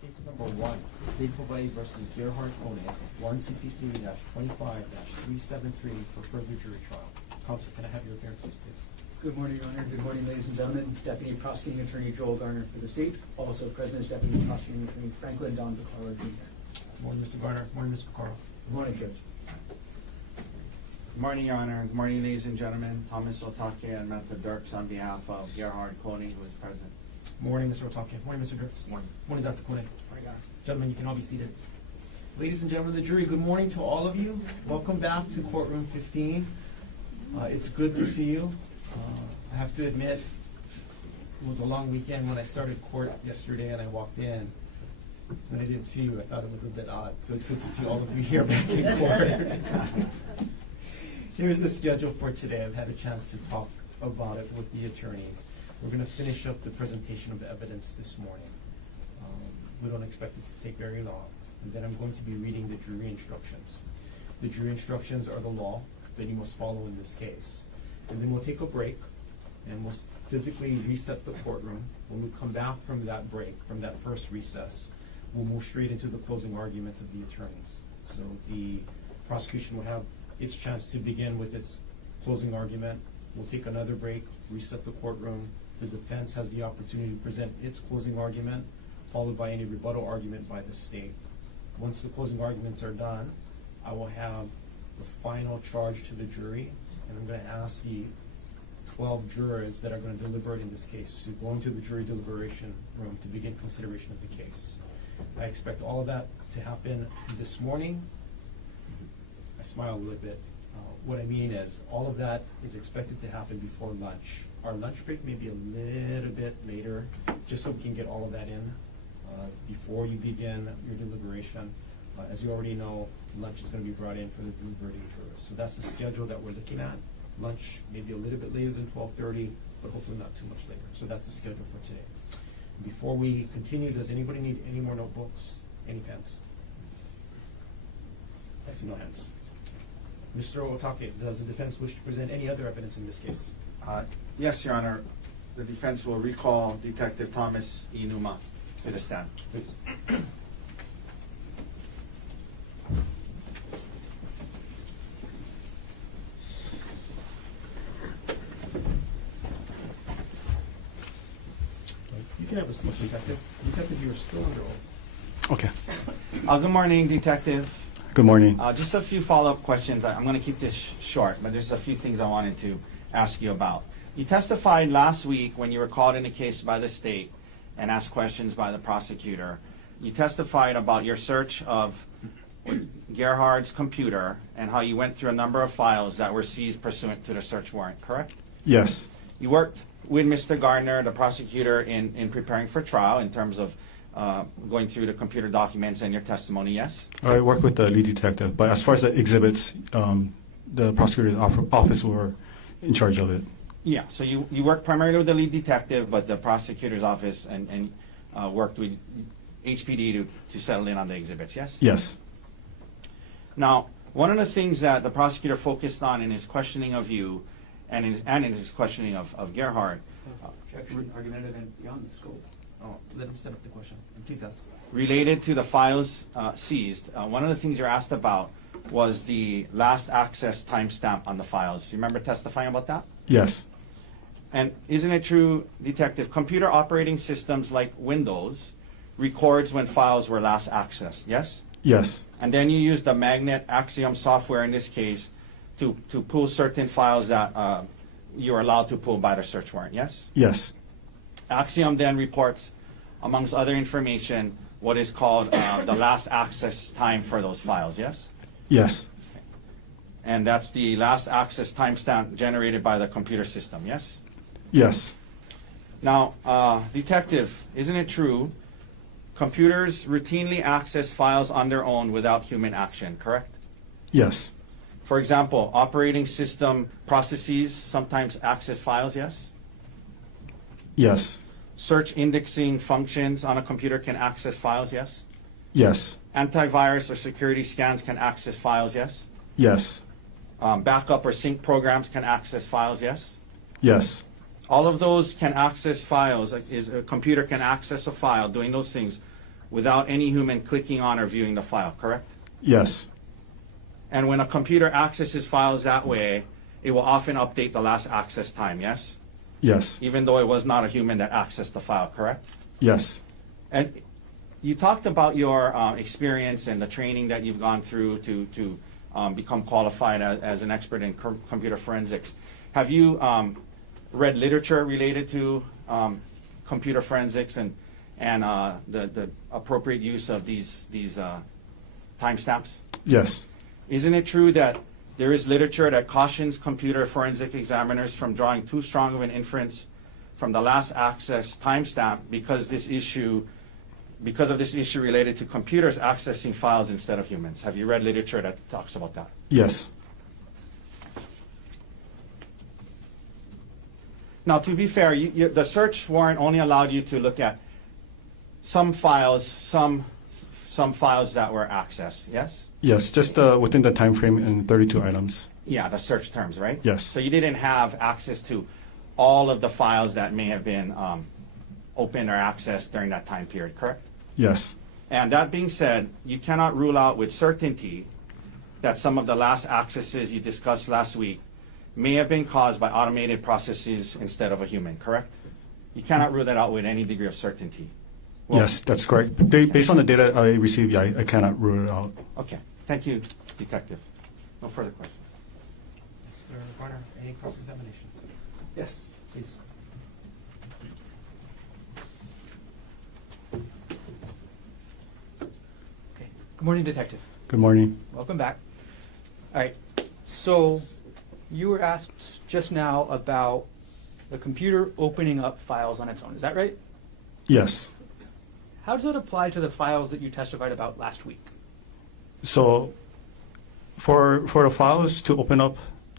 Case number 1, State of Hawaii versus Gerhardt Konig, 1 CPC-25-373 for further jury trial. Counsel, can I have your appearances, please? Good morning, Your Honor. Good morning, ladies and gentlemen. Deputy Prosecuting Attorney Joel Garner for the state. Also present is Deputy Prosecuting Attorney Franklin Don Picaro Jr. Good morning, Mr. Garner. Good morning, Mr. Picaro. Good morning, Judge. Good morning, Your Honor. Good morning, ladies and gentlemen. Thomas Otake and Matthew Dirks on behalf of Gerhardt Konig, who is present. Morning, Mr. Otake. Morning, Mr. Dirks. Morning. Morning, Dr. Konig. Morning, Your Honor. Gentlemen, you can all be seated. Ladies and gentlemen of the jury, good morning to all of you. Welcome back to courtroom 15. It's good to see you. I have to admit, it was a long weekend when I started court yesterday and I walked in. When I didn't see you, I thought it was a bit odd. So it's good to see all of you here back in court. Here's the schedule for today. I've had a chance to talk about it with the attorneys. We're going to finish up the presentation of the evidence this morning. We don't expect it to take very long. And then I'm going to be reading the jury instructions. The jury instructions are the law that you must follow in this case. And then we'll take a break and we'll physically reset the courtroom. When we come back from that break, from that first recess, we'll move straight into the closing arguments of the attorneys. So the prosecution will have its chance to begin with its closing argument. We'll take another break, reset the courtroom. The defense has the opportunity to present its closing argument, followed by any rebuttal argument by the state. Once the closing arguments are done, I will have the final charge to the jury, and I'm going to ask the 12 jurors that are going to deliberate in this case to go into the jury deliberation room to begin consideration of the case. I expect all of that to happen this morning. I smile a little bit. What I mean is all of that is expected to happen before lunch. Our lunch break may be a little bit later, just so we can get all of that in before you begin your deliberation. As you already know, lunch is going to be brought in for the deliberating jurors. So that's the schedule that we're looking at. Lunch maybe a little bit later than 12:30, but hopefully not too much later. So that's the schedule for today. Before we continue, does anybody need any more notebooks, any pens? I see no hands. Mr. Otake, does the defense wish to present any other evidence in this case? Yes, Your Honor. The defense will recall Detective Thomas E. Numa to the stand. Please. You can have a seat, Detective. Detective, you are still under oath. Okay. Good morning, Detective. Good morning. Just a few follow-up questions. I'm going to keep this short, but there's a few things I wanted to ask you about. You testified last week when you were called in a case by the state and asked questions by the prosecutor. You testified about your search of Gerhardt's computer and how you went through a number of files that were seized pursuant to the search warrant, correct? Yes. You worked with Mr. Gardner, the prosecutor, in preparing for trial in terms of going through the computer documents and your testimony, yes? I work with the lead detective, but as far as the exhibits, the prosecutor's office were in charge of it. Yeah, so you worked primarily with the lead detective, but the prosecutor's office and worked with HPD to settle in on the exhibits, yes? Yes. Now, one of the things that the prosecutor focused on in his questioning of you and in his questioning of Gerhardt Objection, argumentative and beyond the scope. Oh, let him set up the question. And please ask. related to the files seized, one of the things you're asked about was the last access timestamp on the files. You remember testifying about that? Yes. And isn't it true, Detective, computer operating systems like Windows records when files were last accessed, yes? Yes. And then you use the Magnet Axiom software in this case to pull certain files that you're allowed to pull by the search warrant, yes? Yes. Axiom then reports, amongst other information, what is called the last access time for those files, yes? Yes. And that's the last access timestamp generated by the computer system, yes? Yes. Now, Detective, isn't it true computers routinely access files on their own without human action, correct? Yes. For example, operating system processes sometimes access files, yes? Yes. Search indexing functions on a computer can access files, yes? Yes. Antivirus or security scans can access files, yes? Yes. Backup or sync programs can access files, yes? Yes. All of those can access files. A computer can access a file. Doing those things without any human clicking on or viewing the file, correct? Yes. And when a computer accesses files that way, it will often update the last access time, yes? Yes. Even though it was not a human that accessed the file, correct? Yes. And you talked about your experience and the training that you've gone through to become qualified as an expert in computer forensics. Have you read literature related to computer forensics and the appropriate use of these timestamps? Yes. Isn't it true that there is literature that cautions computer forensic examiners from drawing too strong of an inference from the last access timestamp because of this issue related to computers accessing files instead of humans? Have you read literature that talks about that? Yes. Now, to be fair, the search warrant only allowed you to look at some files, some files that were accessed, yes? Yes, just within the time frame in 32 items. Yeah, the search terms, right? Yes. So you didn't have access to all of the files that may have been opened or accessed during that time period, correct? Yes. And that being said, you cannot rule out with certainty that some of the last accesses you discussed last week may have been caused by automated processes instead of a human, correct? You cannot rule that out with any degree of certainty. Well, Yes, that's correct. Based on the data I received, yeah, I cannot rule it out. Okay. Thank you, Detective. No further questions. Mr. Garner, any cross-examination? Yes. Please. Okay. Good morning, Detective. Good morning. Welcome back. All right. So you were asked just now about the computer opening up files on its own. Is that right? Yes. How does that apply to the files that you testified about last week? So for the files to open up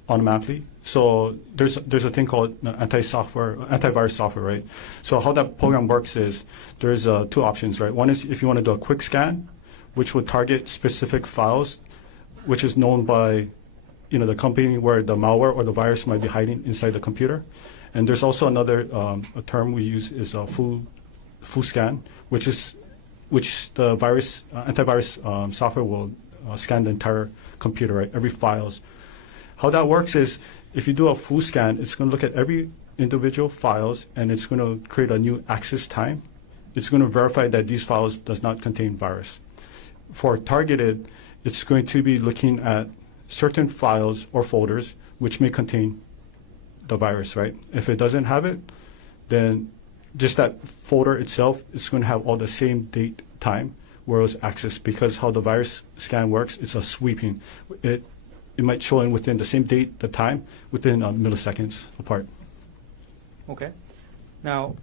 automatically, so there's a thing called antivirus software, right? So how that program works is there's two options, right? One is if you want to do a quick scan, which would target specific files, which is known by the company where the malware or the virus might be hiding inside the computer. And there's also another a term we use is a full scan, which the antivirus software will scan the entire computer, right? Every files. How that works is if you do a full scan, it's going to look at every individual files and it's going to create a new access time. It's going to verify that these files does not contain virus. For targeted, it's going to be looking at certain files or folders which may contain the virus, right? If it doesn't have it, then just that folder itself is going to have all the same date, time where it was accessed, because how the virus scan works, it's a sweeping. It might show in within the same date, the time, within milliseconds apart. Okay. Now,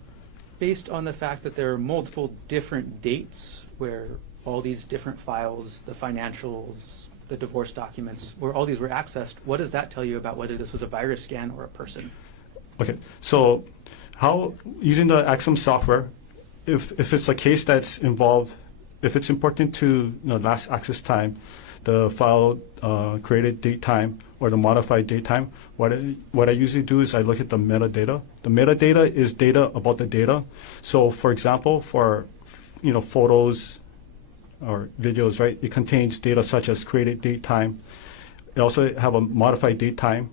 based on the fact that there are multiple different dates where all these different files, the financials, the divorce documents, where all these were accessed, what does that tell you about whether this was a virus scan or a person? Okay, so how using the Axum software, if it's a case that's involved, if it's important to last access time, the file created date time or the modified date time, what I usually do is I look at the metadata. The metadata is data about the data. So for example, for photos or videos, right, it contains data such as created date time. It also have a modified date time.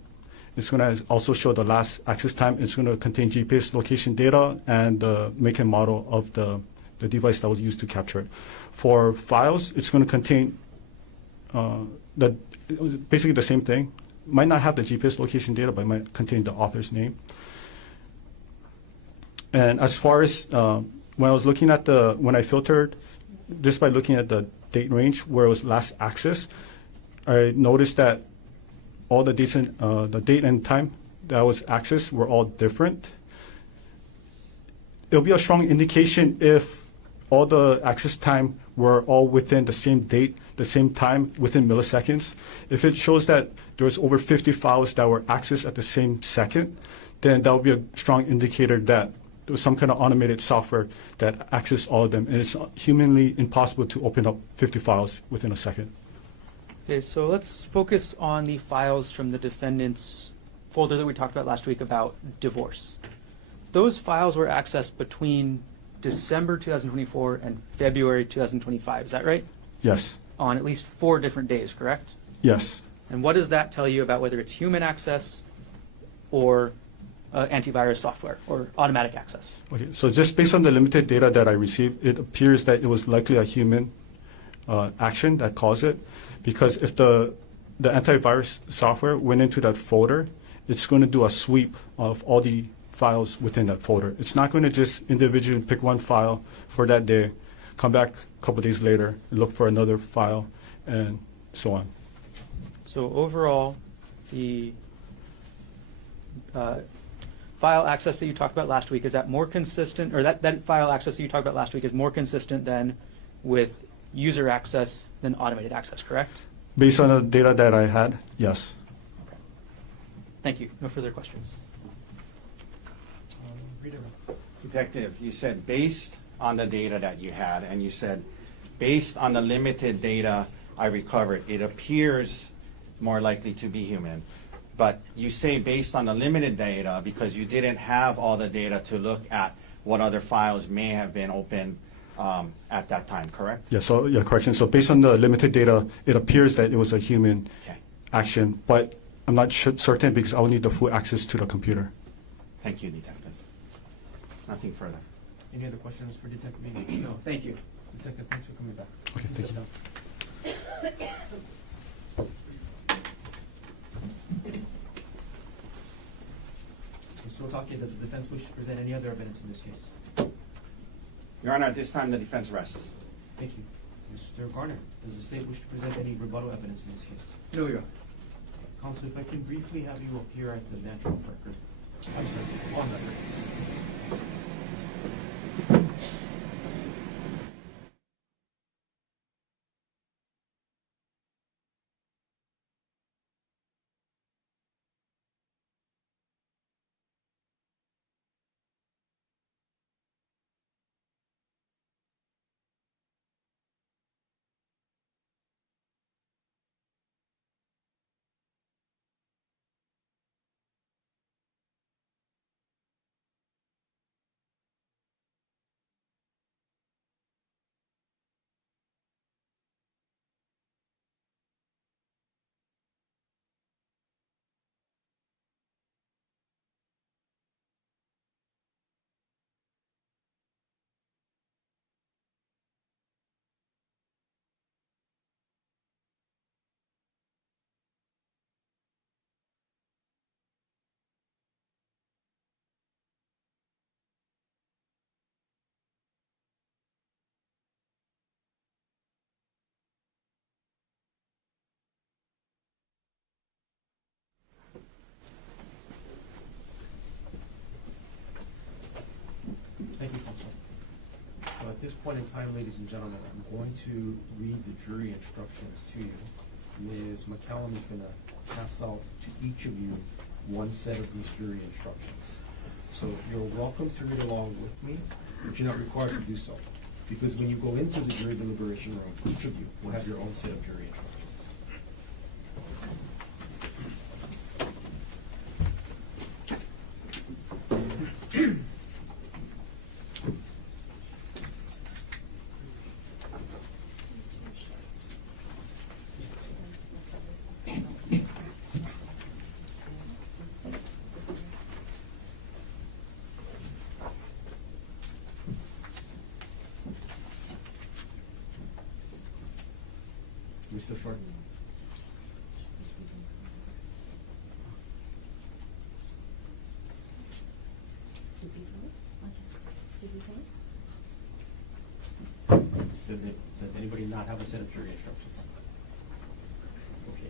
It's going to also show the last access time. It's going to contain GPS location data and the make and model of the device that was used to capture it. For files, it's going to contain basically the same thing. Might not have the GPS location data, but it might contain the author's name. And as far as when I was looking at when I filtered, just by looking at the date range where it was last accessed, I noticed that all the dates and the date and time that was accessed were all different. It'll be a strong indication if all the access time were all within the same date, the same time, within milliseconds. If it shows that there was over 50 files that were accessed at the same second, then that would be a strong indicator that there was some kind of automated software that accessed all of them, and it's humanly impossible to open up 50 files within a second. Okay, so let's focus on the files from the defendant's folder that we talked about last week about divorce. Those files were accessed between December 2024 and February 2025. Is that right? Yes. On at least 4 different days, correct? Yes. And what does that tell you about whether it's human access or antivirus software or automatic access? Okay. So just based on the limited data that I received, it appears that it was likely a human action that caused it, because if the antivirus software went into that folder, it's going to do a sweep of all the files within that folder. It's not going to just individually pick one file for that day, come back a couple days later, look for another file, and so on. So overall, the file access that you talked about last week, is that more consistent, or that file access that you talked about last week is more consistent than with user access than automated access, correct? Based on the data that I had, yes. Okay. Thank you. No further questions. Reader. Detective, you said based on the data that you had, and you said based on the limited data I recovered, it appears more likely to be human. But you say based on the limited data because you didn't have all the data to look at what other files may have been open at that time, correct? Yeah, so yeah, correction. So based on the limited data, it appears that it was a human Okay. action, but I'm not certain because I will need the full access to the computer. Thank you, Detective. Nothing further. Any other questions for Detective Amy? No, thank you. Detective, thanks for coming back. Okay, Please thank sit you. down. Mr. Otake, does the defense wish to present any other evidence in this case? Your Honor, at this time the defense rests. Thank you. Mr. Garner, does the state wish to present any rebuttal evidence in this case? No, Your Honor. Counsel, if I can briefly have you appear at the natural record. I'm sorry, on record. Thank you, Counsel. So at this point in time, ladies and gentlemen, I'm going to read the jury instructions to you. Ms. McCallum is going to pass out to each of you one set of these jury instructions. So you're welcome to read along with me, but you're not required to do so. Because when you go into the jury deliberation room, each of you will have your own set of jury instructions. Mr. Short? Does anybody not have a set of jury instructions? Okay.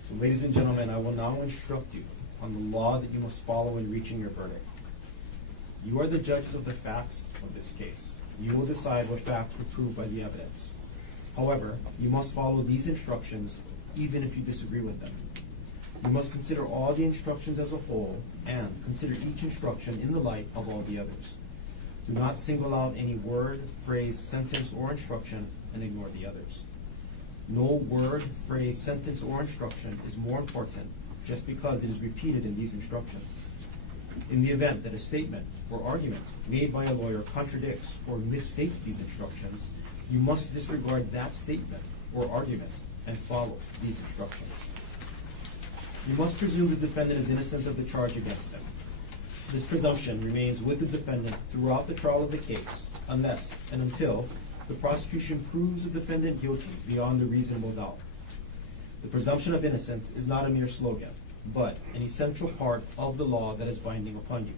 So ladies and gentlemen, I will now instruct you on the law that you must follow in reaching your verdict. You are the judges of the facts of this case. You will decide what facts were proved by the evidence. However, you must follow these instructions even if you disagree with them. You must consider all the instructions as a whole and consider each instruction in the light of all the others. Do not single out any word, phrase, sentence, or instruction and ignore the others. No word, phrase, sentence, or instruction is more important just because it is repeated in these instructions. In the event that a statement or argument made by a lawyer contradicts or misstates these instructions, you must disregard that statement or argument and follow these instructions. You must presume the defendant is innocent of the charge against them. This presumption remains with the defendant throughout the trial of the case, unless and until the prosecution proves the defendant guilty beyond a reasonable doubt. The presumption of innocence is not a mere slogan, but an essential part of the law that is binding upon you.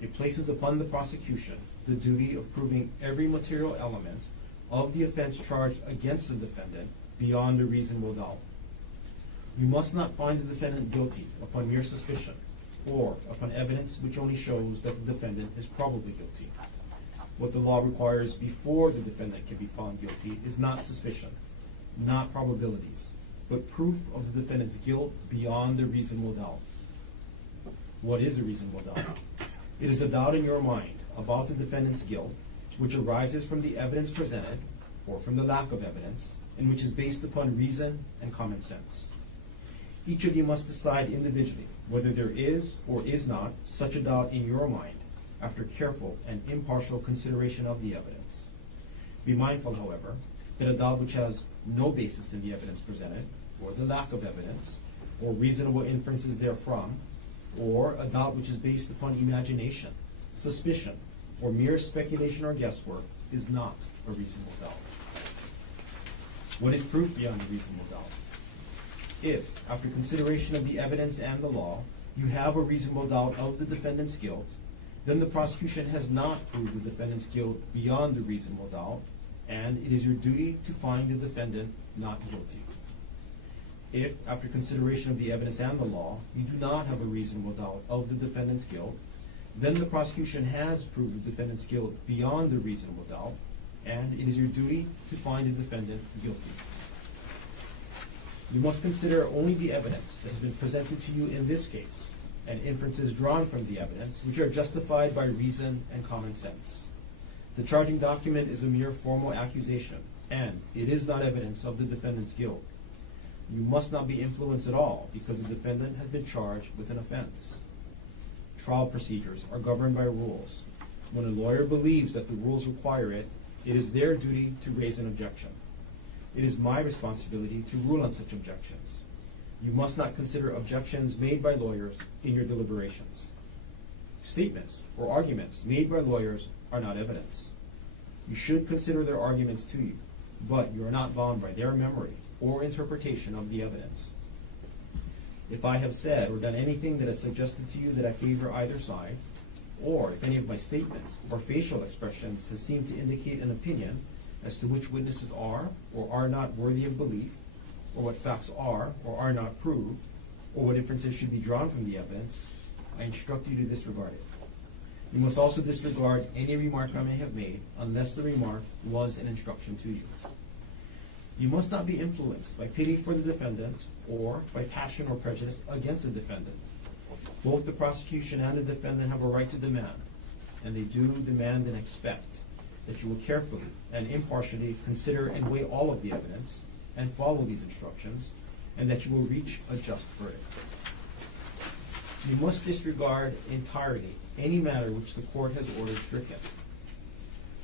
It places upon the prosecution the duty of proving every material element of the offense charged against the defendant beyond a reasonable doubt. You must not find the defendant guilty upon mere suspicion or upon evidence which only shows that the defendant is probably guilty. What the law requires before the defendant can be found guilty is not suspicion, not probabilities, but proof of the defendant's guilt beyond a reasonable doubt. What is a reasonable doubt? It is a doubt in your mind about the defendant's guilt, which arises from the evidence presented or from the lack of evidence, and which is based upon reason and common sense. Each of you must decide individually whether there is or is not such a doubt in your mind after careful and impartial consideration of the evidence. Be mindful, however, that a doubt which has no basis in the evidence presented, or the lack of evidence, or reasonable inferences therefrom, or a doubt which is based upon imagination, suspicion, or mere speculation or guesswork is not a reasonable doubt. What is proof beyond a reasonable doubt? If, after consideration of the evidence and the law, you have a reasonable doubt of the defendant's guilt, then the prosecution has not proved the defendant's guilt beyond a reasonable doubt, and it is your duty to find the defendant not guilty. If, after consideration of the evidence and the law, you do not have a reasonable doubt of the defendant's guilt, then the prosecution has proved the defendant's guilt beyond a reasonable doubt, and it is your duty to find the defendant guilty. You must consider only the evidence that has been presented to you in this case, and inferences drawn from the evidence which are justified by reason and common sense. The charging document is a mere formal accusation, and it is not evidence of the defendant's guilt. You must not be influenced at all because the defendant has been charged with an offense. Trial procedures are governed by rules. When a lawyer believes that the rules require it, it is their duty to raise an objection. It is my responsibility to rule on such objections. You must not consider objections made by lawyers in your deliberations. Statements or arguments made by lawyers are not evidence. You should consider their arguments to you, but you are not bound by their memory or interpretation of the evidence. If I have said or done anything that has suggested to you that I favor either side, or if any of my statements or facial expressions has seemed to indicate an opinion as to which witnesses are or are not worthy of belief, or what facts are or are not proved, or what inferences should be drawn from the evidence, I instruct you to disregard it. You must also disregard any remark I may have made unless the remark was an instruction to you. You must not be influenced by pity for the defendant or by passion or prejudice against the defendant. Both the prosecution and the defendant have a right to demand, and they do demand and expect, that you will carefully and impartially consider and weigh all of the evidence and follow these instructions, and that you will reach a just verdict. You must disregard entirely any matter which the court has ordered stricken.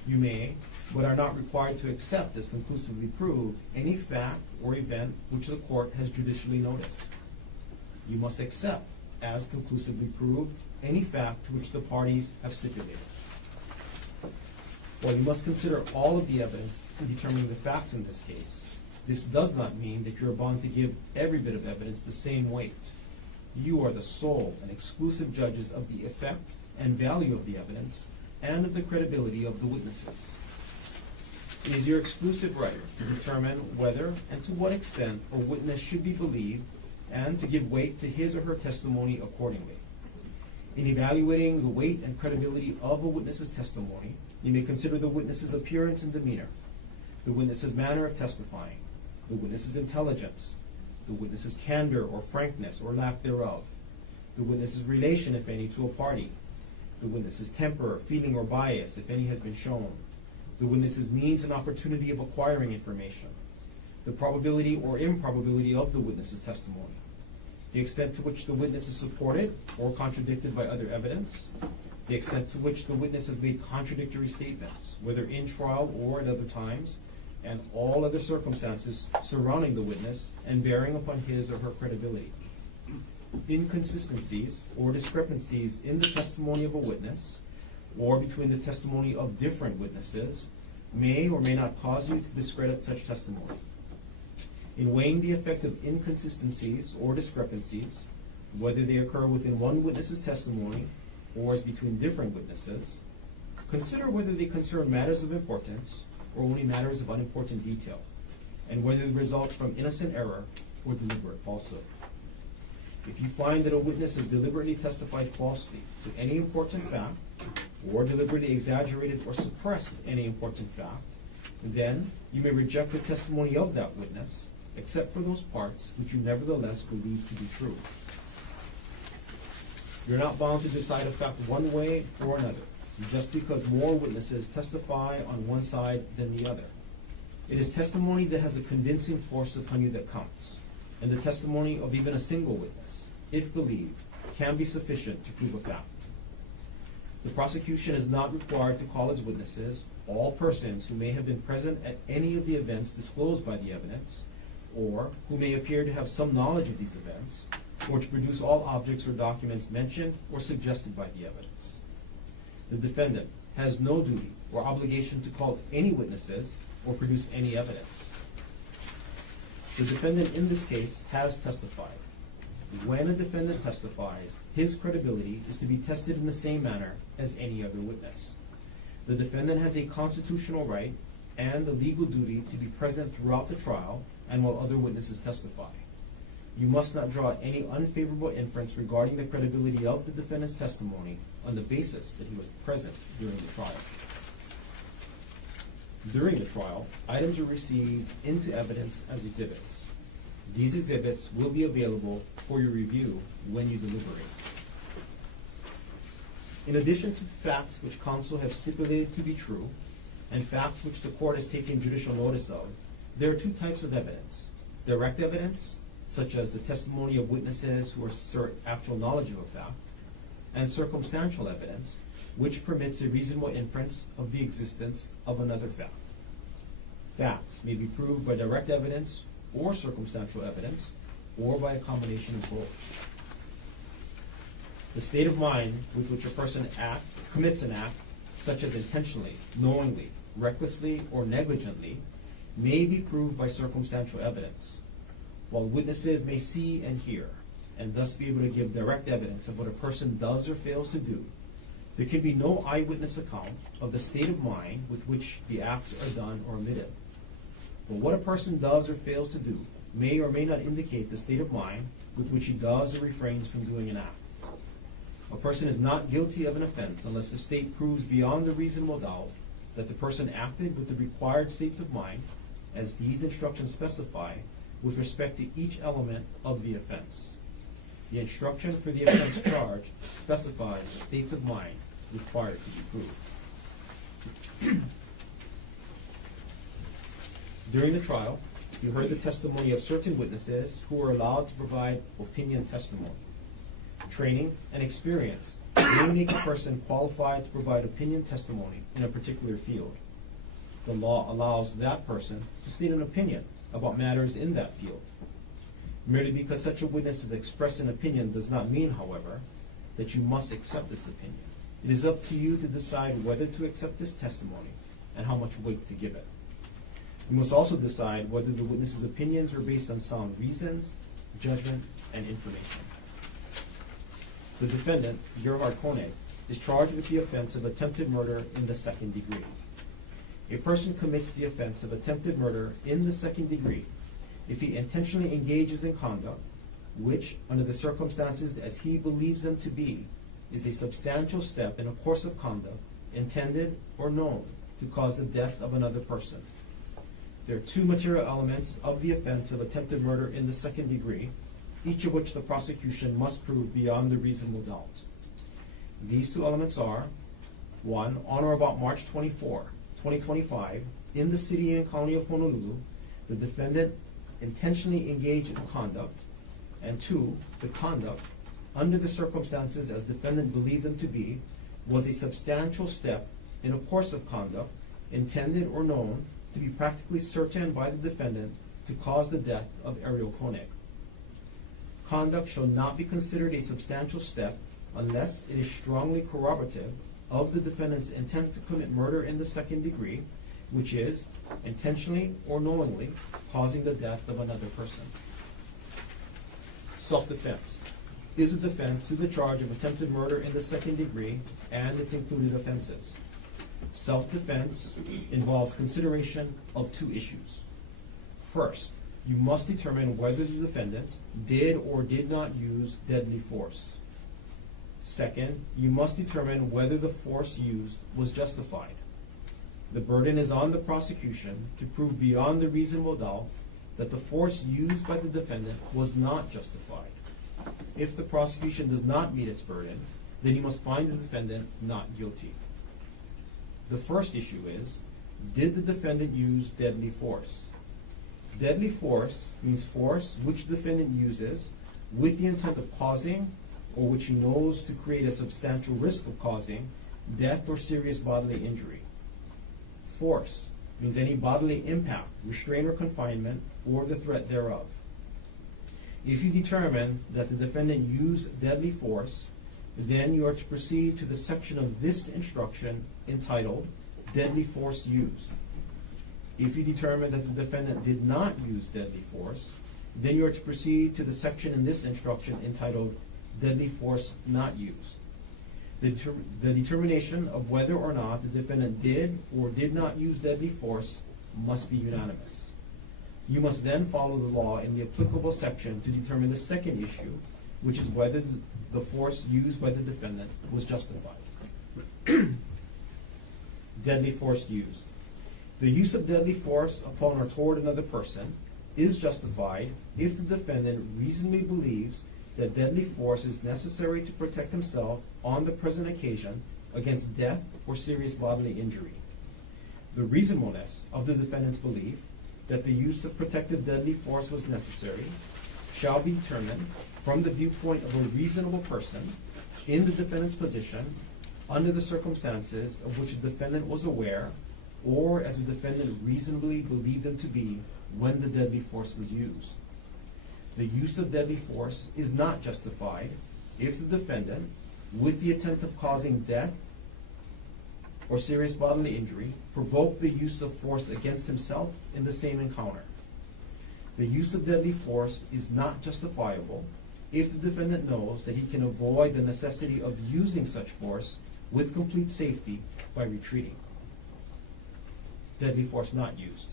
You may, but are not required to accept as conclusively proved any fact or event which the court has judicially noticed. You must accept as conclusively proved any fact to which the parties have stipulated. While you must consider all of the evidence in determining the facts in this case, this does not mean that you are bound to give every bit of evidence the same weight. You are the sole and exclusive judges of the effect and value of the evidence and of the credibility of the witnesses. It is your exclusive right to determine whether and to what extent a witness should be believed and to give weight to his or her testimony accordingly. In evaluating the weight and credibility of a witness's testimony, you may consider the witness's appearance and demeanor, the witness's manner of testifying, the witness's intelligence, the witness's candor or frankness or lack thereof, the witness's relation, if any, to a party, the witness's temper, feeling, or bias, if any has been shown, the witness's means and opportunity of acquiring information, the probability or improbability of the witness's testimony, the extent to which the witness is supported or contradicted by other evidence, the extent to which the witness has made contradictory statements, whether in trial or at other times, and all other circumstances surrounding the witness and bearing upon his or her credibility. Inconsistencies or discrepancies in the testimony of a witness or between the testimony of different witnesses may or may not cause you to discredit such testimony. In weighing the effect of inconsistencies or discrepancies, whether they occur within one witness's testimony or as between different witnesses, consider whether they concern matters of importance or only matters of unimportant detail, and whether they result from innocent error or deliberate falsehood. If you find that a witness has deliberately testified falsely to any important fact, or deliberately exaggerated or suppressed any important fact, then you may reject the testimony of that witness, except for those parts which you nevertheless believe to be true. You're not bound to decide a fact one way or another, just because more witnesses testify on one side than the other. It is testimony that has a convincing force upon you that counts, and the testimony of even a single witness, if believed, can be sufficient to prove a fact. The prosecution is not required to call as witnesses all persons who may have been present at any of the events disclosed by the evidence, or who may appear to have some knowledge of these events, or to produce all objects or documents mentioned or suggested by the evidence. The defendant has no duty or obligation to call any witnesses or produce any evidence. The defendant in this case has testified. When a defendant testifies, his credibility is to be tested in the same manner as any other witness. The defendant has a constitutional right and the legal duty to be present throughout the trial and while other witnesses testify. You must not draw any unfavorable inference regarding the credibility of the defendant's testimony on the basis that he was present during the trial. During the trial, items are received into evidence as exhibits. These exhibits will be available for your review when you deliberate. In addition to facts which counsel have stipulated to be true, and facts which the court has taken judicial notice of, there are two types of evidence: direct evidence, such as the testimony of witnesses who assert actual knowledge of a fact, and circumstantial evidence, which permits a reasonable inference of the existence of another fact. Facts may be proved by direct evidence or circumstantial evidence, or by a combination of both. The state of mind with which a person commits an act, such as intentionally, knowingly, recklessly, or negligently, may be proved by circumstantial evidence. While witnesses may see and hear, and thus be able to give direct evidence of what a person does or fails to do, there can be no eyewitness account of the state of mind with which the acts are done or omitted. But what a person does or fails to do may or may not indicate the state of mind with which he does or refrains from doing an act. A person is not guilty of an offense unless the state proves beyond a reasonable doubt that the person acted with the required states of mind, as these instructions specify, with respect to each element of the offense. The instruction for the offense charge specifies the states of mind required to be proved. During the trial, you heard the testimony of certain witnesses who were allowed to provide opinion testimony. Training and experience may make a person qualified to provide opinion testimony in a particular field. The law allows that person to state an opinion about matters in that field. Merely because such a witness has expressed an opinion does not mean, however, that you must accept this opinion. It is up to you to decide whether to accept this testimony and how much weight to give it. You must also decide whether the witness's opinions are based on sound reasons, judgment, and information. The defendant, Gerhardt Konig, is charged with the offense of attempted murder in the second degree. A person commits the offense of attempted murder in the second degree if he intentionally engages in conduct which, under the circumstances as he believes them to be, is a substantial step in a course of conduct intended or known to cause the death of another person. There are two material elements of the offense of attempted murder in the second degree, each of which the prosecution must prove beyond a reasonable doubt. These two elements are: 1, on or about March 24, 2025, in the city and county of Honolulu, the defendant intentionally engaged in conduct, And two, the conduct, under the circumstances as defendant believed them to be, was a substantial step in a course of conduct intended or known to be practically certain by the defendant to cause the death of Arielle Konig. Conduct shall not be considered a substantial step unless it is strongly corroborative of the defendant's intent to commit murder in the second degree, which is intentionally or knowingly causing the death of another person. Self-defense is a defense to the charge of attempted murder in the second degree and its included offenses. Self-defense involves consideration of two issues. First, you must determine whether the defendant did or did not use deadly force. Second, you must determine whether the force used was justified. The burden is on the prosecution to prove beyond a reasonable doubt that the force used by the defendant was not justified. If the prosecution does not meet its burden, then you must find the defendant not guilty. The first issue is, did the defendant use deadly force? Deadly force means force which the defendant uses with the intent of causing, or which he knows to create a substantial risk of causing, death or serious bodily injury. Force means any bodily impact, restraint or confinement, or the threat thereof. If you determine that the defendant used deadly force, then you are to proceed to the section of this instruction entitled Deadly Force Used. If you determine that the defendant did not use deadly force, then you are to proceed to the section in this instruction entitled Deadly Force Not Used. The determination of whether or not the defendant did or did not use deadly force must be unanimous. You must then follow the law in the applicable section to determine the second issue, which is whether the force used by the defendant was justified. Deadly force used. The use of deadly force upon or toward another person is justified if the defendant reasonably believes that deadly force is necessary to protect himself on the present occasion against death or serious bodily injury. The reasonableness of the defendant's belief that the use of protective deadly force was necessary shall be determined from the viewpoint of a reasonable person in the defendant's position under the circumstances of which the defendant was aware, or as the defendant reasonably believed them to be when the deadly force was used. The use of deadly force is not justified if the defendant, with the intent of causing death or serious bodily injury, provoked the use of force against himself in the same encounter. The use of deadly force is not justifiable if the defendant knows that he can avoid the necessity of using such force with complete safety by retreating. Deadly force not used.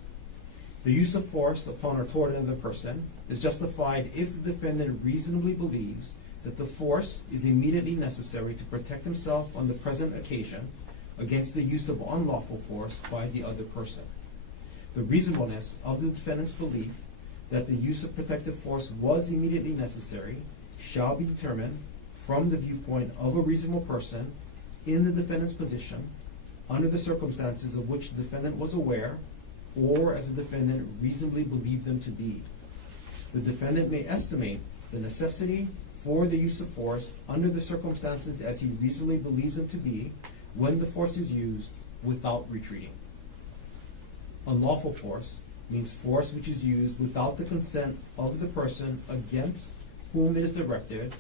The use of force upon or toward another person is justified if the defendant reasonably believes that the force is immediately necessary to protect himself on the present occasion against the use of unlawful force by the other person. The reasonableness of the defendant's belief that the use of protective force was immediately necessary shall be determined from the viewpoint of a reasonable person in the defendant's position under the circumstances of which the defendant was aware, or as the defendant reasonably believed them to be. The defendant may estimate the necessity for the use of force under the circumstances as he reasonably believes them to be when the force is used without retreating. Unlawful force means force which is used without the consent of the person against whom it is directed,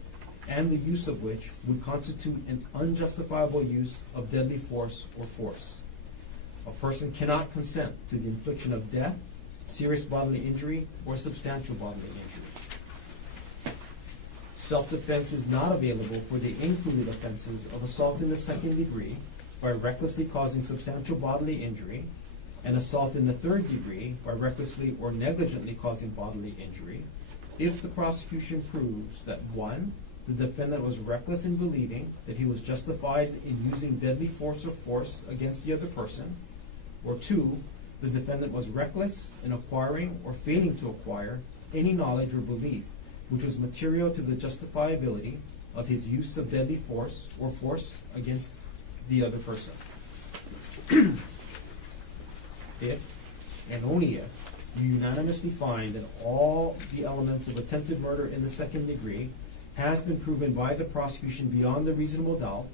and the use of which would constitute an unjustifiable use of deadly force or force. A person cannot consent to the infliction of death, serious bodily injury, or substantial bodily injury. Self-defense is not available for the included offenses of assault in the second degree by recklessly causing substantial bodily injury, and assault in the third degree by recklessly or negligently causing bodily injury, if the prosecution proves that 1, the defendant was reckless in believing that he was justified in using deadly force or force against the other person, or 2, the defendant was reckless in acquiring or failing to acquire any knowledge or belief which was material to the justifiability of his use of deadly force or force against the other person. If, and only if, you unanimously find that all the elements of attempted murder in the second degree has been proven by the prosecution beyond a reasonable doubt,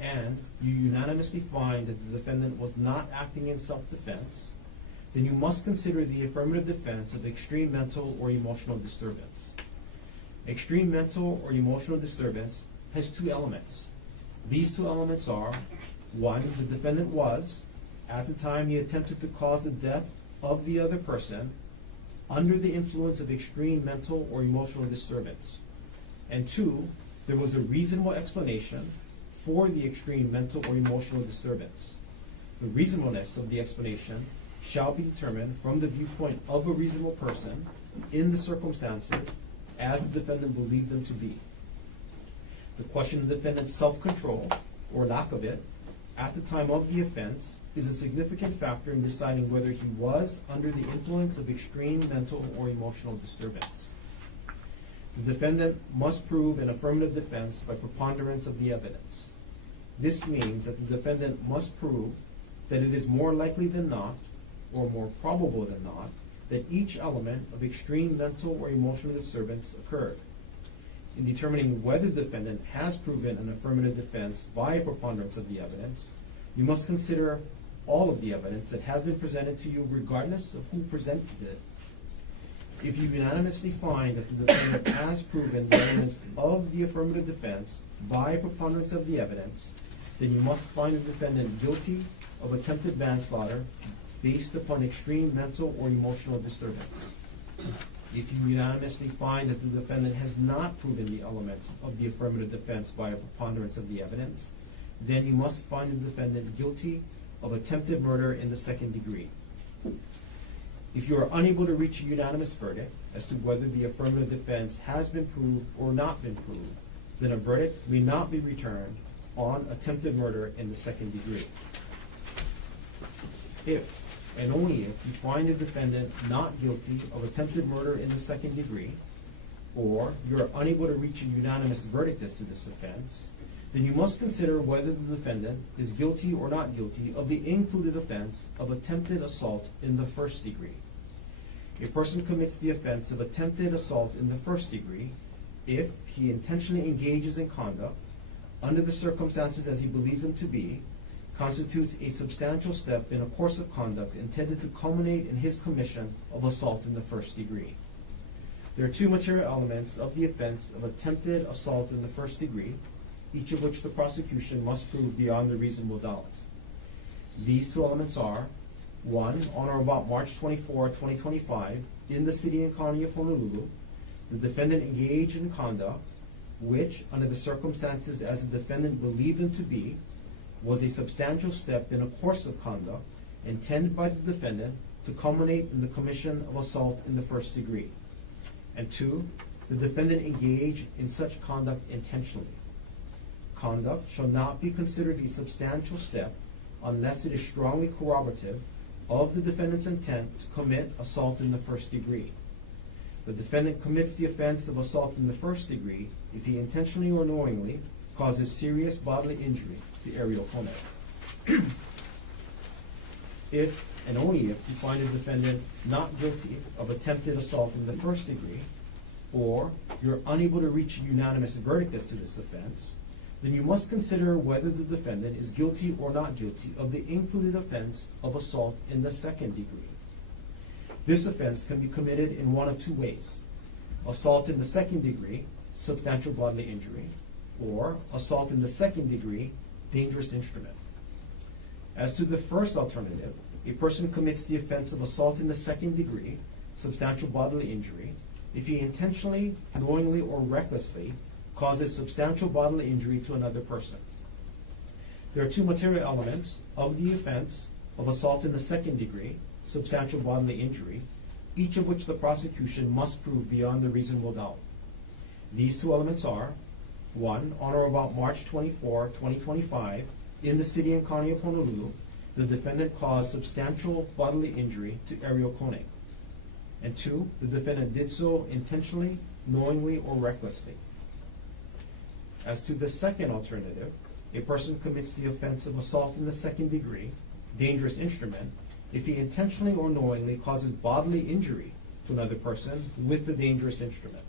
and you unanimously find that the defendant was not acting in self-defense, then you must consider the affirmative defense of extreme mental or emotional disturbance. Extreme mental or emotional disturbance has two elements. These two elements are, one, the defendant was, at the time he attempted to cause the death of the other person, under the influence of extreme mental or emotional disturbance. And two, there was a reasonable explanation for the extreme mental or emotional disturbance. The reasonableness of the explanation shall be determined from the viewpoint of a reasonable person in the circumstances as the defendant believed them to be. The question of the defendant's self-control, or lack of it, at the time of the offense is a significant factor in deciding whether he was under the influence of extreme mental or emotional disturbance. The defendant must prove an affirmative defense by preponderance of the evidence. This means that the defendant must prove that it is more likely than not, or more probable than not, that each element of extreme mental or emotional disturbance occurred. In determining whether the defendant has proven an affirmative defense by a preponderance of the evidence, you must consider all of the evidence that has been presented to you regardless of who presented it. If you unanimously find that the defendant has proven the elements of the affirmative defense by a preponderance of the evidence, then you must find the defendant guilty of attempted manslaughter based upon extreme mental or emotional disturbance. If you unanimously find that the defendant has not proven the elements of the affirmative defense by a preponderance of the evidence, then you must find the defendant guilty of attempted murder in the second degree. If you are unable to reach a unanimous verdict as to whether the affirmative defense has been proved or not been proved, then a verdict may not be returned on attempted murder in the second degree. If, and only if, you find the defendant not guilty of attempted murder in the second degree, or you are unable to reach a unanimous verdict as to this offense, then you must consider whether the defendant is guilty or not guilty of the included offense of attempted assault in the first degree. A person commits the offense of attempted assault in the first degree if he intentionally engages in conduct, under the circumstances as he believes them to be, constitutes a substantial step in a course of conduct intended to culminate in his commission of assault in the first degree. There are two material elements of the offense of attempted assault in the first degree, each of which the prosecution must prove beyond a reasonable doubt. These two elements are, one, on or about March 24, 2025, in the city and county of Honolulu, the defendant engaged in conduct which, under the circumstances as the defendant believed them to be, was a substantial step in a course of conduct intended by the defendant to culminate in the commission of assault in the first degree. And two, the defendant engaged in such conduct intentionally. Conduct shall not be considered a substantial step unless it is strongly corroborative of the defendant's intent to commit assault in the first degree. The defendant commits the offense of assault in the first degree if he intentionally or knowingly causes serious bodily injury to Arielle Konig. If, and only if, you find the defendant not guilty of attempted assault in the first degree, or you're unable to reach a unanimous verdict as to this offense, then you must consider whether the defendant is guilty or not guilty of the included offense of assault in the second degree. This offense can be committed in one of two ways: assault in the second degree, substantial bodily injury, or assault in the second degree, dangerous instrument. As to the first alternative, a person commits the offense of assault in the second degree, substantial bodily injury, if he intentionally, knowingly, or recklessly causes substantial bodily injury to another person. There are two material elements of the offense of assault in the second degree, substantial bodily injury, each of which the prosecution must prove beyond a reasonable doubt. These two elements are, one, on or about March 24, 2025, in the city and county of Honolulu, the defendant caused substantial bodily injury to Arielle Konig. And two, the defendant did so intentionally, knowingly, or recklessly. As to the second alternative, a person commits the offense of assault in the second degree, dangerous instrument, if he intentionally or knowingly causes bodily injury to another person with the dangerous instrument.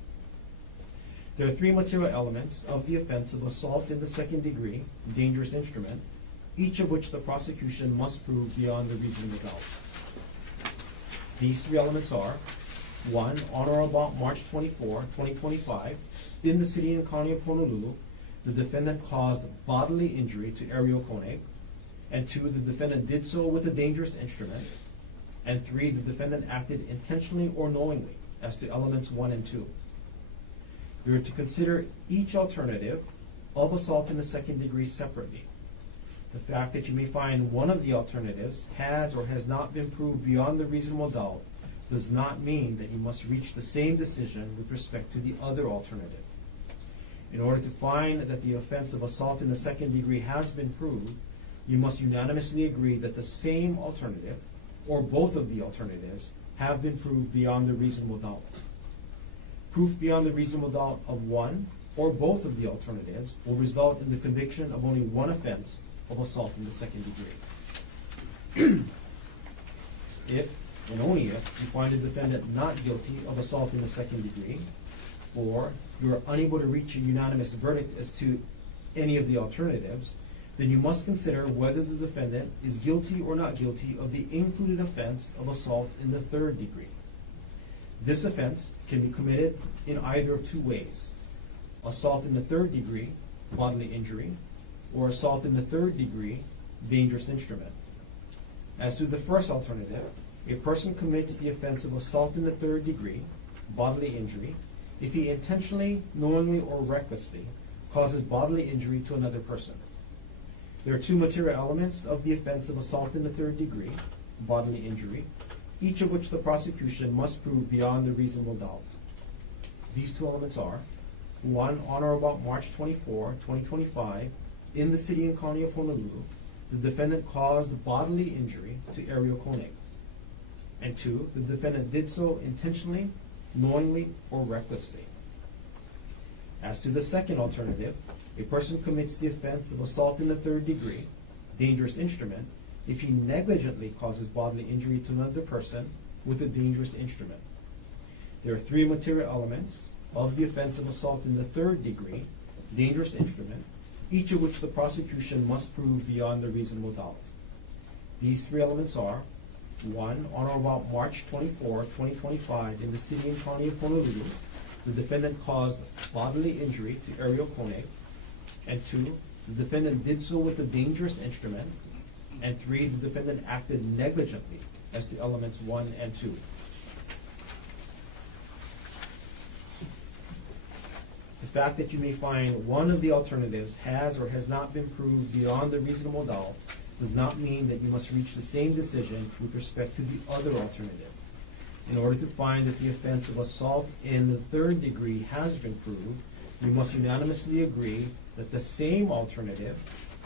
There are three material elements of the offense of assault in the second degree, dangerous instrument, each of which the prosecution must prove beyond a reasonable doubt. These three elements are: 1, on or about March 24, 2025, in the city and county of Honolulu, the defendant caused bodily injury to Arielle Konig, and 2, the defendant did so with a dangerous instrument, and 3, the defendant acted intentionally or knowingly, as to elements 1 and 2. You are to consider each alternative of assault in the second degree separately. The fact that you may find one of the alternatives has or has not been proved beyond the reasonable doubt does not mean that you must reach the same decision with respect to the other alternative. In order to find that the offense of assault in the second degree has been proved, you must unanimously agree that the same alternative, or both of the alternatives, have been proved beyond a reasonable doubt. Proof beyond the reasonable doubt of one or both of the alternatives will result in the conviction of only one offense of assault in the second degree. If, and only if, you find a defendant not guilty of assault in the second degree, or you are unable to reach a unanimous verdict as to any of the alternatives, then you must consider whether the defendant is guilty or not guilty of the included offense of assault in the third degree. This offense can be committed in either of two ways: assault in the third degree, bodily injury, or assault in the third degree, dangerous instrument. As to the first alternative, a person commits the offense of assault in the third degree, bodily injury, if he intentionally, knowingly, or recklessly causes bodily injury to another person. There are two material elements of the offense of assault in the third degree, bodily injury, each of which the prosecution must prove beyond a reasonable doubt. These two elements are: 1, on or about March 24, 2025, in the city and county of Honolulu, the defendant caused bodily injury to Arielle Konig. And 2, the defendant did so intentionally, knowingly, or recklessly. As to the second alternative, a person commits the offense of assault in the third degree, dangerous instrument, if he negligently causes bodily injury to another person with a dangerous instrument. There are three material elements of the offense of assault in the third degree, dangerous instrument, each of which the prosecution must prove beyond a reasonable doubt. These three elements are: 1, on or about March 24, 2025, in the city and county of Honolulu, the defendant caused bodily injury to Arielle Konig, and 2, the defendant did so with a dangerous instrument, and 3, the defendant acted negligently, as to elements 1 and 2. The fact that you may find one of the alternatives has or has not been proved beyond a reasonable doubt does not mean that you must reach the same decision with respect to the other alternative. In order to find that the offense of assault in the third degree has been proved, you must unanimously agree that the same alternative,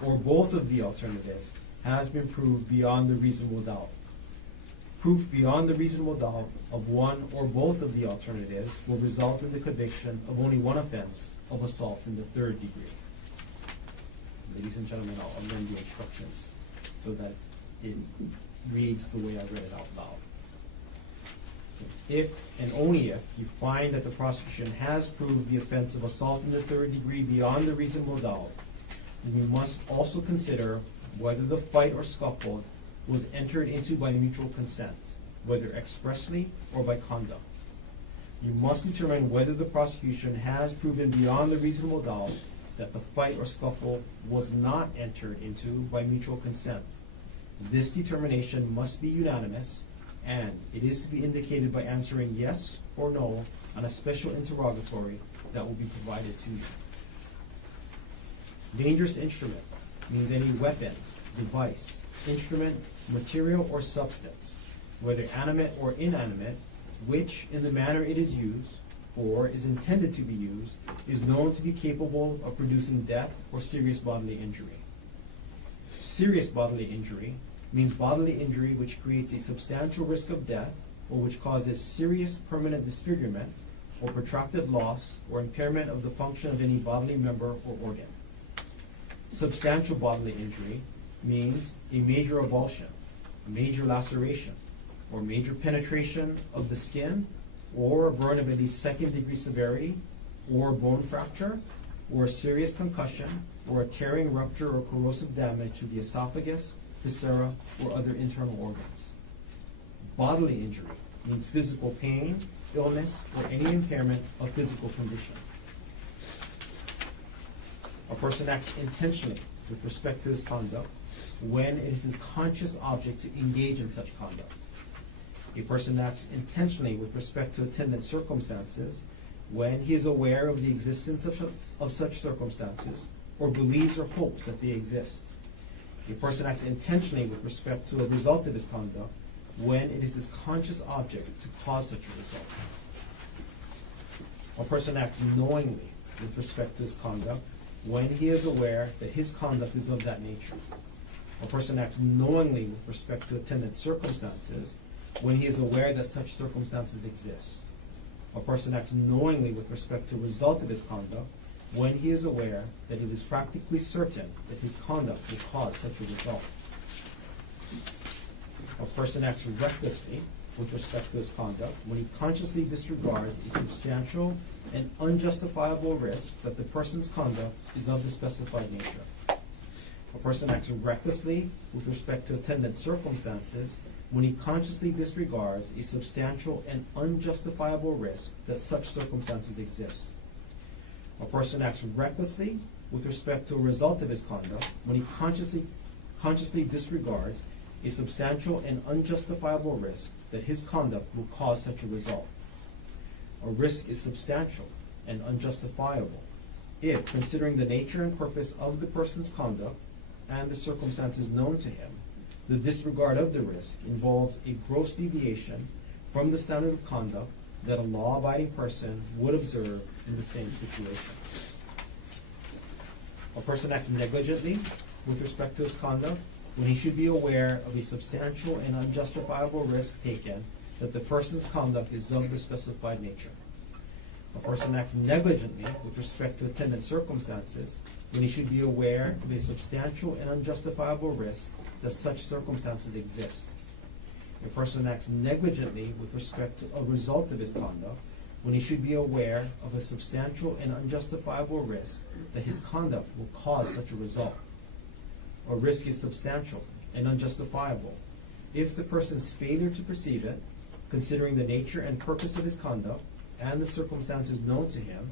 or both of the alternatives, has been proved beyond a reasonable doubt. Proof beyond a reasonable doubt of one or both of the alternatives will result in the conviction of only one offense of assault in the third degree. Ladies and gentlemen, I'll amend the instructions so that it reads the way I read it out loud. If and only if you find that the prosecution has proved the offense of assault in the third degree beyond a reasonable doubt, then you must also consider whether the fight or scuffle was entered into by mutual consent, whether expressly or by conduct. You must determine whether the prosecution has proven beyond a reasonable doubt that the fight or scuffle was not entered into by mutual consent. This determination must be unanimous, and it is to be indicated by answering yes or no on a special interrogatory that will be provided to you. Dangerous instrument means any weapon, device, instrument, material, or substance, whether animate or inanimate, which, in the manner it is used, or is intended to be used, is known to be capable of producing death or serious bodily injury. Serious bodily injury means bodily injury which creates a substantial risk of death, or which causes serious permanent disfigurement, or protracted loss or impairment of the function of any bodily member or organ. Substantial bodily injury means a major avulsion, major laceration, or major penetration of the skin, or a burn of at least second-degree severity, or bone fracture, or a serious concussion, or a tearing, rupture, or corrosive damage to the esophagus, viscera, or other internal organs. Bodily injury means physical pain, illness, or any impairment of physical condition. A person acts intentionally with respect to his conduct when it is his conscious object to engage in such conduct. A person acts intentionally with respect to attendant circumstances when he is aware of the existence of such circumstances or believes or hopes that they exist. A person acts intentionally with respect to a result of his conduct when it is his conscious object to cause such a result. A person acts knowingly with respect to his conduct when he is aware that his conduct is of that nature. A person acts knowingly with respect to attendant circumstances when he is aware that such circumstances exist. A person acts knowingly with respect to the result of his conduct when he is aware that it is practically certain that his conduct will cause such a result. A person acts recklessly with respect to his conduct when he consciously disregards the substantial and unjustifiable risk that the person's conduct is of the specified nature. A person acts recklessly with respect to attendant circumstances when he consciously disregards a substantial and unjustifiable risk that such circumstances exist. A person acts recklessly with respect to a result of his conduct when he consciously disregards a substantial and unjustifiable risk that his conduct will cause such a result. A risk is substantial and unjustifiable if, considering the nature and purpose of the person's conduct and the circumstances known to him, the disregard of the risk involves a gross deviation from the standard of conduct that a law-abiding person would observe in the same situation. A person acts negligently with respect to his conduct when he should be aware of a substantial and unjustifiable risk taken that the person's conduct is of the specified nature. A person acts negligently with respect to attendant circumstances when he should be aware of a substantial and unjustifiable risk that such circumstances exist. A person acts negligently with respect to a result of his conduct when he should be aware of a substantial and unjustifiable risk that his conduct will cause such a result. A risk is substantial and unjustifiable if the person's failure to perceive it, considering the nature and purpose of his conduct and the circumstances known to him,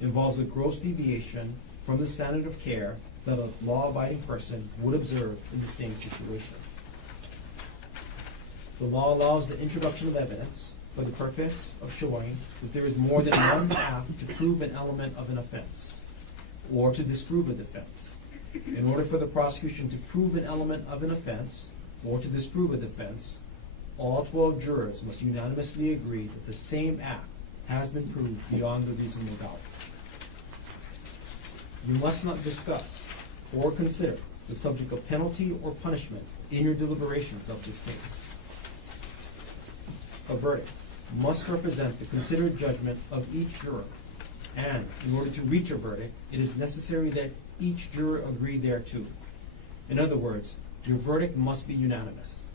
involves a gross deviation from the standard of care that a law-abiding person would observe in the same situation. The law allows the introduction of evidence for the purpose of showing that there is more than one path to prove an element of an offense or to disprove a defense. In order for the prosecution to prove an element of an offense or to disprove a defense, all 12 jurors must unanimously agree that the same act has been proved beyond a reasonable doubt. You must not discuss or consider the subject of penalty or punishment in your deliberations of this case. A verdict must represent the considered judgment of each juror, and in order to reach a verdict, it is necessary that each juror agree thereto. In other words, your verdict must be unanimous.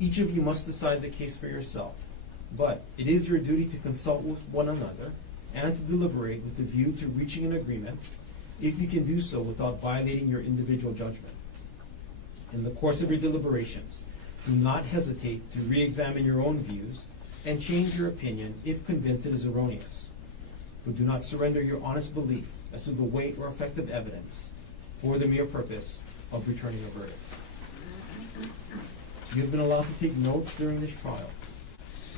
Each of you must decide the case for yourself, but it is your duty to consult with one another and to deliberate with the view to reaching an agreement, if you can do so without violating your individual judgment. In the course of your deliberations, do not hesitate to re-examine your own views and change your opinion if convinced it is erroneous. But do not surrender your honest belief as to the weight or effect of evidence for the mere purpose of returning a verdict. You have been allowed to take notes during this trial.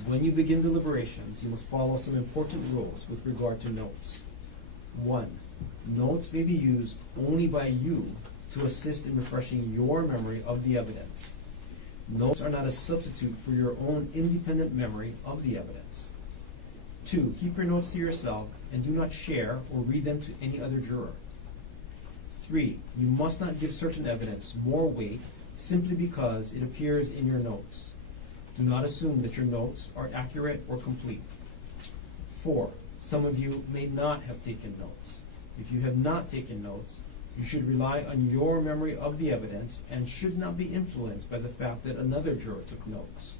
When you begin deliberations, you must follow some important rules with regard to notes. 1. Notes may be used only by you to assist in refreshing your memory of the evidence. Notes are not a substitute for your own independent memory of the evidence. 2. Keep your notes to yourself and do not share or read them to any other juror. 3. You must not give certain evidence more weight simply because it appears in your notes. Do not assume that your notes are accurate or complete. 4. Some of you may not have taken notes. If you have not taken notes, You should rely on your memory of the evidence and should not be influenced by the fact that another juror took notes.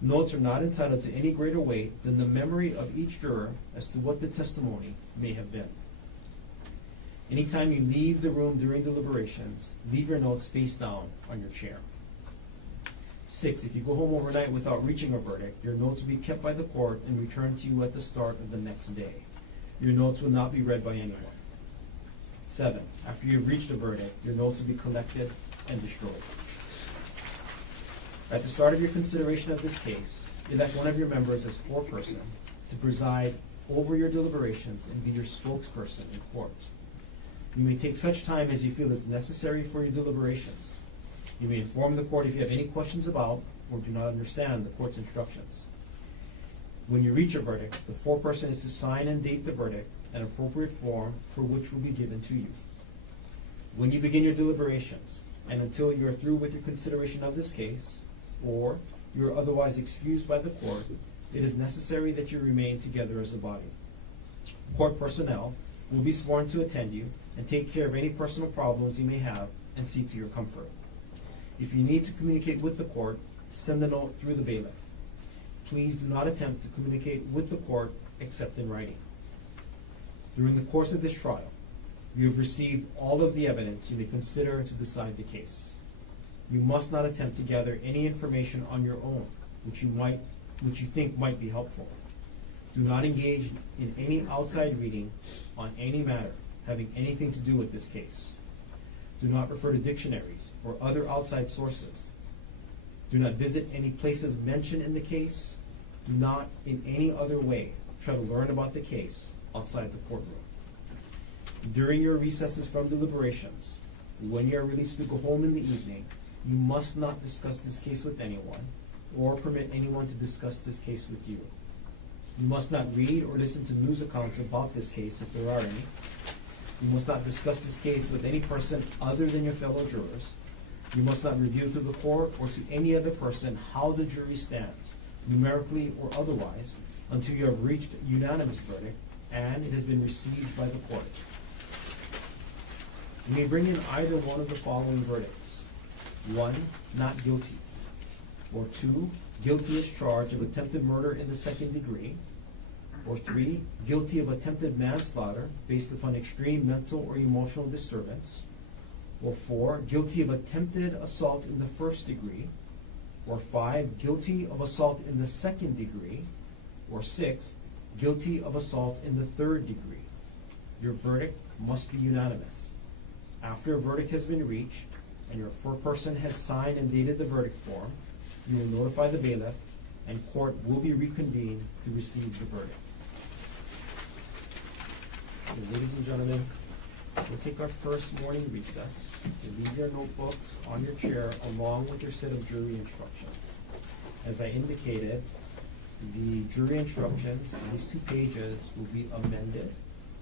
Notes are not entitled to any greater weight than the memory of each juror as to what the testimony may have been. Anytime you leave the room during deliberations, leave your notes face down on your chair. 6, if you go home overnight without reaching a verdict, your notes will be kept by the court and returned to you at the start of the next day. Your notes will not be read by anyone. 7, after you've reached a verdict, your notes will be collected and destroyed. At the start of your consideration of this case, elect one of your members as foreperson to preside over your deliberations and be your spokesperson in court. You may take such time as you feel is necessary for your deliberations. You may inform the court if you have any questions about or do not understand the court's instructions. When you reach a verdict, the foreperson is to sign and date the verdict, an appropriate form for which will be given to you. When you begin your deliberations, and until you are through with your consideration of this case, or you are otherwise excused by the court, it is necessary that you remain together as a body. Court personnel will be sworn to attend you and take care of any personal problems you may have and see to your comfort. If you need to communicate with the court, send a note through the bailiff. Please do not attempt to communicate with the court except in writing. During the course of this trial, you have received all of the evidence you may consider to decide the case. You must not attempt to gather any information on your own which you think might be helpful. Do not engage in any outside reading on any matter having anything to do with this case. Do not refer to dictionaries or other outside sources. Do not visit any places mentioned in the case. Do not in any other way try to learn about the case outside the courtroom. During your recesses from deliberations, when you are released to go home in the evening, you must not discuss this case with anyone or permit anyone to discuss this case with you. You must not read or listen to news accounts about this case if there are any. You must not discuss this case with any person other than your fellow jurors. You must not review to the court or to any other person how the jury stands, numerically or otherwise, until you have reached a unanimous verdict and it has been received by the court. You may bring in either one of the following verdicts. 1, not guilty. Or 2, guilty as charged of attempted murder in the second degree. Or 3, guilty of attempted manslaughter based upon extreme mental or emotional disturbance. Or 4, guilty of attempted assault in the first degree. Or 5, guilty of assault in the second degree. Or 6, guilty of assault in the third degree. Your verdict must be unanimous. After a verdict has been reached and your foreperson has signed and dated the verdict form, you will notify the bailiff and court will be reconvened to receive the verdict. Okay, ladies and gentlemen, we'll take our first morning recess. You leave your notebooks on your chair along with your set of jury instructions. As I indicated, the jury instructions, these 2 pages will be amended.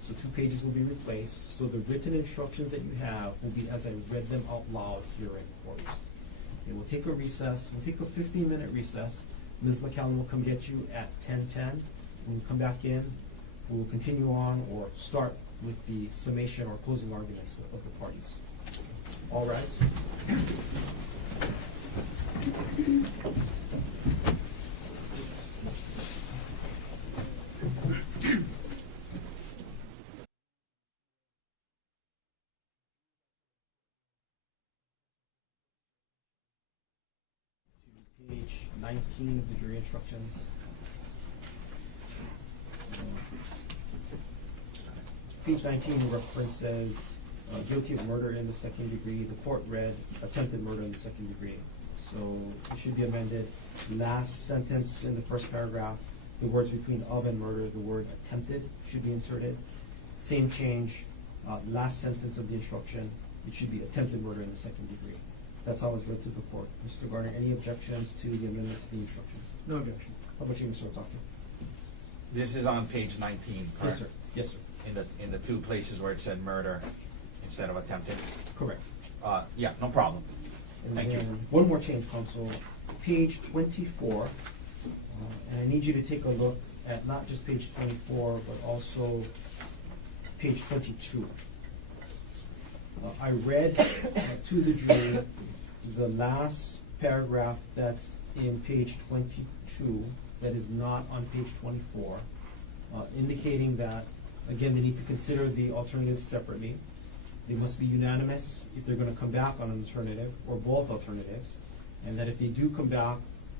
So 2 pages will be replaced. So the written instructions that you have will be as I read them out loud here in court. Okay, we'll take a recess. We'll take a 15-minute recess. Ms. McCallum will come get you at 10:10. When you come back in, we will continue on or start with the summation or closing arguments of the parties. All rise. Page 19 of the jury instructions. Page 19 references guilty of murder in the second degree. The court read attempted murder in the second degree. So it should be amended. Last sentence in the first paragraph, the words between of and murder, the word attempted should be inserted. Same change, last sentence of the instruction, it should be attempted murder in the second degree. That's how it's read to the court. Mr. Garner, any objections to the amendment of the instructions? No objections. How about you, Mr. Otake? This is on page 19, Yes, correct? sir. Yes, sir. In the 2 places where it said murder instead of attempted? Correct. Yeah, no problem. And Thank you. then one more change, counsel. Page 24, and I need you to take a look at not just page 24, but also page 22. I read to the jury the last paragraph that's in page 22 that is not on page 24, indicating that, again, they need to consider the alternatives separately. They must be unanimous if they're going to come back on an alternative or both alternatives, and that if they do come back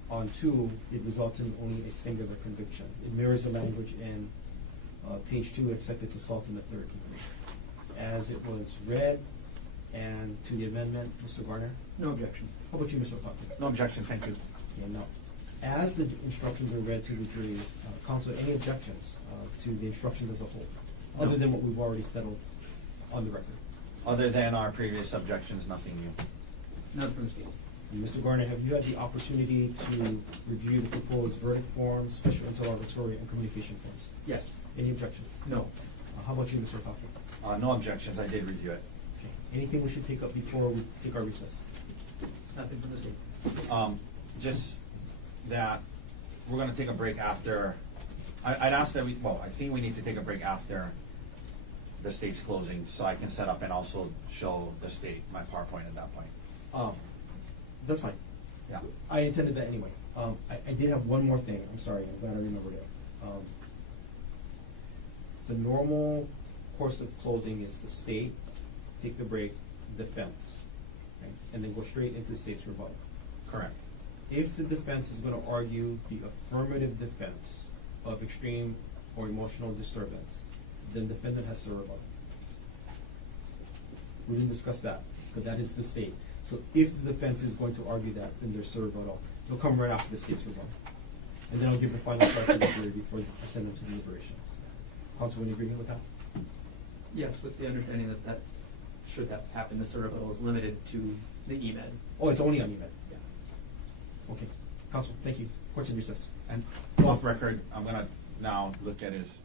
on two, it results in only a singular conviction. It mirrors the language in page 2, except it's assault in the third degree. As it was read, and to the amendment, Mr. Garner? No objection. How about you, Mr. Otake? No objection, thank you. Yeah, no. As the instructions were read to the jury, counsel, any objections to the instructions as a whole, other than what we've already settled on the record? Other than our previous objections, nothing new. None from the state. And Mr. Garner, have you had the opportunity to review the proposed verdict forms, special interrogatory, and communication forms? Yes. Any objections? No. How about you, Mr. Otake? No objections, I did review it. Okay. Anything we should take up before we take our recess? Nothing from the state. Just that we're gonna take a break after, I'd ask that I think we need to take a break after the state's closing, so I can set up and also show the state my PowerPoint at that point. That's fine. Yeah. I intended that anyway. I did have one more thing. I'm sorry. I'm glad I remembered it. The normal course of closing is the state, take the break, defense, okay? And then go straight into the state's rebuttal. Correct. If the defense is going to argue the affirmative defense of extreme or emotional disturbance, then defendant has to rebuttal. We didn't discuss that, but that is the state. So if the defense is going to argue that, then there's rebuttal. It'll come right after the state's rebuttal. And then I'll give the final charge to the jury before I send them to deliberation. Counsel, any agreement with that? Yes, with the understanding that should that happen, the rebuttal is limited to the EMED. Oh, it's only on EMED? Yeah. Okay. Counsel, thank you. Court's in recess. And off record, I'm gonna now look at his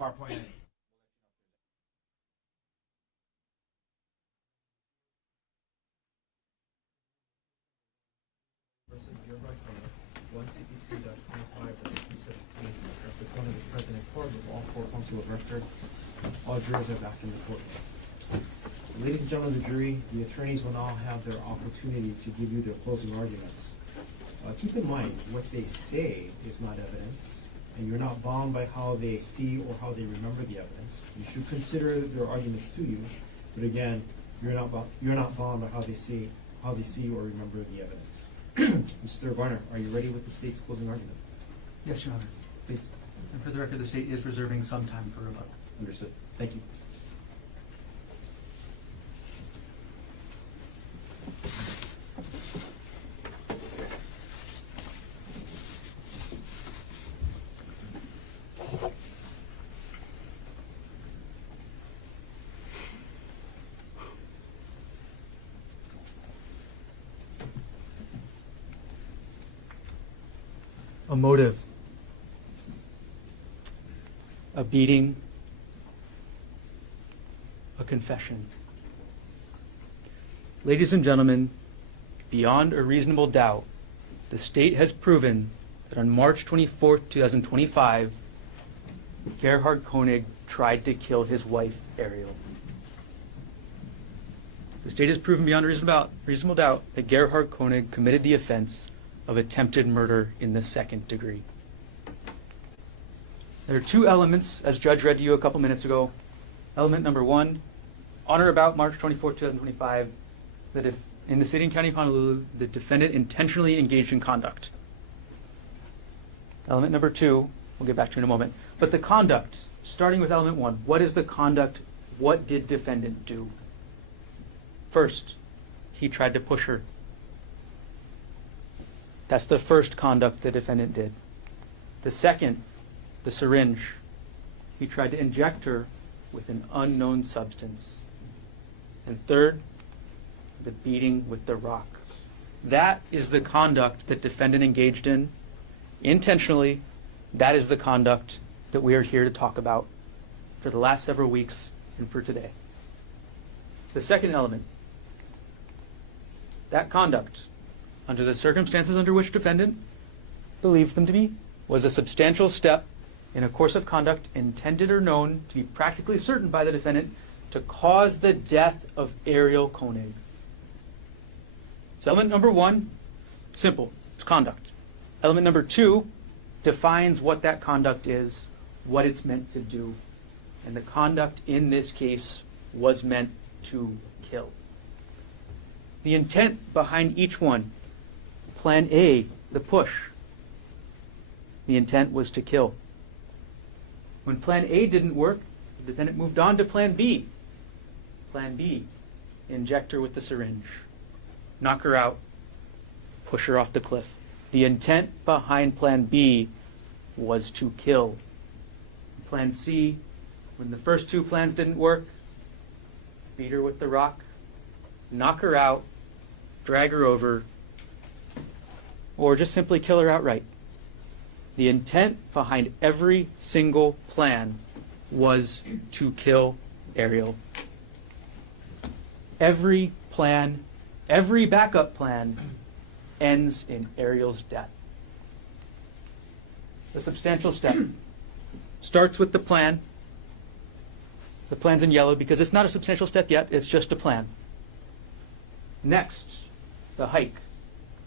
PowerPoint. Versus Gerhardt Konig, 1 CPC-25-317. Gerhardt Konig is present in court with all four counsel of record. All jurors are back in the courtroom. Ladies and gentlemen of the jury, the attorneys will now have their opportunity to give you their closing arguments. Keep in mind, what they say is not evidence, and you're not bound by how they see or how they remember the evidence. You should consider their arguments to you, but again, you're not bound by how they see or remember the evidence. Mr. Garner, are you ready with the state's closing argument? Yes, Your Honor. Please. And for the record, the state is reserving some time for rebuttal. Understood. Thank you. A motive, a beating, a confession. Ladies and gentlemen, beyond a reasonable doubt, the state has proven that on March 24, 2025, Gerhardt Konig tried to kill his wife, Arielle. The state has proven beyond a reasonable doubt that Gerhardt Konig committed the offense of attempted murder in the second degree. There are two elements, as Judge read to you a couple minutes ago. Element number one, on or about March 24, 2025, that if in the city and county of Honolulu, the defendant intentionally engaged in conduct. Element number two, we'll get back to in a moment. But the conduct, starting with element one, what is the conduct? What did defendant do? First, he tried to push her. That's the first conduct the defendant did. The second, the syringe. He tried to inject her with an unknown substance. And third, the beating with the rock. That is the conduct that defendant engaged in intentionally. That is the conduct that we are here to talk about for the last several weeks and for today. The second element, that conduct, under the circumstances under which defendant believed them to be, was a substantial step in a course of conduct intended or known to be practically certain by the defendant to cause the death of Arielle Konig. So element number 1, simple, it's conduct. Element number 2 defines what that conduct is, what it's meant to do. And the conduct in this case was meant to kill. The intent behind each one. Plan A, the push. The intent was to kill. When plan A didn't work, the defendant moved on to plan B. Plan B, inject her with the syringe. Knock her out. Push her off the cliff. The intent behind plan B was to kill. Plan C, when the first 2 plans didn't work, beat her with the rock, knock her out, drag her over, or just simply kill her outright. The intent behind every single plan was to kill Arielle. Every plan, every backup plan ends in Arielle's death. The substantial step starts with the plan. The plan's in yellow because it's not a substantial step yet, it's just a plan. Next, the hike.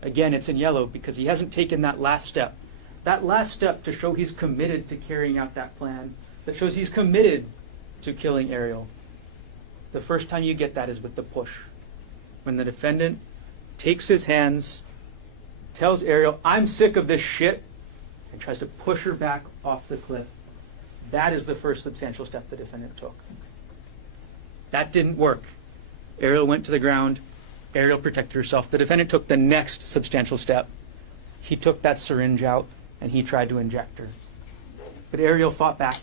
Again, it's in yellow because he hasn't taken that last step. That last step to show he's committed to carrying out that plan, that shows he's committed to killing Arielle. The first time you get that is with the push. When the defendant takes his hands, tells Arielle, I'm sick of this shit, and tries to push her back off the cliff. That is the first substantial step the defendant took. That didn't work. Arielle went to the ground. Arielle protected herself. The defendant took the next substantial step. He took that syringe out and he tried to inject her. But Arielle fought back.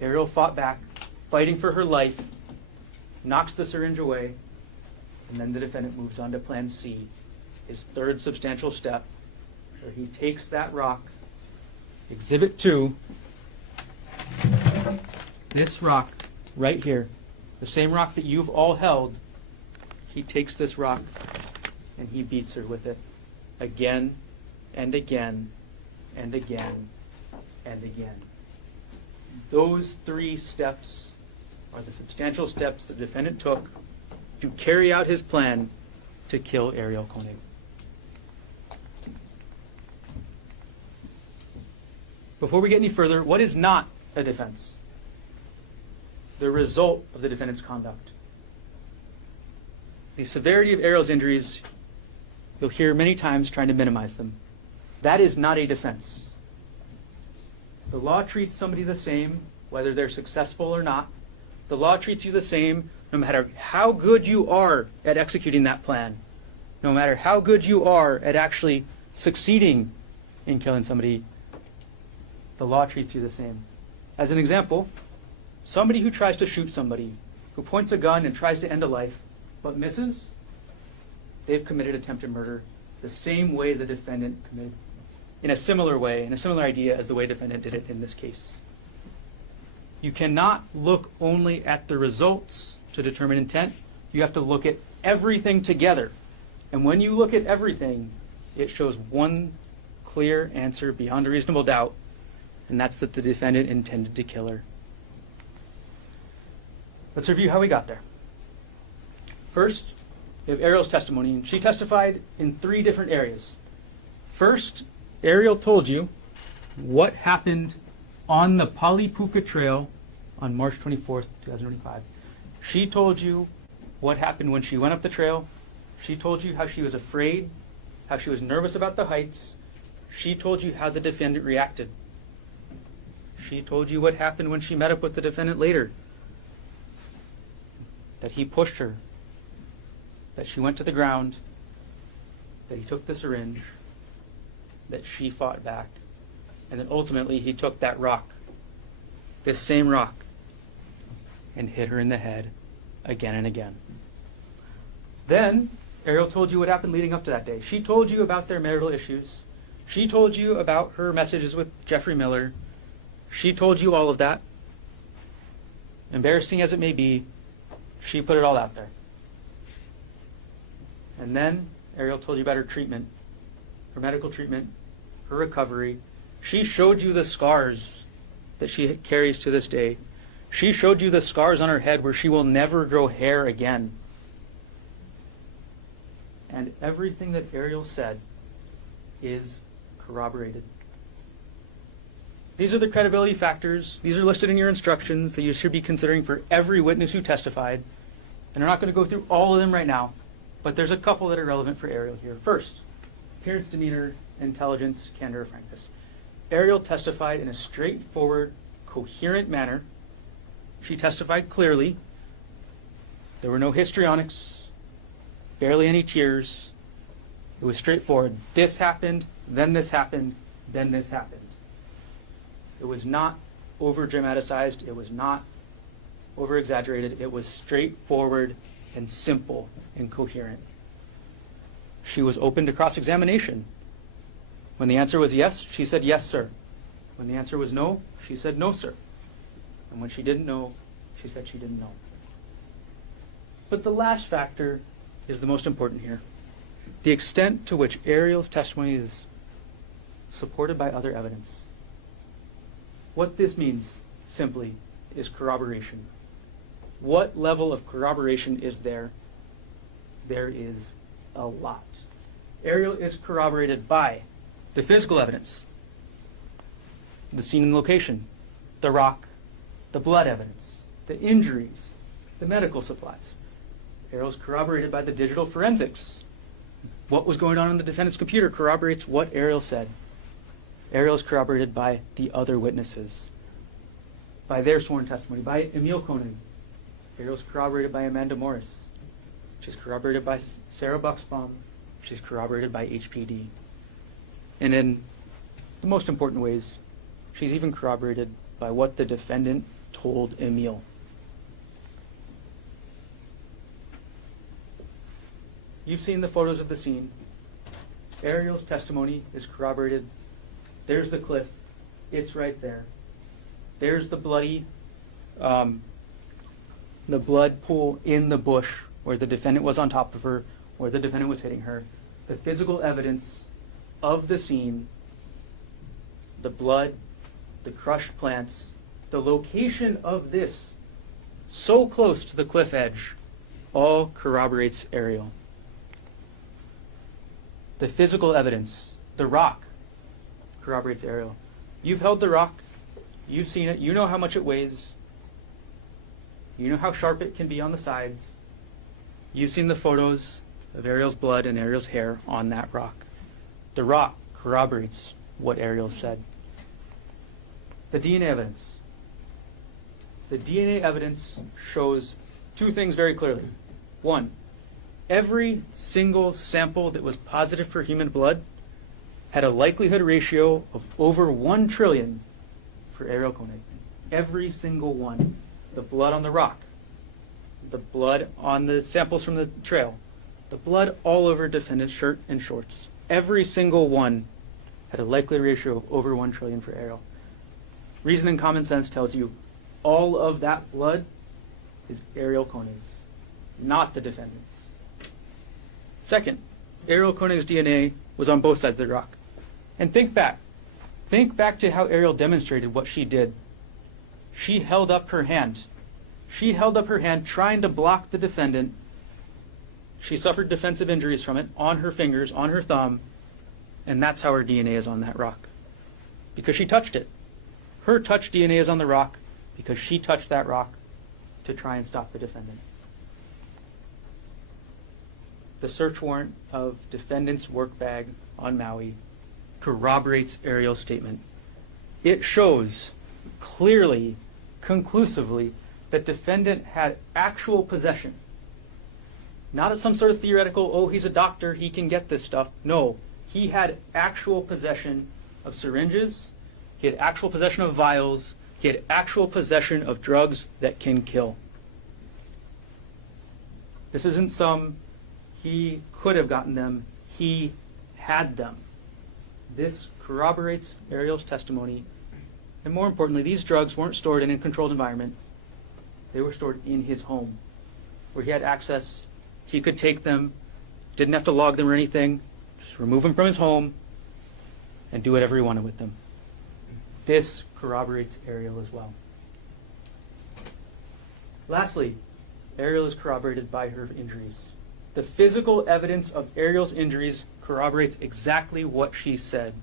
Arielle fought back, fighting for her life, knocks the syringe away, and then the defendant moves on to plan C, his third substantial step, where he takes that rock, Exhibit 2, this rock right here, the same rock that you've all held, he takes this rock and he beats her with it again and again and again and again. Those 3 steps are the substantial steps the defendant took to carry out his plan to kill Arielle Konig. Before we get any further, what is not a defense? The result of the defendant's conduct. The severity of Arielle's injuries, you'll hear many times trying to minimize them. That is not a defense. The law treats somebody the same, whether they're successful or not. The law treats you the same no matter how good you are at executing that plan, no matter how good you are at actually succeeding in killing somebody. The law treats you the same. As an example, somebody who tries to shoot somebody, who points a gun and tries to end a life, but misses, they've committed attempted murder the same way the defendant committed, in a similar way, in a similar idea as the way the defendant did it in this case. You cannot look only at the results to determine intent. You have to look at everything together. And when you look at everything, it shows one clear answer beyond a reasonable doubt, and that's that the defendant intended to kill her. Let's review how we got there. First, we have Arielle's testimony, and she testified in 3 different areas. First, Arielle told you what happened on the Palipuka Trail on March 24th, 2025. She told you what happened when she went up the trail. She told you how she was afraid, how she was nervous about the heights. She told you how the defendant reacted. She told you what happened when she met up with the defendant later. That he pushed her, that she went to the ground, that he took the syringe, that she fought back, and then ultimately he took that rock, this same rock, and hit her in the head again and again. Then Arielle told you what happened leading up to that day. She told you about their marital issues. She told you about her messages with Jeffrey Miller. She told you all of that. Embarrassing as it may be, she put it all out there. And then Arielle told you about her treatment, her medical treatment, her recovery. She showed you the scars that she carries to this day. She showed you the scars on her head where she will never grow hair again. And everything that Arielle said is corroborated. These are the credibility factors. These are listed in your instructions that you should be considering for every witness who testified. And I'm not going to go through all of them right now, but there's a couple that are relevant for Arielle here. First, appearance, demeanor, intelligence, candor, frankness. Arielle testified in a straightforward, coherent manner. She testified clearly. There were no histrionics, barely any tears. It was straightforward. This happened, then this happened, then this happened. It was not over-dramatized. It was not over-exaggerated. It was straightforward and simple and coherent. She was open to cross-examination. When the answer was yes, she said, yes, sir. When the answer was no, she said, no, sir. And when she didn't know, she said she didn't know. But the last factor is the most important here. The extent to which Arielle's testimony is supported by other evidence. What this means, simply, is corroboration. What level of corroboration is there? There is a lot. Arielle is corroborated by the physical evidence, the scene and location, the rock, the blood evidence, the injuries, the medical supplies. Arielle is corroborated by the digital forensics. What was going on the defendant's computer corroborates what Arielle said. Arielle is corroborated by the other witnesses, by their sworn testimony, by Arielle Konig. Arielle is corroborated by Amanda Morris. She's corroborated by Sarah Buxbaum. She's corroborated by HPD. And in the most important ways, she's even corroborated by what the defendant told Emile. You've seen the photos of the scene. Arielle's testimony is corroborated. There's the cliff. It's right there. There's the blood pool in the bush where the defendant was on top of her, where the defendant was hitting her. The physical evidence of the scene, the blood, the crushed plants, the location of this, so close to the cliff edge, all corroborates Arielle. The physical evidence, the rock, corroborates Arielle. You've held the rock. You've seen it. You know how much it weighs. You know how sharp it can be on the sides. You've seen the photos of Arielle's blood and Arielle's hair on that rock. The rock corroborates what Arielle said. The DNA evidence. The DNA evidence shows two things very clearly. One, every single sample that was positive for human blood had a likelihood ratio of over 1 trillion for Arielle Konig. Every single one. The blood on the rock, the blood on the samples from the trail, the blood all over defendant's shirt and shorts. Every single one had a likelihood ratio of over 1 trillion for Arielle. Reason and common sense tells you all of that blood is Arielle Konig's, not the defendant's. Second, Arielle Konig's DNA was on both sides of the rock. And think back. Think back to how Arielle demonstrated what she did. She held up her hand. She held up her hand trying to block the defendant. She suffered defensive injuries from it on her fingers, on her thumb, and that's how her DNA is on that rock. Because she touched it. Her touch DNA is on the rock because she touched that rock to try and stop the defendant. The search warrant of defendant's work bag on Maui corroborates Arielle's statement. It shows clearly, conclusively, that defendant had actual possession. Not as some sort of theoretical, oh, he's a doctor, he can get this stuff. No, he had actual possession of syringes, he had actual possession of vials, he had actual possession of drugs that can kill. This isn't some, he could have gotten them, he had them. This corroborates Arielle's testimony. And more importantly, these drugs weren't stored in a controlled environment. They were stored in his home, where he had access. He could take them, didn't have to log them or anything, just remove them from his home and do whatever he wanted with them. This corroborates Arielle as well. Lastly, Arielle is corroborated by her injuries. The physical evidence of Arielle's injuries corroborates exactly what she said.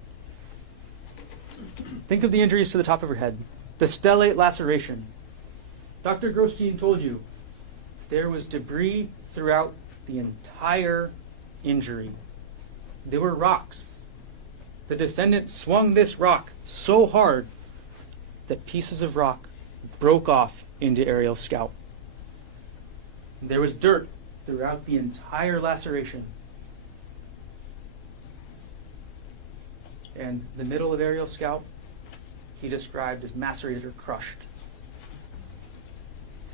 Think of the injuries to the top of her head. The stellate laceration. Dr. Grosjean told you there was debris throughout the entire injury. There were rocks. The defendant swung this rock so hard that pieces of rock broke off into Arielle's scalp. There was dirt throughout the entire laceration. And the middle of Arielle's scalp, he described as macerated or crushed.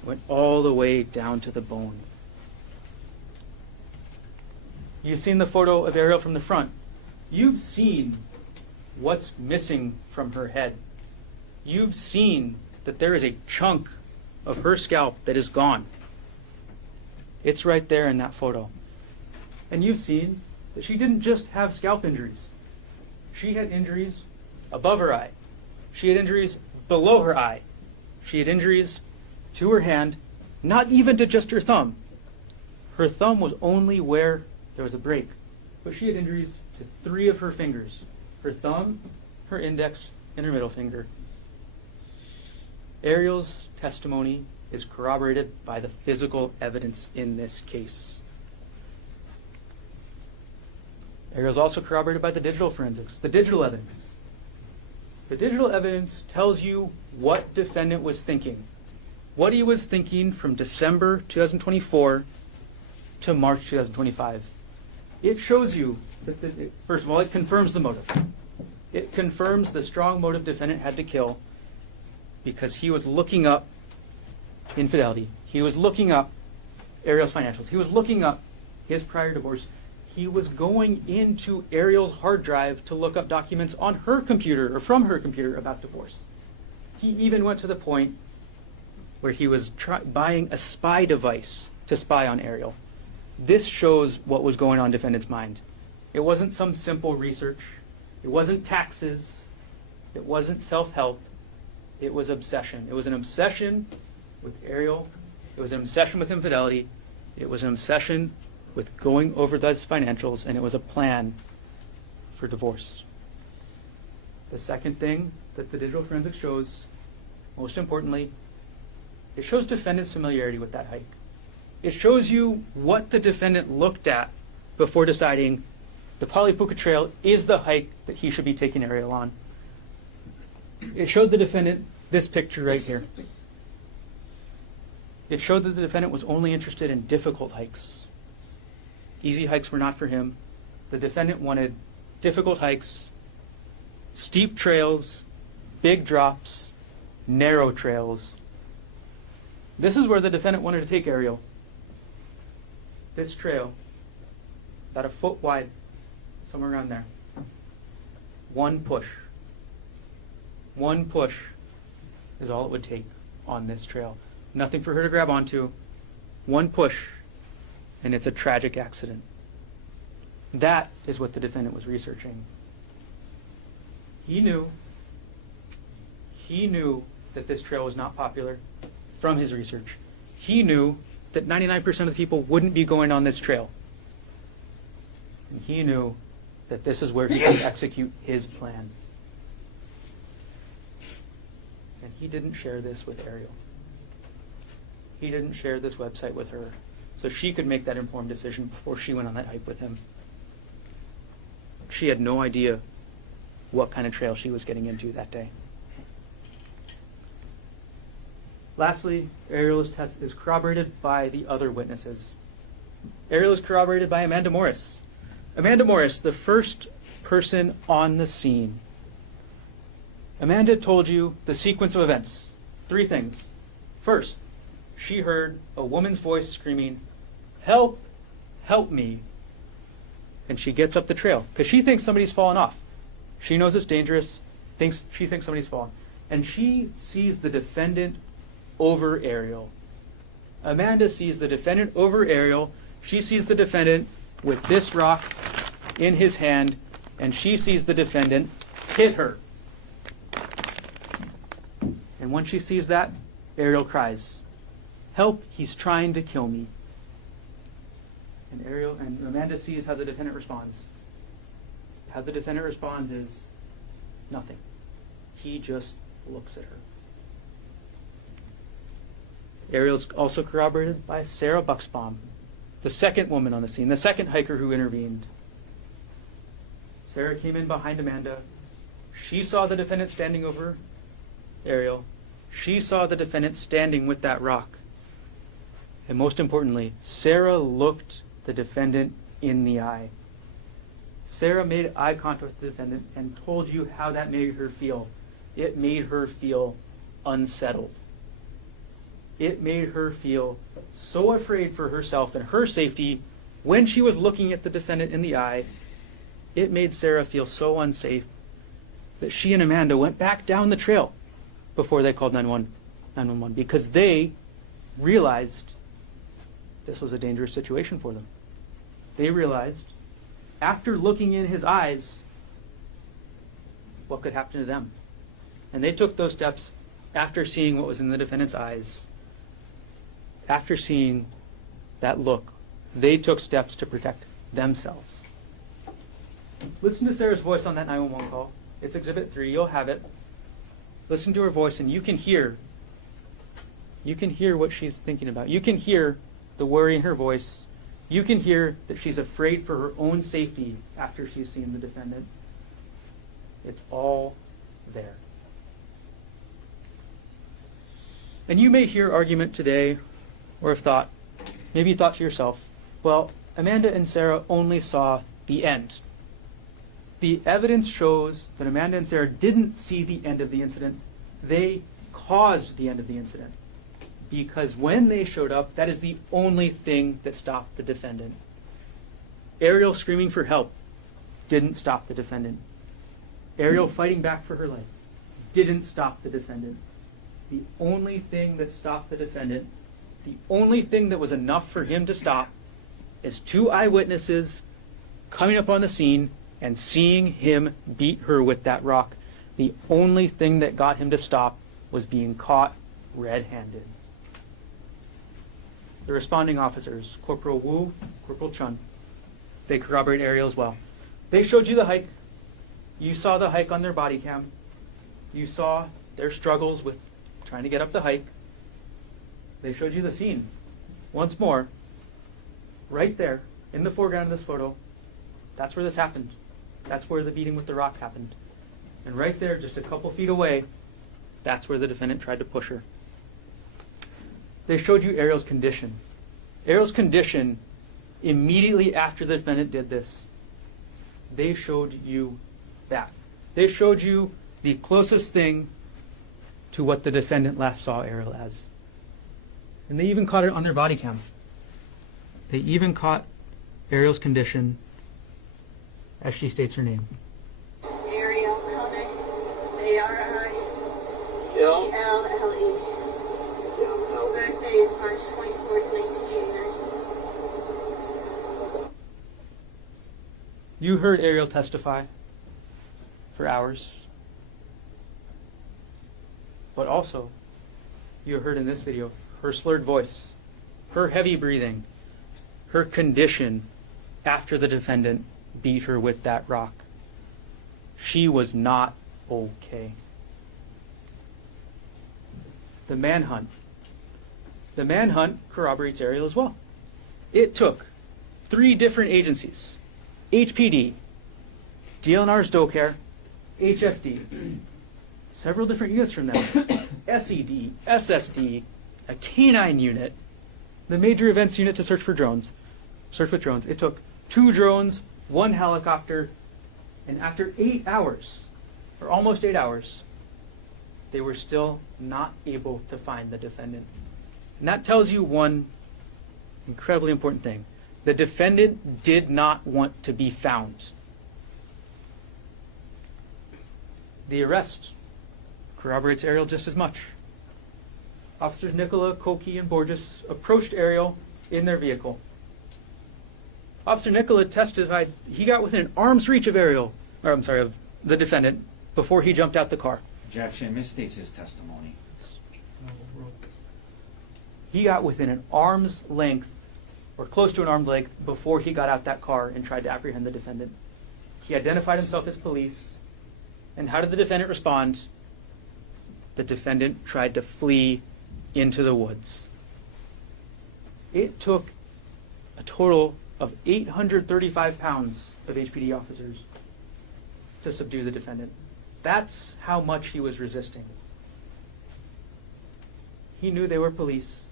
It went all the way down to the bone. You've seen the photo of Arielle from the front. You've seen what's missing from her head. You've seen that there is a chunk of her scalp that is gone. It's right there in that photo. And you've seen that she didn't just have scalp injuries. She had injuries above her eye. She had injuries below her eye. She had injuries to her hand, not even to just her thumb. Her thumb was only where there was a break. But she had injuries to 3 of her fingers. Her thumb, her index, and her middle finger. Arielle's testimony is corroborated by the physical evidence in this case. Arielle's also corroborated by the digital forensics, the digital evidence. The digital evidence tells you what defendant was thinking, what he was thinking from December 2024 to March 2025. It shows you that, first of all, it confirms the motive. It confirms the strong motive defendant had to kill because he was looking up infidelity. He was looking up Arielle's financials. He was looking up his prior divorce. He was going into Arielle's hard drive to look up documents on her computer or from her computer about divorce. He even went to the point where he was buying a spy device to spy on Arielle. This shows what was going on in defendant's mind. It wasn't some simple research. It wasn't taxes. It wasn't self-help. It was obsession. It was an obsession with Arielle. It was an obsession with infidelity. It was an obsession with going over those financials, and it was a plan for divorce. The second thing that the digital forensics shows, most importantly, it shows defendant's familiarity with that hike. It shows you what the defendant looked at before deciding the Polipuka Trail is the hike that he should be taking Arielle on. It showed the defendant this picture right here. It showed that the defendant was only interested in difficult hikes. Easy hikes were not for him. The defendant wanted difficult hikes, steep trails, big drops, narrow trails. This is where the defendant wanted to take Arielle. This trail, about a foot wide, somewhere around there. One push is all it would take on this trail. Nothing for her to grab onto. One push, and it's a tragic accident. That is what the defendant was researching. He knew that this trail was not popular from his research. He knew that 99% of the people wouldn't be going on this trail. And he knew that this is where he could execute his plan. And he didn't share this with Arielle. He didn't share this website with her, so she could make that informed decision before she went on that hike with him. She had no idea what kind of trail she was getting into that day. Lastly, Arielle is corroborated by the other witnesses. Arielle is corroborated by Amanda Morris. Amanda Morris, the first person on the scene. Amanda told you the sequence of events. 3 things. First, she heard a woman's voice screaming, "Help! Help me!" And she gets up the trail because she thinks somebody's fallen off. She knows it's dangerous. She thinks somebody's fallen. And she sees the defendant over Arielle. Amanda sees the defendant over Arielle. She sees the defendant with this rock in his hand, and she sees the defendant hit her. And when she sees that, Arielle cries. Help, he's trying to kill me. And Amanda sees how the defendant responds. How the defendant responds is nothing. He just looks at her. Arielle's also corroborated by Sarah Buxbaum, the second woman on the scene, the second hiker who intervened. Sarah came in behind Amanda. She saw the defendant standing over Arielle. She saw the defendant standing with that rock. And most importantly, Sarah looked the defendant in the eye. Sarah made eye contact with the defendant and told you how that made her feel. It made her feel unsettled. It made her feel so afraid for herself and her safety when she was looking at the defendant in the eye. It made Sarah feel so unsafe that she and Amanda went back down the trail before they called 911 because they realized this was a dangerous situation for them. They realized, after looking in his eyes, what could happen to them. And they took those steps after seeing what was in the defendant's eyes. After seeing that look, they took steps to protect themselves. Listen to Sarah's voice on that 911 call. It's Exhibit 3. You'll have it. Listen to her voice, and you can hear what she's thinking about. You can hear the worry in her voice. You can hear that she's afraid for her own safety after she's seen the defendant. It's all there. And you may hear argument today, or have thought, maybe you thought to yourself, well, Amanda and Sarah only saw the end. The evidence shows that Amanda and Sarah didn't see the end of the incident. They caused the end of the incident. Because when they showed up, that is the only thing that stopped the defendant. Arielle screaming for help didn't stop the defendant. Arielle fighting back for her life didn't stop the defendant. The only thing that stopped the defendant, the only thing that was enough for him to stop, is 2 eyewitnesses coming up on the scene and seeing him beat her with that rock. The only thing that got him to stop was being caught red-handed. The responding officers, Corporal Wu, Corporal Chun, they corroborate Arielle as well. They showed you the hike. You saw the hike on their body cam. You saw their struggles with trying to get up the hike. They showed you the scene. Once more, right there, in the foreground of this photo, that's where this happened. That's where the beating with the rock happened. And right there, just a couple feet away, that's where the defendant tried to push her. They showed you Arielle's condition. Arielle's condition immediately after the defendant did this. They showed you that. They showed you the closest thing to what the defendant last saw Arielle as. And they even caught it on their body cam. They even caught Arielle's condition as she states her name. Arielle Konig, Arielle. Birthday is March 24th, 1989. You heard Arielle testify for hours. But also, you heard in this video her slurred voice, her heavy breathing, her condition after the defendant beat her with that rock. She was not okay. The manhunt corroborates Arielle as well. It took 3 different agencies, HPD, DLNR's DoCare, HFD, several different units from them, SED, SSD, a canine unit, the major events unit to search with drones. It took 2 drones, 1 helicopter, and after 8 hours, or almost 8 hours, they were still not able to find the defendant. And that tells you one incredibly important thing. The defendant did not want to be found. The arrest corroborates Arielle just as much. Officers Nicola, Koki, and Borges approached Arielle in their vehicle. Officer Nicola testified he got within an arm's reach of of the defendant before he jumped out the car. Objection, misstates his testimony. He got within an arm's length, or close to an arm's length, before he got out that car and tried to apprehend the defendant. He identified himself as police. And how did the defendant respond? The defendant tried to flee into the woods. It took a total of 835 pounds of HPD officers to subdue the defendant. That's how much he was resisting. He knew they were police.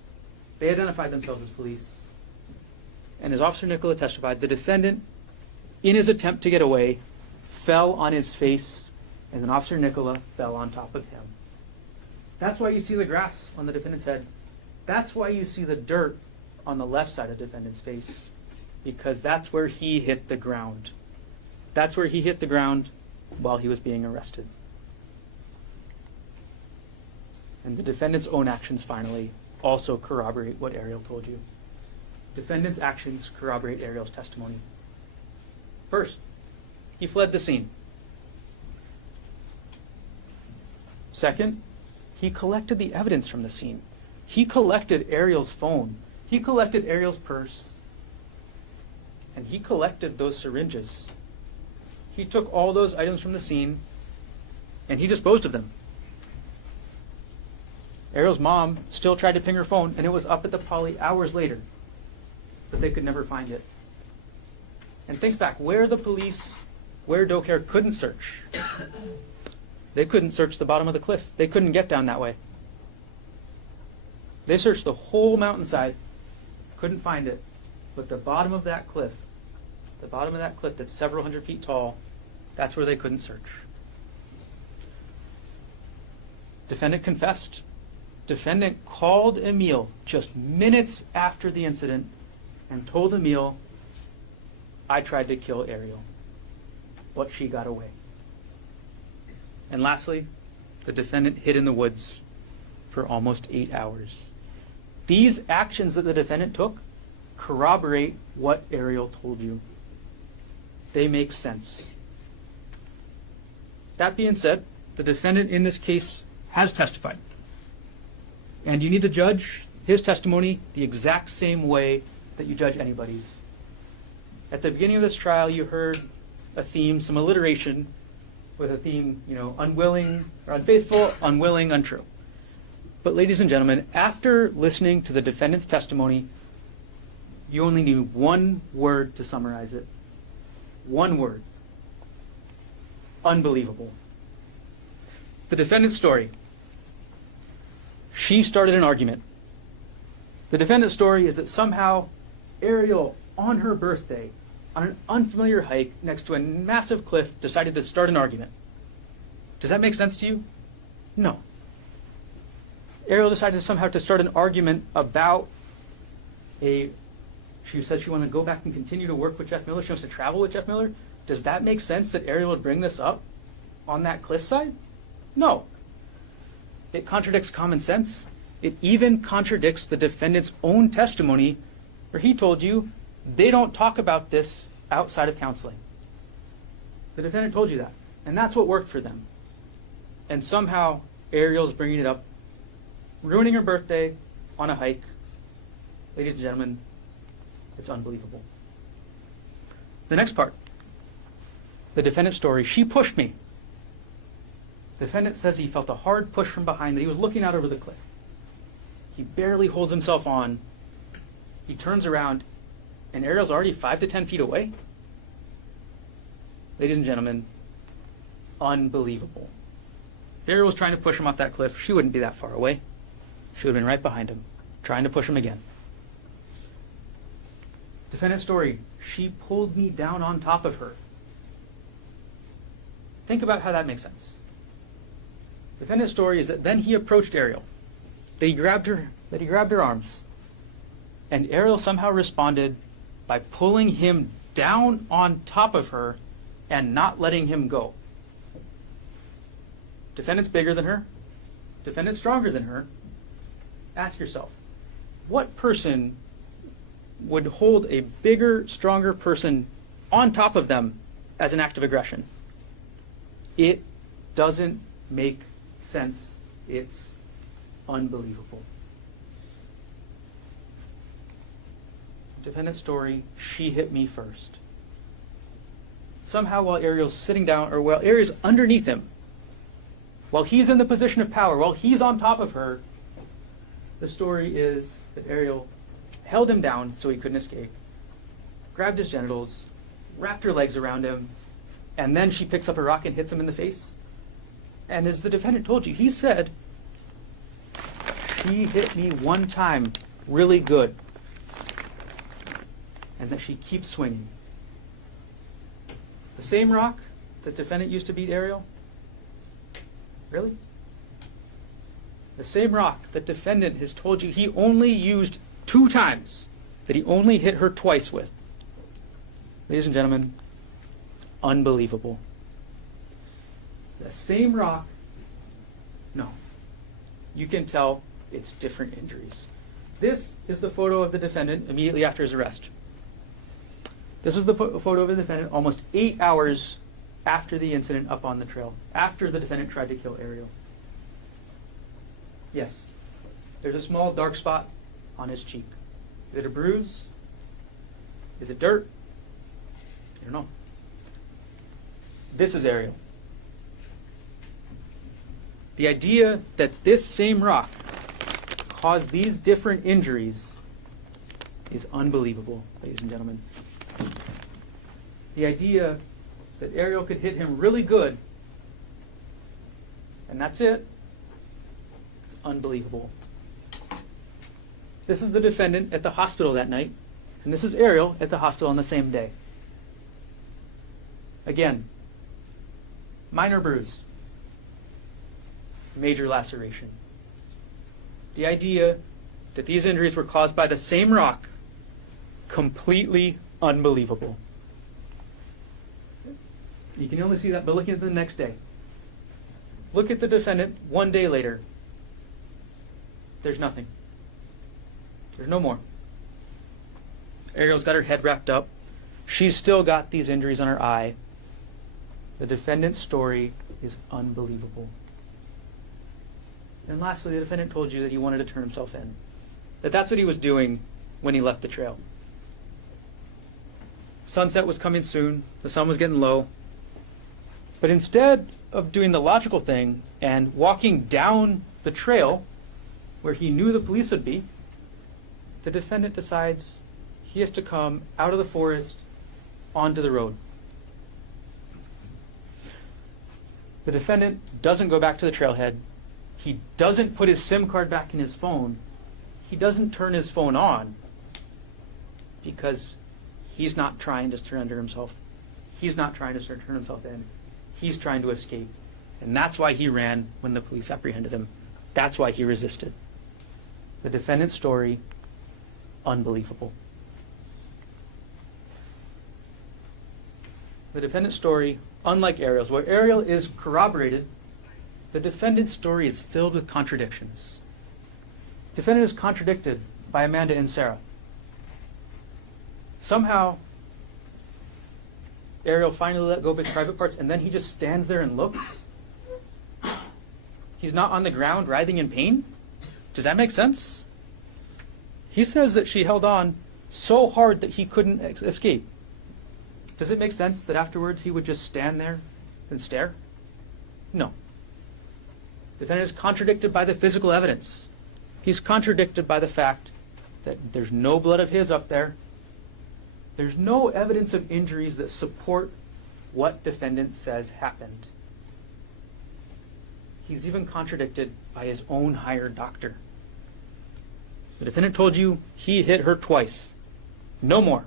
They identified themselves as police. And as Officer Nicola testified, the defendant, in his attempt to get away, fell on his face, and then Officer Nicola fell on top of him. That's why you see the grass on the defendant's head. That's why you see the dirt on the left side of the defendant's face, because that's where he hit the ground. That's where he hit the ground while he was being arrested. And the defendant's own actions, finally, also corroborate what Arielle told you. Defendant's actions corroborate Arielle's testimony. First, he fled the scene. Second, he collected the evidence from the scene. He collected Arielle's phone. He collected Arielle's purse. And he collected those syringes. He took all those items from the scene and he disposed of them. Arielle's mom still tried to ping her phone, and it was up at the poly hours later, but they could never find it. And think back, where the police, where DoCare couldn't search. They couldn't search the bottom of the cliff. They couldn't get down that way. They searched the whole mountainside, couldn't find it, but the bottom of that cliff that's several hundred feet tall, that's where they couldn't search. Defendant confessed. Defendant called Emile just minutes after the incident and told Emile, I tried to kill Arielle, but she got away. And lastly, the defendant hid in the woods for almost 8 hours. These actions that the defendant took corroborate what Arielle told you. They make sense. That being said, the defendant in this case has testified. And you need to judge his testimony the exact same way that you judge anybody's. At the beginning of this trial, you heard a theme, some alliteration with a theme, unwilling or unfaithful, unwilling, untrue. But ladies and gentlemen, after listening to the defendant's testimony, you only need one word to summarize it. One word. Unbelievable. The defendant's story. She started an argument. The defendant's story is that somehow Arielle, on her birthday, on an unfamiliar hike next to a massive cliff, decided to start an argument. Does that make sense to you? No. Arielle decided somehow to start an argument about she said she wanted to go back and continue to work with Jeff Miller. She wants to travel with Jeff Miller. Does that make sense that Arielle would bring this up on that cliffside? No. It contradicts common sense. It even contradicts the defendant's own testimony where he told you they don't talk about this outside of counseling. The defendant told you that. And that's what worked for them. And somehow Arielle's bringing it up, ruining her birthday on a hike. Ladies and gentlemen, it's unbelievable. The next part. The defendant's story. She pushed me. The defendant says he felt a hard push from behind, that he was looking out over the cliff. He barely holds himself on. He turns around, and Arielle's already 5 to 10 feet away. Ladies and gentlemen, unbelievable. If Arielle was trying to push him off that cliff, she wouldn't be that far away. She would have been right behind him, trying to push him again. Defendant's story. She pulled me down on top of her. Think about how that makes sense. Defendant's story is that then he approached Arielle. That he grabbed her arms. And Arielle somehow responded by pulling him down on top of her and not letting him go. Defendant's bigger than her. Defendant's stronger than her. Ask yourself, what person would hold a bigger, stronger person on top of them as an act of aggression? It doesn't make sense. It's unbelievable. Defendant's story, she hit me first. Somehow while Arielle's sitting down, or while Arielle's underneath him, while he's in the position of power, while he's on top of her, the story is that Arielle held him down so he couldn't escape, grabbed his genitals, wrapped her legs around him, and then she picks up a rock and hits him in the face. And as the defendant told you, he said, she hit me one time really good, and that she keeps swinging. The same rock that the defendant used to beat Arielle? Really? The same rock that defendant has told you he only used 2 times, that he only hit her twice with. Ladies and gentlemen, it's unbelievable. The same rock, no. You can tell it's different injuries. This is the photo of the defendant immediately after his arrest. This is the photo of the defendant almost 8 hours after the incident up on the trail, after the defendant tried to kill Arielle. Yes, there's a small dark spot on his cheek. Is it a bruise? Is it dirt? I don't know. This is Arielle. The idea that this same rock caused these different injuries is unbelievable, ladies and gentlemen. The idea that Arielle could hit him really good, and that's it, is unbelievable. This is the defendant at the hospital that night, and this is Arielle at the hospital on the same day. Again, minor bruise, major laceration. The idea that these injuries were caused by the same rock, completely unbelievable. You can only see that by looking at the next day. Look at the defendant 1 day later. There's nothing. There's no more. Arielle's got her head wrapped up. She's still got these injuries on her eye. The defendant's story is unbelievable. And lastly, the defendant told you that he wanted to turn himself in. That's what he was doing when he left the trail. Sunset was coming soon. The sun was getting low. But instead of doing the logical thing and walking down the trail where he knew the police would be, the defendant decides he has to come out of the forest onto the road. The defendant doesn't go back to the trailhead. He doesn't put his SIM card back in his phone. He doesn't turn his phone on because he's not trying to surrender himself. He's not trying to turn himself in. He's trying to escape. And that's why he ran when the police apprehended him. That's why he resisted. The defendant's story, unbelievable. The defendant's story, unlike Arielle's, where Arielle is corroborated, the defendant's story is filled with contradictions. The defendant is contradicted by Amanda and Sarah. Somehow, Arielle finally let go of his private parts, and then he just stands there and looks. He's not on the ground writhing in pain? Does that make sense? He says that she held on so hard that he couldn't escape. Does it make sense that afterwards he would just stand there and stare? No. The defendant is contradicted by the physical evidence. He's contradicted by the fact that there's no blood of his up there. There's no evidence of injuries that support what defendant says happened. He's even contradicted by his own hired doctor. The defendant told you he hit her twice. No more.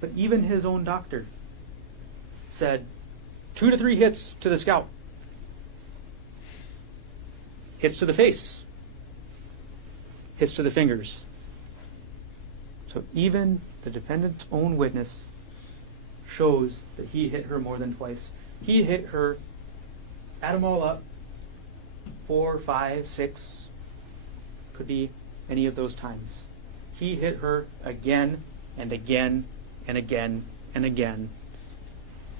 But even his own doctor said 2 to 3 hits to the scalp. Hits to the face. Hits to the fingers. So even the defendant's own witness shows that he hit her more than twice. He hit her, add them all up, 4, 5, 6, could be any of those times. He hit her again and again and again and again.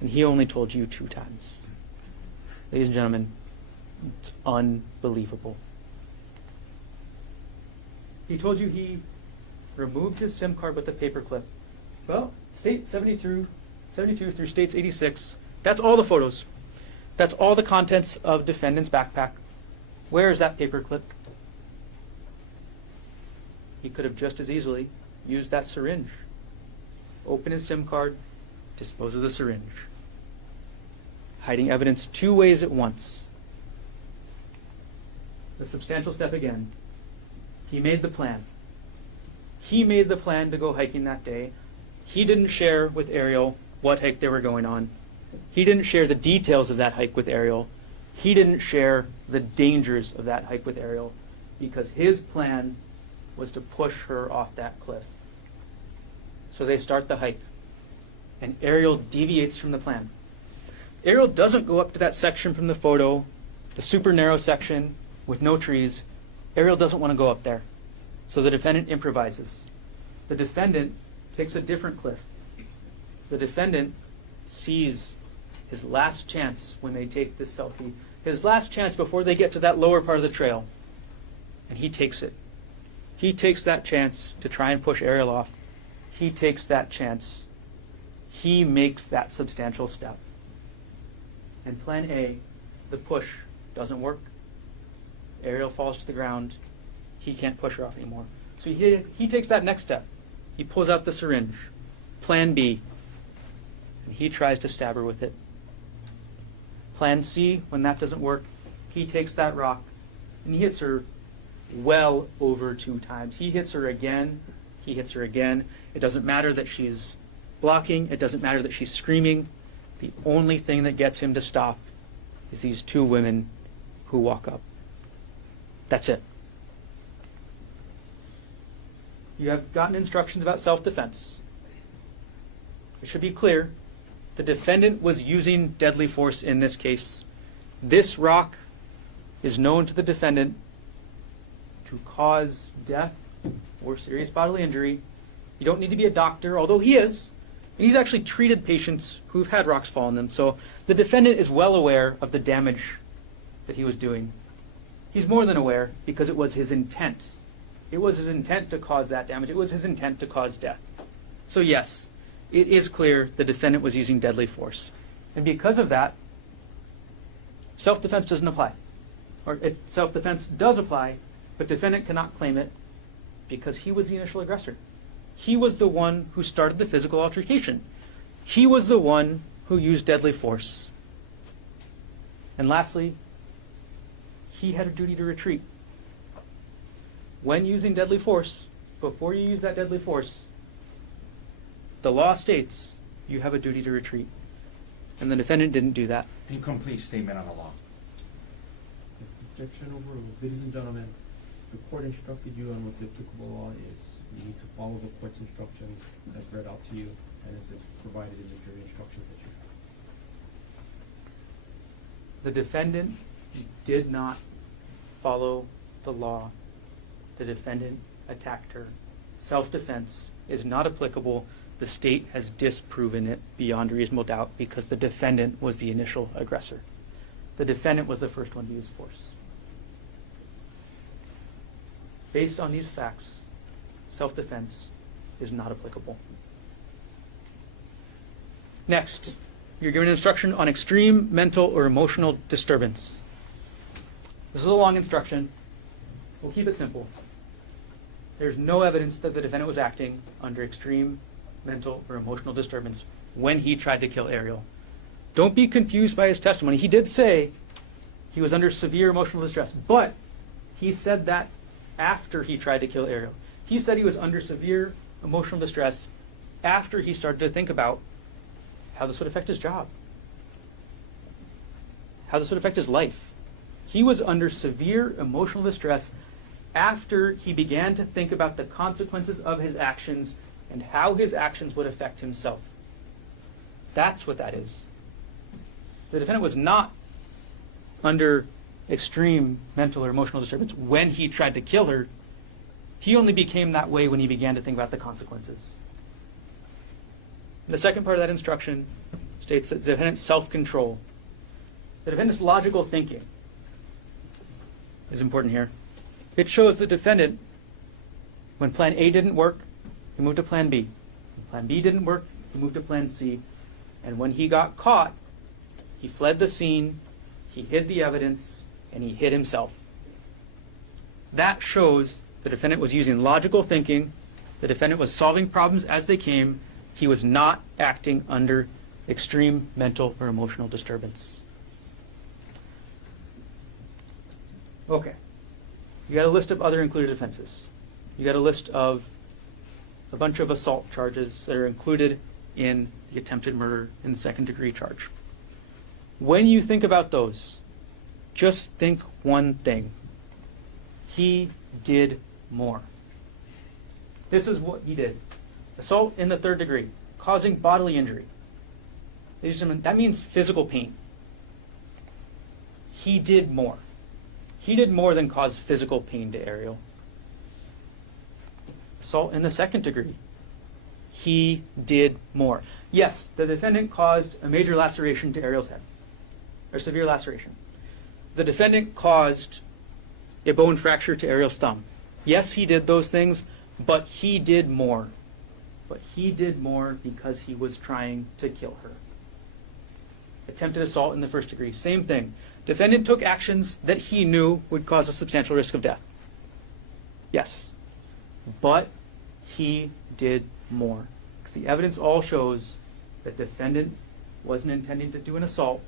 And he only told you 2 times. Ladies and gentlemen, it's unbelievable. He told you he removed his SIM card with a paper clip. Well, state 72 through states 86, that's all the photos. That's all the contents of defendant's backpack. Where is that paper clip? He could have just as easily used that syringe. Open his SIM card, dispose of the syringe. Hiding evidence two ways at once. The substantial step again. He made the plan. He made the plan to go hiking that day. He didn't share with Arielle what hike they were going on. He didn't share the details of that hike with Arielle. He didn't share the dangers of that hike with Arielle because his plan was to push her off that cliff. So they start the hike, and Arielle deviates from the plan. Arielle doesn't go up to that section from the photo, the super narrow section with no trees. Arielle doesn't want to go up there. So the defendant improvises. The defendant takes a different cliff. The defendant sees his last chance when they take this selfie, his last chance before they get to that lower part of the trail, and he takes it. He takes that chance to try and push Arielle off. He takes that chance. He makes that substantial step. And plan A, the push, doesn't work. Arielle falls to the ground. He can't push her off anymore. So he takes that next step. He pulls out the syringe. Plan B. And he tries to stab her with it. Plan C, when that doesn't work, he takes that rock and he hits her well over 2 times. He hits her again. He hits her again. It doesn't matter that she's blocking. It doesn't matter that she's screaming. The only thing that gets him to stop is these 2 women who walk up. That's it. You have gotten instructions about self-defense. It should be clear. The defendant was using deadly force in this case. This rock is known to the defendant to cause death or serious bodily injury. You don't need to be a doctor, although he is. And he's actually treated patients who've had rocks fall on them. So the defendant is well aware of the damage that he was doing. He's more than aware because it was his intent. It was his intent to cause that damage. It was his intent to cause death. So yes, it is clear the defendant was using deadly force. And because of that, self-defense doesn't apply. Or self-defense does apply, but defendant cannot claim it because he was the initial aggressor. He was the one who started the physical altercation. He was the one who used deadly force. And lastly, he had a duty to retreat. When using deadly force, before you use that deadly force, the law states you have a duty to retreat. And the defendant didn't do that. Incomplete statement on the law. Objection overruled. Ladies and gentlemen, the court instructed you on what the applicable law is. You need to follow the court's instructions as read out to you and as it's provided in the jury instructions that you have. The defendant did not follow the law. The defendant attacked her. Self-defense is not applicable. The state has disproven it beyond reasonable doubt because the defendant was the initial aggressor. The defendant was the first one to use force. Based on these facts, self-defense is not applicable. Next, you're given instruction on extreme mental or emotional disturbance. This is a long instruction. We'll keep it simple. There's no evidence that the defendant was acting under extreme mental or emotional disturbance when he tried to kill Arielle. Don't be confused by his testimony. He did say he was under severe emotional distress, but he said that after he tried to kill Arielle. He said he was under severe emotional distress after he started to think about how this would affect his job, how this would affect his life. He was under severe emotional distress after he began to think about the consequences of his actions and how his actions would affect himself. That's what that is. The defendant was not under extreme mental or emotional disturbance when he tried to kill her. He only became that way when he began to think about the consequences. The second part of that instruction states that the defendant's self-control, the defendant's logical thinking is important here. It shows the defendant, when plan A didn't work, He moved to plan B. When plan B didn't work, he moved to plan C. And when he got caught, he fled the scene, he hid the evidence, and he hid himself. That shows the defendant was using logical thinking, the defendant was solving problems as they came, he was not acting under extreme mental or emotional disturbance. Okay. You got a list of other included offenses. You got a list of a bunch of assault charges that are included in the attempted murder and second-degree charge. When you think about those, just think one thing. He did more. This is what he did. Assault in the third degree, causing bodily injury. Ladies and gentlemen, that means physical pain. He did more. He did more than cause physical pain to Arielle. Assault in the second degree. He did more. Yes, the defendant caused a major laceration to Arielle's head, or severe laceration. The defendant caused a bone fracture to Arielle's thumb. Yes, he did those things, but he did more. But he did more because he was trying to kill her. Attempted assault in the first degree, same thing. Defendant took actions that he knew would cause a substantial risk of death. Yes, but he did more. Because the evidence all shows that defendant wasn't intending to do an assault.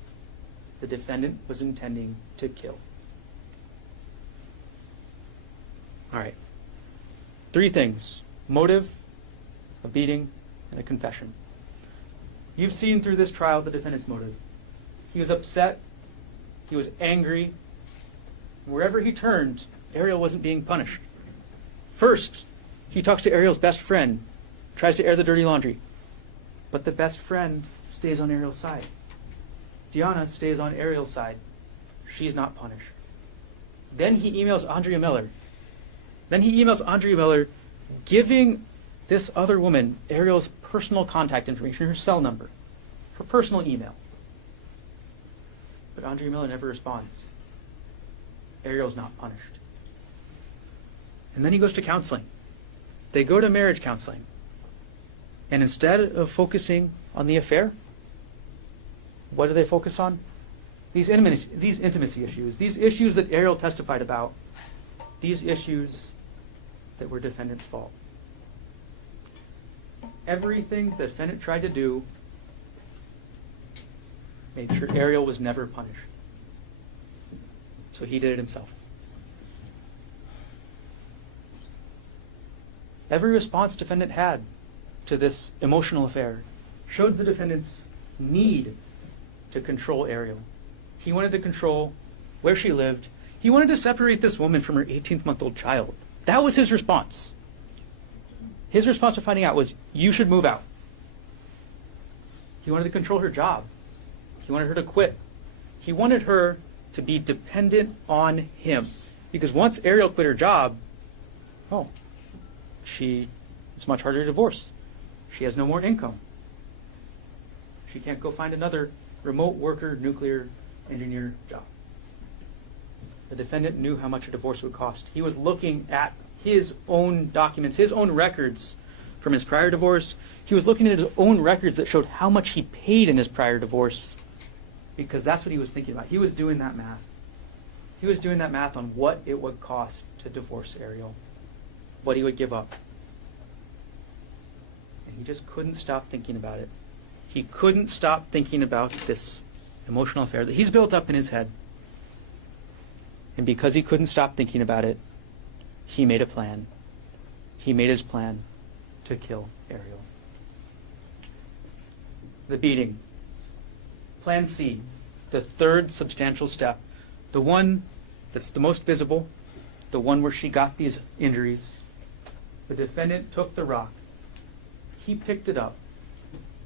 The defendant was intending to kill. All right. 3 things: motive, a beating, and a confession. You've seen through this trial the defendant's motive. He was upset. He was angry. Wherever he turned, Arielle wasn't being punished. First, he talks to Arielle's best friend, tries to air the dirty laundry. But the best friend stays on Arielle's side. Deanna stays on Arielle's side. She's not punished. Then he emails Andrea Miller. Giving this other woman Arielle's personal contact information, her cell number, her personal email. But Andrea Miller never responds. Arielle's not punished. And then he goes to counseling. They go to marriage counseling. And instead of focusing on the affair, what do they focus on? These intimacy issues, these issues that Arielle testified about, these issues that were defendant's fault. Everything the defendant tried to do made sure Arielle was never punished. So he did it himself. Every response defendant had to this emotional affair showed the defendant's need to control Arielle. He wanted to control where she lived. He wanted to separate this woman from her 18-month-old child. That was his response. His response to finding out was, you should move out. He wanted to control her job. He wanted her to quit. He wanted her to be dependent on him. Because once Arielle quit her job, it's much harder to divorce. She has no more income. She can't go find another remote worker, nuclear engineer job. The defendant knew how much a divorce would cost. He was looking at his own documents, his own records from his prior divorce. He was looking at his own records that showed how much he paid in his prior divorce, because that's what he was thinking about. He was doing that math. He was doing that math on what it would cost to divorce Arielle, what he would give up. And he just couldn't stop thinking about it. He couldn't stop thinking about this emotional affair that he's built up in his head. And because he couldn't stop thinking about it, he made a plan. He made his plan to kill Arielle. The beating. Plan C, the third substantial step, the one that's the most visible, the one where she got these injuries. The defendant took the rock. He picked it up.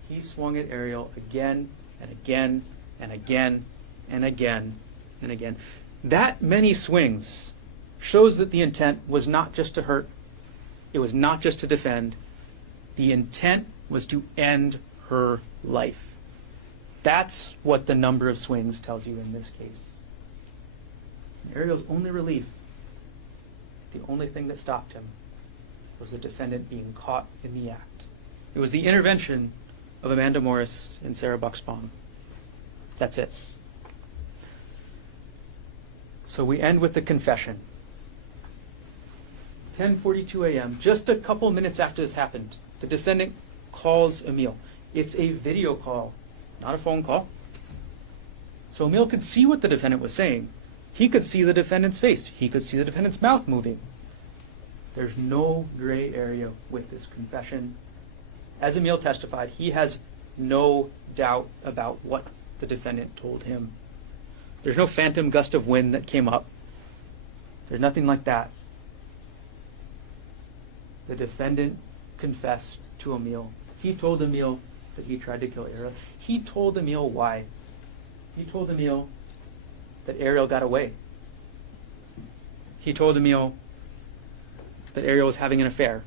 He swung at Arielle again and again and again and again and again. That many swings shows that the intent was not just to hurt. It was not just to defend. The intent was to end her life. That's what the number of swings tells you in this case. And Arielle's only relief, the only thing that stopped him, was the defendant being caught in the act. It was the intervention of Amanda Morris and Sarah Bucksbaum. That's it. So we end with the confession. 10:42 a.m., just a couple minutes after this happened, the defendant calls Emile. It's a video call, not a phone call. So Emile could see what the defendant was saying. He could see the defendant's face. He could see the defendant's mouth moving. There's no gray area with this confession. As Emile testified, he has no doubt about what the defendant told him. There's no phantom gust of wind that came up. There's nothing like that. The defendant confessed to Emile. He told Emile that he tried to kill Arielle. He told Emile why. He told Emile that Arielle got away. He told Emile that Arielle was having an affair.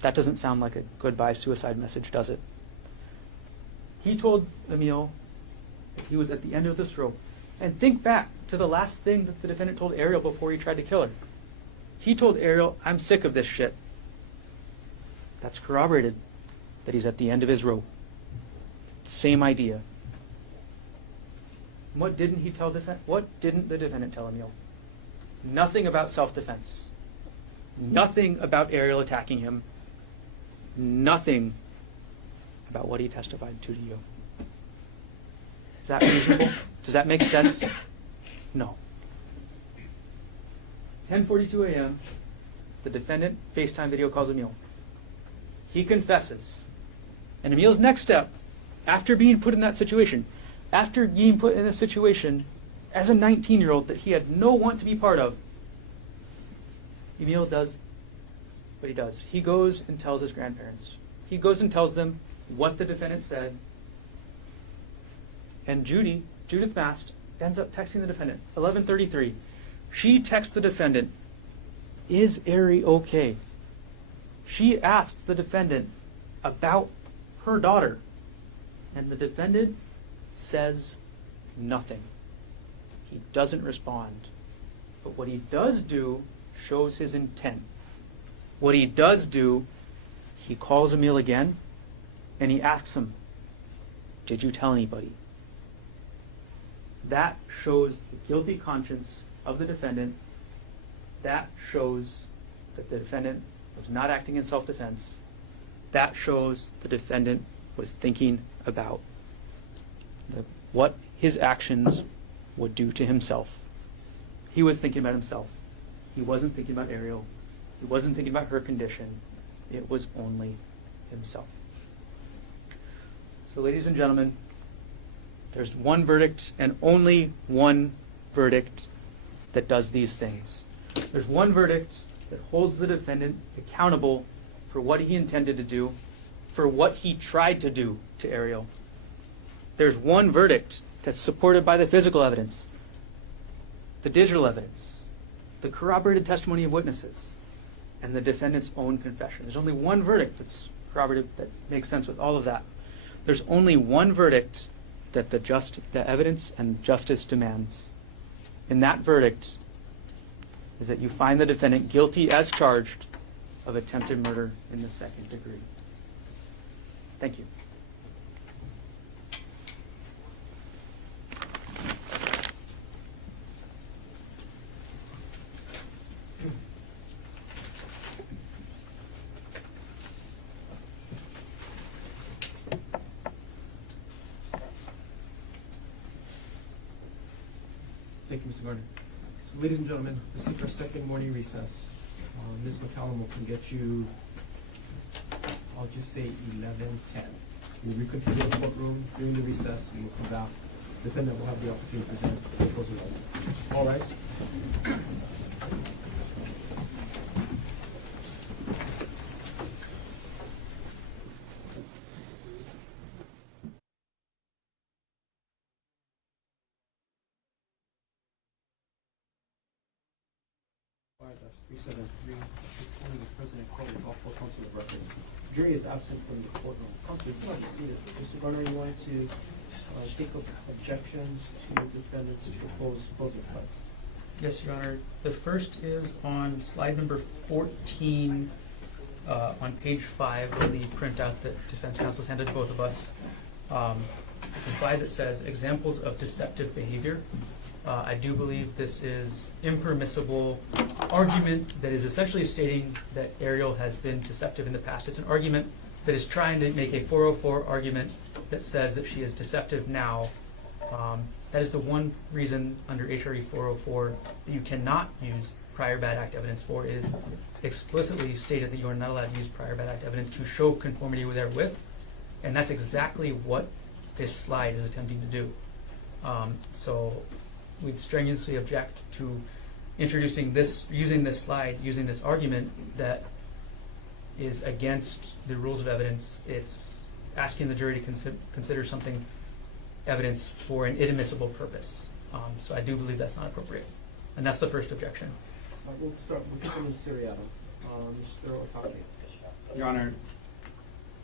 That doesn't sound like a goodbye suicide message, does it? He told Emile that he was at the end of this rope. And think back to the last thing that the defendant told Arielle before he tried to kill her. He told Arielle, I'm sick of this shit. That's corroborated that he's at the end of his rope. Same idea. What didn't he tell What didn't the defendant tell Emile? Nothing about self-defense. Nothing about Arielle attacking him. Nothing about what he testified to you. Is that reasonable? Does that make sense? No. 10:42 a.m., the defendant FaceTime video calls Emile. He confesses. And Emile's next step, after being put in that situation, after being put in a situation as a 19-year-old that he had no want to be part of, Emile does what he does. He goes and tells his grandparents. He goes and tells them what the defendant said. And Judith Mast, ends up texting the defendant. 11:33. She texts the defendant, is Ari okay? She asks the defendant about her daughter. And the defendant says nothing. He doesn't respond. But what he does do shows his intent. What he does do, he calls Emile again, and he asks him, did you tell anybody? That shows the guilty conscience of the defendant. That shows that the defendant was not acting in self-defense. That shows the defendant was thinking about what his actions would do to himself. He was thinking about himself. He wasn't thinking about Arielle. He wasn't thinking about her condition. It was only himself. So, ladies and gentlemen, there's one verdict and only one verdict that does these things. There's one verdict that holds the defendant accountable for what he intended to do, for what he tried to do to Arielle. There's one verdict that's supported by the physical evidence, the digital evidence, the corroborated testimony of witnesses, and the defendant's own confession. There's only one verdict that's corroborated that makes sense with all of that. There's only one verdict that the evidence and justice demands. And that verdict is that you find the defendant guilty as charged of attempted murder in the second degree. Thank you. Thank you, Mr. Gardner. So, ladies and gentlemen, this is our second morning recess. Ms. McCallum will get you, I'll just say 11:10. We'll reconfigure the courtroom during the recess, and we'll come back. The defendant will have the opportunity to present the closing argument. All rise. President calling all four counsel of record. Jury is absent from the courtroom. Counsel, you want to see it. Mr. Garner, you wanted to take up objections to defendants' proposed closing slides. Yes, Your Honor. The first is on slide number 14, on page 5 of the printout that defense counsel handed to both of us. It's a slide that says examples of deceptive behavior. I do believe this is impermissible argument that is essentially stating that Arielle has been deceptive in the past. It's an argument that is trying to make a 404 argument that says that she is deceptive now. That is the one reason under HRE 404 that you cannot use prior bad act evidence for. It is explicitly stated that you are not allowed to use prior bad act evidence to show conformity therewith, and that's exactly what this slide is attempting to do. So we'd strenuously object to introducing this, using this slide, using this argument that is against the rules of evidence. It's asking the jury to consider something evidence for an inadmissible purpose. So I do believe that's not appropriate. And that's the first objection. We'll start with Ms. Arielle. Mr. Otake. Your Honor,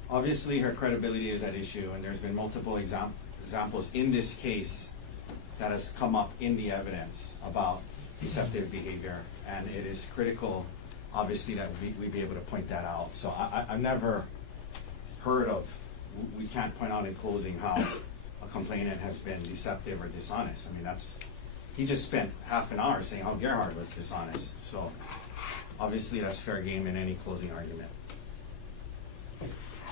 obviously her credibility is at issue, and there's been multiple examples in this case that has come up in the evidence about deceptive behavior, and it is critical, obviously, that we be able to point that out. So I've never heard of, we can't point out in closing how a complainant has been deceptive or dishonest. I mean, he just spent half an hour saying how Gerhardt was dishonest. So obviously that's fair game in any closing argument.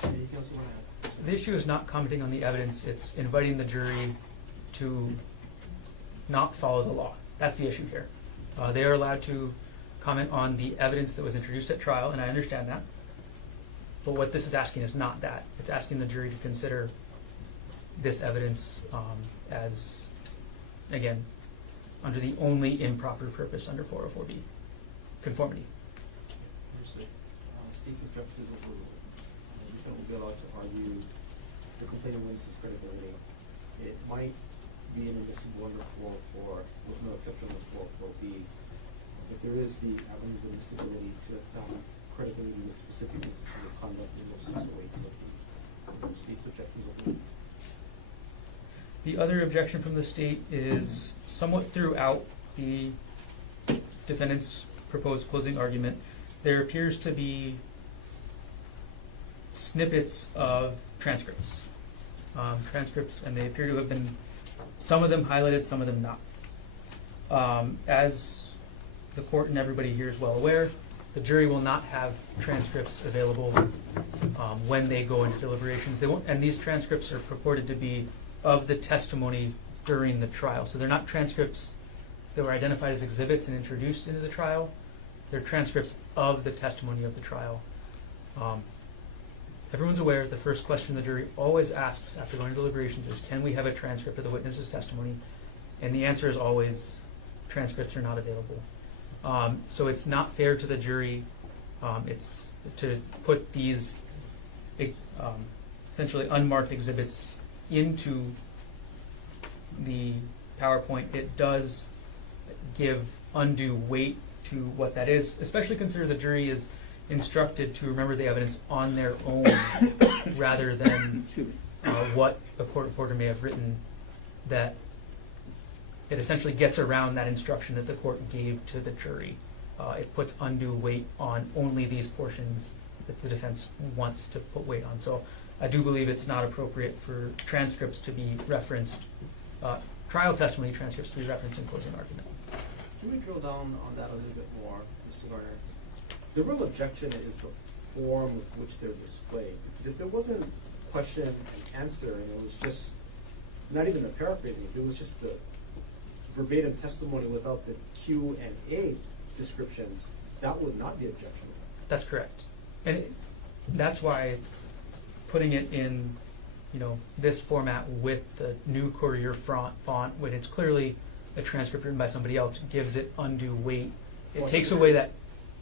Anything else you want to add? The issue is not commenting on the evidence. It's inviting the jury to not follow the law. That's the issue here. They are allowed to comment on the evidence that was introduced at trial, and I understand that. But what this is asking is not that. It's asking the jury to consider this evidence as, again, under the only improper purpose under 404B, conformity. State's objection is overruled. The defendant will be allowed to argue the complainant witness's credibility. It might be an admissible under 404, with no exception under 404B. But there is the avenue of admissibility to have found credibility in specific instances of conduct in those 608. So the state's objection is overruled. The other objection from the state is somewhat throughout the defendant's proposed closing argument. There appears to be snippets of transcripts. And they appear to have been, some of them highlighted, some of them not. As the court and everybody here is well aware, the jury will not have transcripts available when they go into deliberations. They won't, and these transcripts are purported to be of the testimony during the trial. So they're not transcripts that were identified as exhibits and introduced into the trial. They're transcripts of the testimony of the trial. Everyone's aware the first question the jury always asks after going to deliberations is, can we have a transcript of the witness's testimony? And the answer is always, transcripts are not available. So it's not fair to the jury. It's to put these essentially unmarked exhibits into the PowerPoint. It does give undue weight to what that is, especially consider the jury is instructed to remember the evidence on their own rather than what a court reporter may have written, that it essentially gets around that instruction that the court gave to the jury. It puts undue weight on only these portions that the defense wants to put weight on. So I do believe it's not appropriate for transcripts to be referenced, trial testimony transcripts to be referenced in closing argument. Can we drill down on that a little bit more, Mr. Garner? The real objection is the form with which they're displayed. Because if it wasn't question and answer, and it was just, not even the paraphrasing, if it was just the verbatim testimony without the Q&A descriptions, that would not be objectionable. That's correct. And that's why putting it in, this format with the new Courier font, when it's clearly a transcript written by somebody else, gives it undue weight. It takes away that.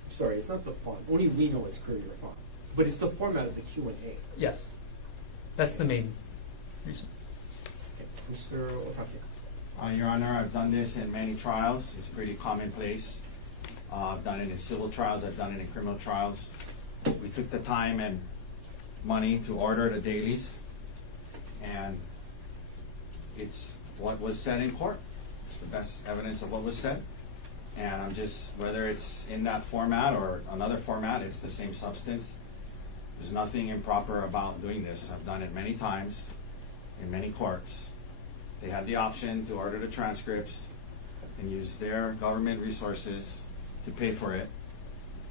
Sorry, it's not the font. Only we know it's Courier font. But it's the format of the Q&A. Yes. That's the main reason. Okay. Mr. Otake. Your Honor, I've done this in many trials. It's pretty commonplace. I've done it in civil trials. I've done it in criminal trials. We took the time and money to order the dailies, and it's what was said in court. It's the best evidence of what was said. And I'm just, whether it's in that format or another format, it's the same substance. There's nothing improper about doing this. I've done it many times in many courts. They had the option to order the transcripts and use their government resources to pay for it.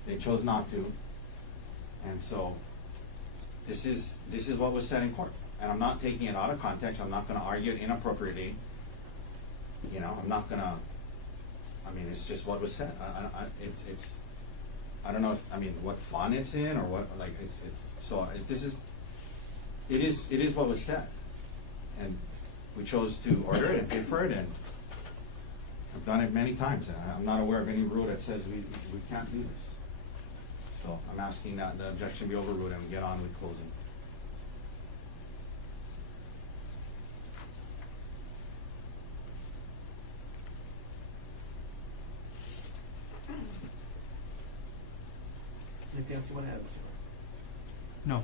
They chose not to. And so this is what was said in court. And I'm not taking it out of context. I'm not going to argue it inappropriately. You know, I'm not going to, I mean, it's just what was said. I don't know if, I mean, what font it's in or what, like, it is what was said. And we chose to order it and pay for it, and I've done it many times, and I'm not aware of any rule that says we can't do this. So I'm asking that the objection be overruled and we get on with closing. Anything else you want to add, Mr. No.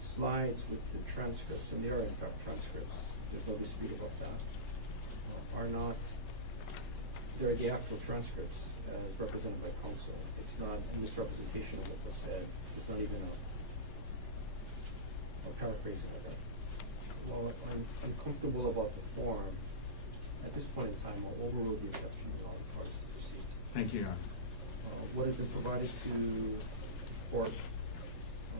Slides with the transcripts, and they are in fact transcripts, there's no dispute about that, are not, they're the actual transcripts as represented by counsel. It's not a misrepresentation of what was said. It's not even a paraphrasing of it. While I'm uncomfortable about the form, at this point in time, I'll overrule the objection and allow the parties to proceed. Thank you, Your Honor. What has been provided to court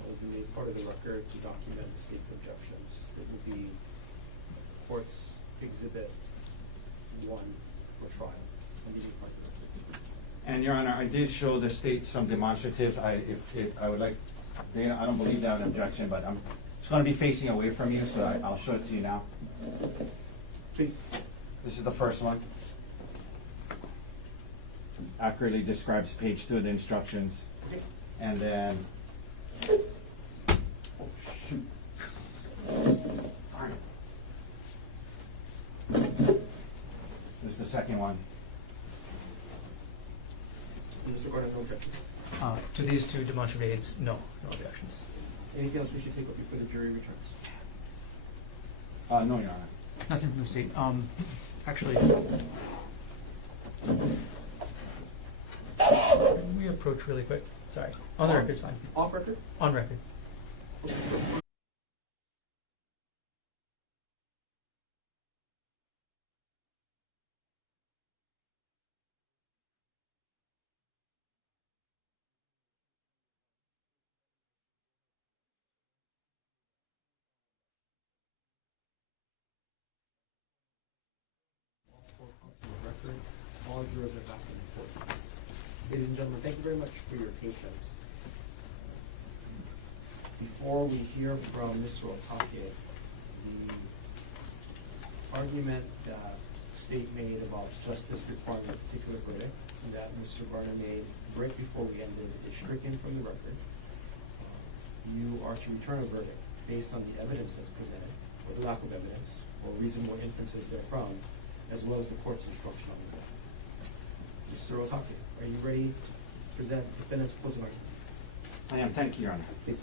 will be made part of the record to document the state's objections. It will be court's exhibit 1 for trial. And be part of the record. And Your Honor, I did show the state some demonstratives. I would like, Dana, I don't believe that an objection, but it's going to be facing away from you, so I'll show it to you now. Please. This is the first one. Accurately describes page 2 of the instructions. Okay. And then, oh shoot. Darn it. This is the second one. Mr. Gordon, no objection. To these two demonstrative aids, no objections. Anything else we should take up before the jury returns? No, Your Honor. Nothing from the state. Actually, can we approach really quick? Sorry. On the record's fine. Off record? On record. Okay, sure. Record. All jurors are back in court. Ladies and gentlemen, thank you very much for your patience. Before we hear from Mr. Otake, the argument that the state made about justice requiring a particular verdict, and that Mr. Garner made right before we ended, is stricken from the record. You are to return a verdict based on the evidence that's presented, or the lack of evidence, or reasonable inferences therefrom, as well as the court's instruction on the matter. Mr. Otake, are you ready to present defendant's closing argument? I am. Thank you, Your Honor. Please.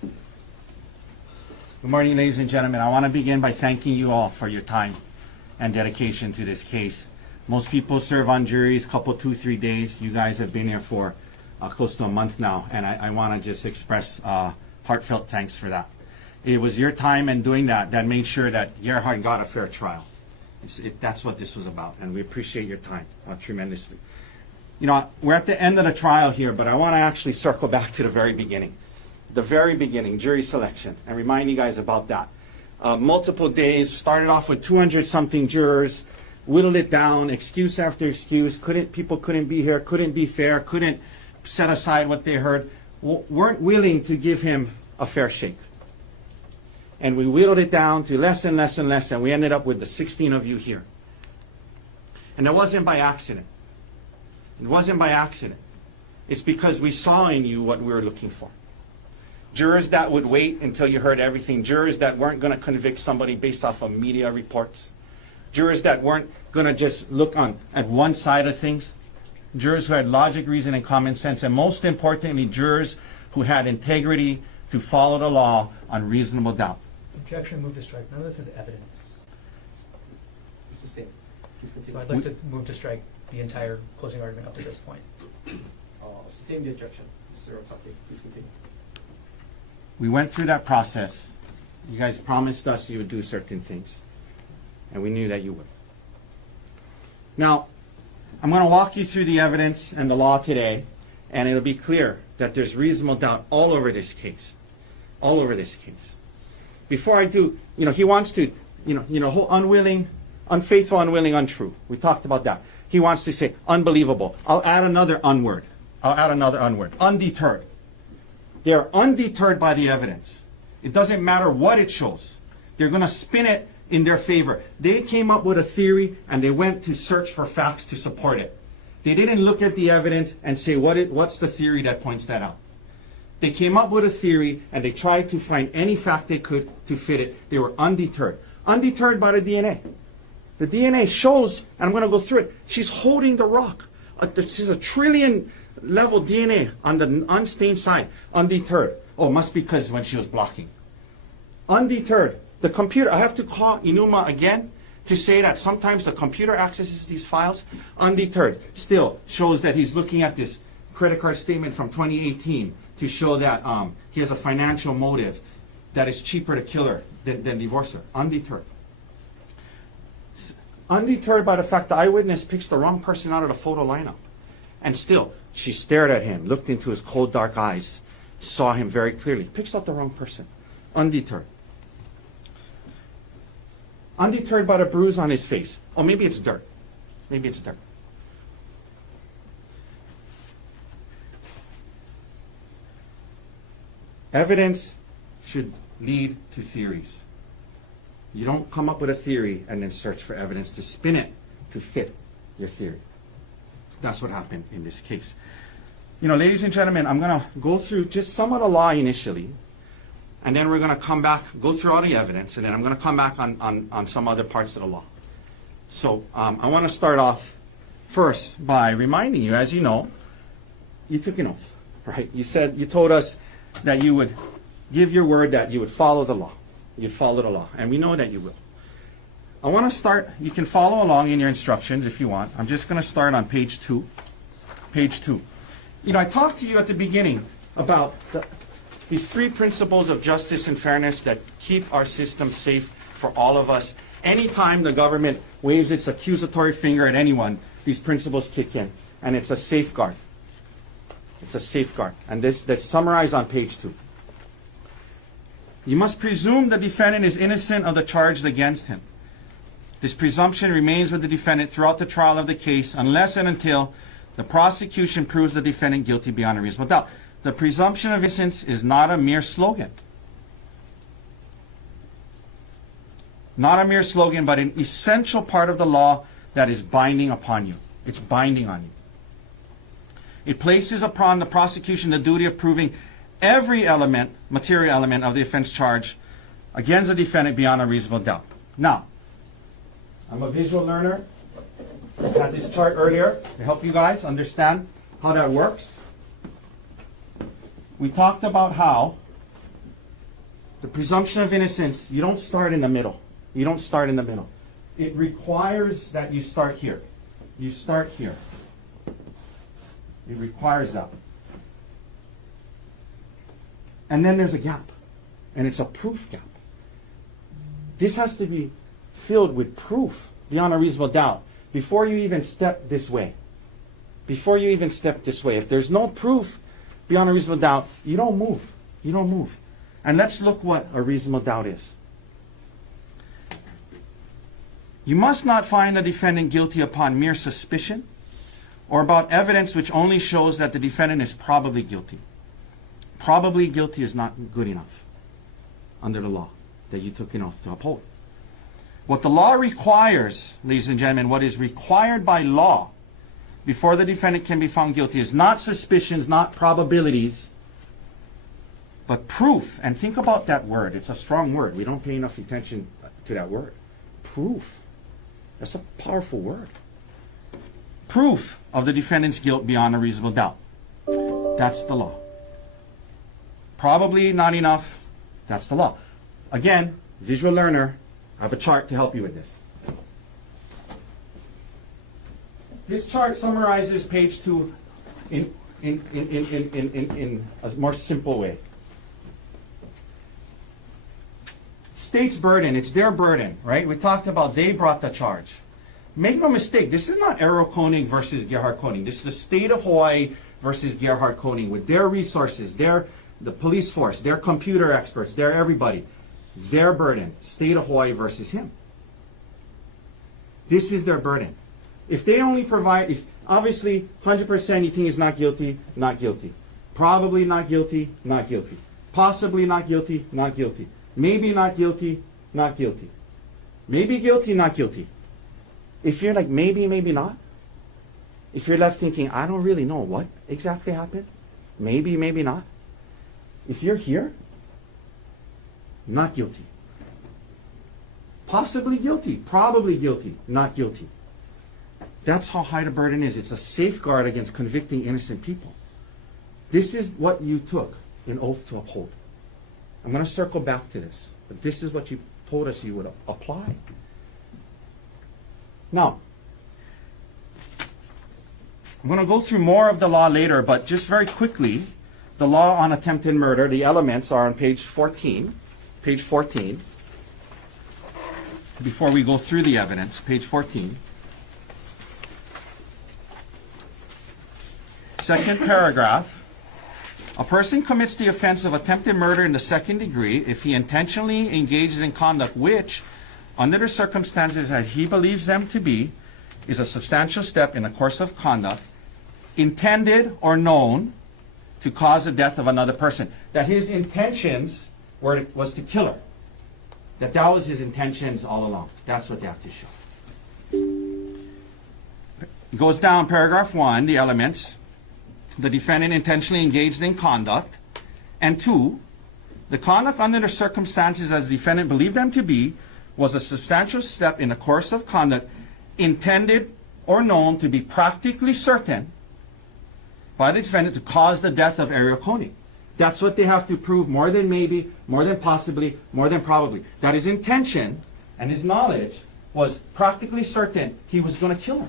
Good morning, ladies and gentlemen. I want to begin by thanking you all for your time and dedication to this case. Most people serve on juries a couple, 2-3 days. You guys have been here for close to a month now, and I want to just express heartfelt thanks for that. It was your time and doing that made sure that Gerhardt got a fair trial. That's what this was about, and we appreciate your time tremendously. You know, we're at the end of the trial here, but I want to actually circle back to the very beginning. The very beginning, jury selection, and remind you guys about that. Multiple days, started off with 200-something jurors, whittled it down, excuse after excuse, people couldn't be here, couldn't be fair, couldn't set aside what they heard, weren't willing to give him a fair shake. And we whittled it down to less and less and less, and we ended up with the 16 of you here. And it wasn't by accident. It wasn't by accident. It's because we saw in you what we were looking for. Jurors that would wait until you heard everything. Jurors that weren't going to convict somebody based off of media reports. Jurors that weren't going to just look at one side of things. Jurors who had logic, reason, and common sense. And most importantly, jurors who had integrity to follow the law on reasonable doubt. Objection, move to strike. None of this is evidence. Sustained. Please So continue. I'd like to move to strike the entire closing argument up to this point. Sustain the objection. Mr. Otake, please continue. We went through that process. You guys promised us you would do certain things. And we knew that you would. Now, I'm going to walk you through the evidence and the law today, and it'll be clear that there's reasonable doubt all over this case. All over this case. Before I do, he wants to, whole unwilling, unfaithful, unwilling, untrue. We talked about that. He wants to say unbelievable. I'll add another unword. Undeterred. They're undeterred by the evidence. It doesn't matter what it shows. They're going to spin it in their favor. They came up with a theory and they went to search for facts to support it. They didn't look at the evidence and say, what's the theory that points that out? They came up with a theory and they tried to find any fact they could to fit it. They were undeterred. Undeterred by the DNA. The DNA shows, and I'm going to go through it, she's holding the rock. This is a trillion level DNA on the unstained side. Undeterred. Oh, must be because when she was blocking. Undeterred. The computer, I have to call Inuma again to say that sometimes the computer accesses these files. Undeterred. Still shows that he's looking at this credit card statement from 2018 to show that he has a financial motive, that it's cheaper to kill her than divorce her. Undeterred. Undeterred by the fact the eyewitness picks the wrong person out of the photo lineup. And still, she stared at him, looked into his cold, dark eyes, saw him very clearly. Picks out the wrong person. Undeterred. Undeterred by the bruise on his face. Oh, maybe it's dirt. Maybe it's dirt. Evidence should lead to theories. You don't come up with a theory and then search for evidence to spin it to fit your theory. That's what happened in this case. Ladies and gentlemen, I'm going to go through just some of the law initially, and then we're going to come back, go through all the evidence, and then I'm going to come back on some other parts of the law. So I want to start off first by reminding you, as you know, you took an oath, right? You told us that you would give your word that you would follow the law. You'd follow the law, and we know that you will. I want to start, you can follow along in your instructions if you want. I'm just going to start on page 2. Page 2. I talked to you at the beginning about these 3 principles of justice and fairness that keep our system safe for all of us. Anytime the government waves its accusatory finger at anyone, these principles kick in, and it's a safeguard. It's a safeguard, and that's summarized on page 2. You must presume the defendant is innocent of the charge against him. This presumption remains with the defendant throughout the trial of the case unless and until the prosecution proves the defendant guilty beyond a reasonable doubt. The presumption of innocence is not a mere slogan. Not a mere slogan, but an essential part of the law that is binding upon you. It's binding on you. It places upon the prosecution the duty of proving every material element of the offense charge against the defendant beyond a reasonable doubt. Now, I'm a visual learner. I had this chart earlier to help you guys understand how that works. We talked about how the presumption of innocence, you don't start in the middle. You don't start in the middle. It requires that you start here. You start here. It requires that. And then there's a gap, and it's a proof gap. This has to be filled with proof beyond a reasonable doubt before you even step this way. Before you even step this way. If there's no proof beyond a reasonable doubt, you don't move. You don't move. And let's look what a reasonable doubt is. You must not find the defendant guilty upon mere suspicion or about evidence which only shows that the defendant is probably guilty. Probably guilty is not good enough under the law that you took an oath to uphold. What the law requires, ladies and gentlemen, what is required by law before the defendant can be found guilty is not suspicions, not probabilities, but proof. And think about that word. It's a strong word. We don't pay enough attention to that word. Proof. That's a powerful word. Proof of the defendant's guilt beyond a reasonable doubt. That's the law. Probably not enough. That's the law. Again, visual learner, I have a chart to help you with this. This chart summarizes page 2 in a more simple way. State's burden, it's their burden, right? We talked about they brought the charge. Make no mistake, this is not Arielle Konig versus Gerhardt Konig. This is the state of Hawaii versus Gerhardt Konig with their resources, the police force, their computer experts, their everybody. Their burden, state of Hawaii versus him. This is their burden. If they only provide, if obviously 100% you think he's not guilty, not guilty. Probably not guilty, not guilty. Possibly not guilty, not guilty. Maybe not guilty, not guilty. Maybe guilty, not guilty. If you're like maybe, maybe not, if you're left thinking, I don't really know what exactly happened, maybe, maybe not. If you're here, not guilty. Possibly guilty, probably guilty, not guilty. That's how high the burden is. It's a safeguard against convicting innocent people. This is what you took an oath to uphold. I'm going to circle back to this, but this is what you told us you would apply. Now, I'm going to go through more of the law later, but just very quickly, the law on attempted murder, the elements are on page 14. Page 14. Before we go through the evidence, page 14. Second paragraph. A person commits the offense of attempted murder in the second degree if he intentionally engages in conduct which, under the circumstances as he believes them to be, is a substantial step in the course of conduct, intended or known to cause the death of another person. That his intentions was to kill her. That was his intentions all along. That's what they have to show. It goes down, paragraph 1, the elements. The defendant intentionally engaged in conduct. And 2, the conduct under the circumstances as the defendant believed them to be was a substantial step in the course of conduct intended or known to be practically certain by the defendant to cause the death of Arielle Konig. That's what they have to prove, more than maybe, more than possibly, more than probably. That his intention and his knowledge was practically certain he was going to kill her.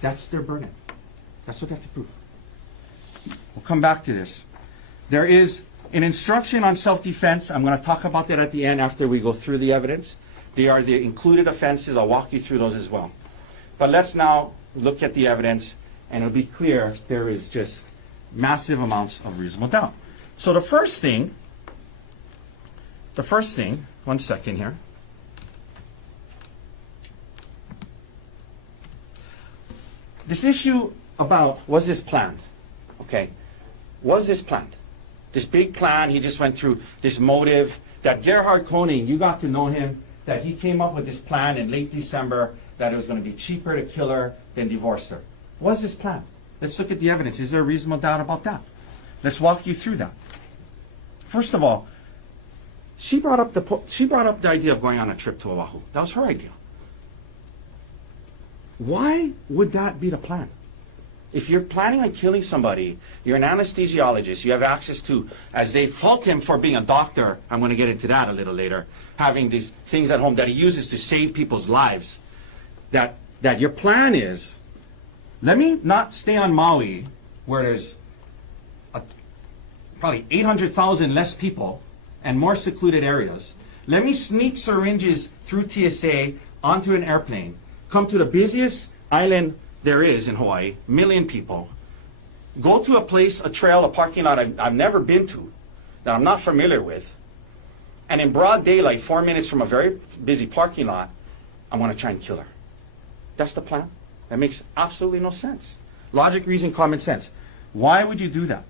That's their burden. That's what they have to prove. We'll come back to this. There is an instruction on self-defense. I'm going to talk about that at the end after we go through the evidence. They are the included offenses. I'll walk you through those as well. But let's now look at the evidence, and it'll be clear there is just massive amounts of reasonable doubt. So the first thing, one second here. This issue about, was this planned? Okay. Was this planned? This big plan, he just went through this motive, that Gerhardt Konig, you got to know him, that he came up with this plan in late December, that it was going to be cheaper to kill her than divorce her. Was this planned? Let's look at the evidence. Is there a reasonable doubt about that? Let's walk you through that. First of all, she brought up the idea of going on a trip to Oahu. That was her idea. Why would that be the plan? If you're planning on killing somebody, you're an anesthesiologist, you have access to, as they fault him for being a doctor, I'm going to get into that a little later, having these things at home that he uses to save people's lives, that your plan is, let me not stay on Maui, where there's probably 800,000 less people and more secluded areas. Let me sneak syringes through TSA onto an airplane, come to the busiest island there is in Hawaii, 1 million people, go to a place, a trail, a parking lot I've never been to, that I'm not familiar with, and in broad daylight, 4 minutes from a very busy parking lot, I want to try and kill her. That's the plan? That makes absolutely no sense. Logic, reason, common sense. Why would you do that?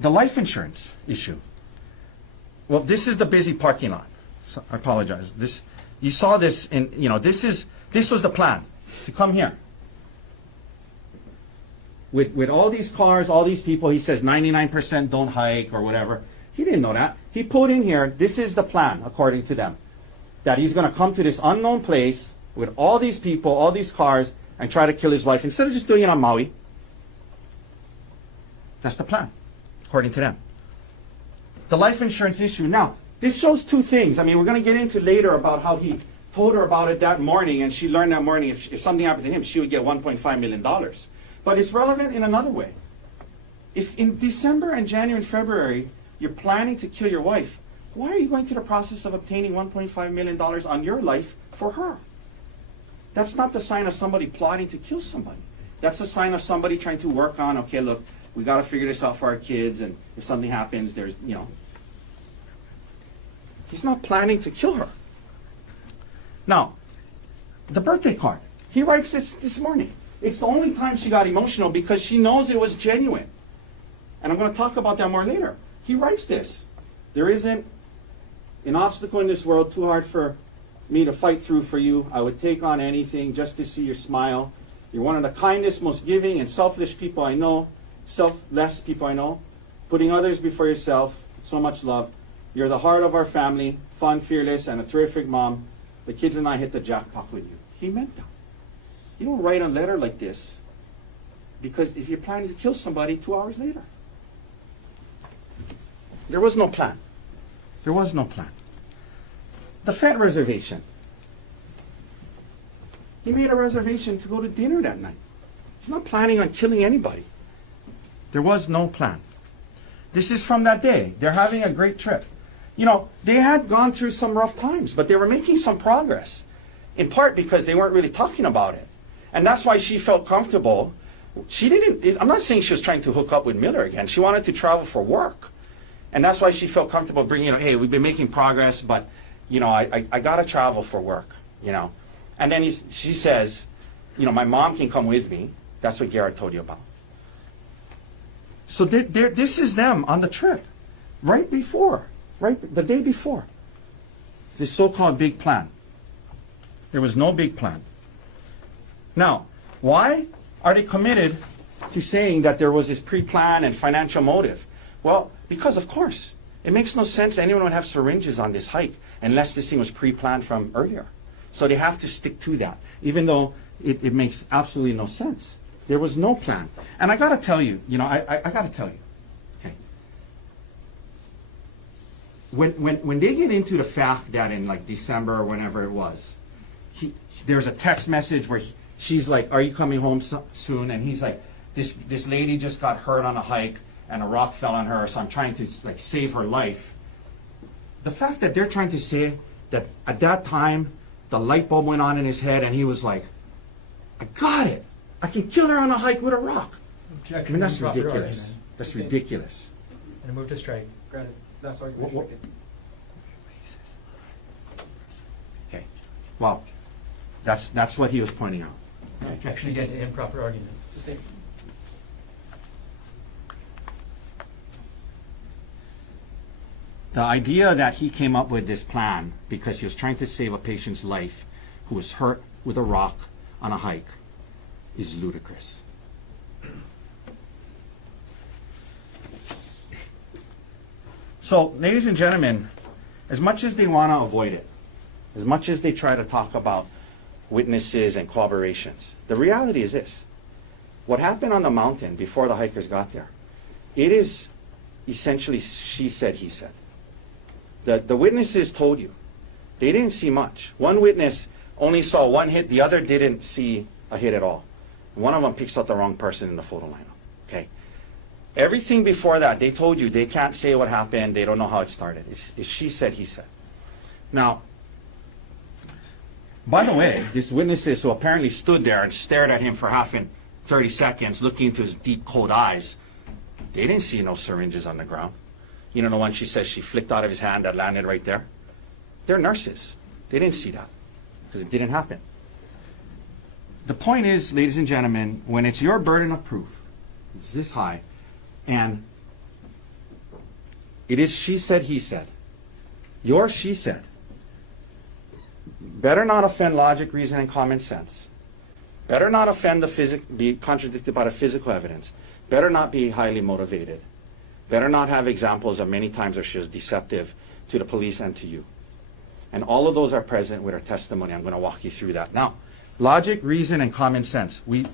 The life insurance issue. Well, this is the busy parking lot. So I apologize. You saw this in, this was the plan, to come here. with all these cars, all these people. He says 99% don't hike or whatever. He didn't know that. He put in here, this is the plan, according to them, that he's going to come to this unknown place with all these people, all these cars, and try to kill his wife instead of just doing it on Maui. That's the plan, according to them. The life insurance issue. Now, this shows two things. I mean, we're going to get into later about how he told her about it that morning, and she learned that morning if something happened to him, she would get $1.5 million. But it's relevant in another way. If in December and January and February, you're planning to kill your wife, why are you going through the process of obtaining $1.5 million on your life for her? That's not the sign of somebody plotting to kill somebody. That's a sign of somebody trying to work on, okay, look, we got to figure this out for our kids, and if something happens, there's, you know. He's not planning to kill her. Now, the birthday card. He writes this morning. It's the only time she got emotional because she knows it was genuine. And I'm going to talk about that more later. He writes this. There isn't an obstacle in this world too hard for me to fight through for you. I would take on anything just to see your smile. You're one of the kindest, most giving, and selfless people I know. Selfless people I know. Putting others before yourself. So much love. You're the heart of our family. Fun, fearless, and a terrific mom. The kids and I hit the jackpot with you. He meant that. You don't write a letter like this because if you're planning to kill somebody 2 hours later. There was no plan. There was no plan. The Fed reservation. He made a reservation to go to dinner that night. He's not planning on killing anybody. There was no plan. This is from that day. They're having a great trip. You know, they had gone through some rough times, but they were making some progress, in part because they weren't really talking about it. And that's why she felt comfortable. She didn't, I'm not saying she was trying to hook up with Miller again. She wanted to travel for work. And that's why she felt comfortable bringing, you know, hey, we've been making progress, but, you know, I got to travel for work, you know. And then she says, you know, my mom can come with me. That's what Gerhardt told you about. So this is them on the trip, right before, right the day before. This so-called big plan. There was no big plan. Now, why are they committed to saying that there was this pre-plan and financial motive? Well, because of course, it makes no sense anyone would have syringes on this hike unless this thing was pre-planned from earlier. So they have to stick to that, even though it makes absolutely no sense. There was no plan. And I got to tell you, you know, I got to tell you, okay. When they get into the fact that in like December or whenever it was, there's a text message where she's like, are you coming home soon? And he's like, this lady just got hurt on a hike and a rock fell on her, so I'm trying to like save her life. The fact that they're trying to say that at that time, the light bulb went on in his head and he was like, I got it. I can kill her on a hike with a rock. Objection. I mean, that's Improper ridiculous. argument. That's ridiculous. And a move to strike. Granted, that's argument What- stricken. Okay. Well, that's what he was pointing out. Okay. Objection again to improper argument. Sustained. The idea that he came up with this plan because he was trying to save a patient's life who was hurt with a rock on a hike is ludicrous. So, ladies and gentlemen, as much as they want to avoid it, as much as they try to talk about witnesses and corroborations, the reality is this. What happened on the mountain before the hikers got there, it is essentially she said, he said. The witnesses told you. They didn't see much. One witness only saw one hit, the other didn't see a hit at all. One of them picks out the wrong person in the photo lineup. Okay? Everything before that, they told you they can't say what happened, they don't know how it started. It's she said, he said. Now, by the way, these witnesses who apparently stood there and stared at him for 30 seconds, looking into his deep, cold eyes, they didn't see no syringes on the ground. You know the one she says she flicked out of his hand that landed right there? They're nurses. They didn't see that because it didn't happen. The point is, ladies and gentlemen, when it's your burden of proof, it's this high, and it is she said, he said. Your she said. Better not offend logic, reason, and common sense. better not offend be contradicted by the physical evidence, better not be highly motivated, better not have examples of many times where she was deceptive to the police and to you. And all of those are present with her testimony. I'm going to walk you through that. Now, logic, reason, and common sense. The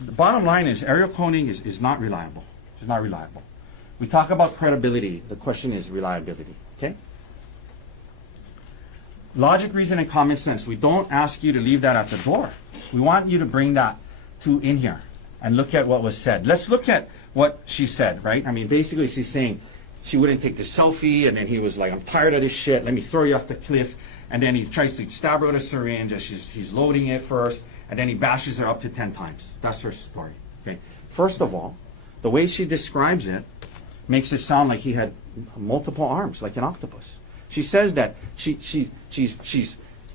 bottom line is Arielle Konig is not reliable. She's not reliable. We talk about credibility. The question is reliability. Okay? Logic, reason, and common sense. We don't ask you to leave that at the door. We want you to bring that in here and look at what was said. Let's look at what she said, right? I mean, basically she's saying she wouldn't take the selfie, and then he was like, I'm tired of this shit, let me throw you off the cliff. And then he tries to stab her with a syringe as he's loading it first, and then he bashes her up to 10 times. That's her story. Okay. First of all, the way she describes it makes it sound like he had multiple arms, like an octopus. She says that she's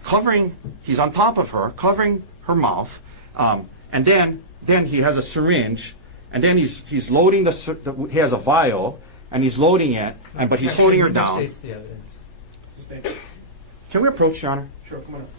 covering, he's on top of her, covering her mouth, and then he has a syringe, and then he's loading he has a vial, and he's loading it, but he's holding her down. States the evidence. Can we approach, Your Honor? Sure, come on up.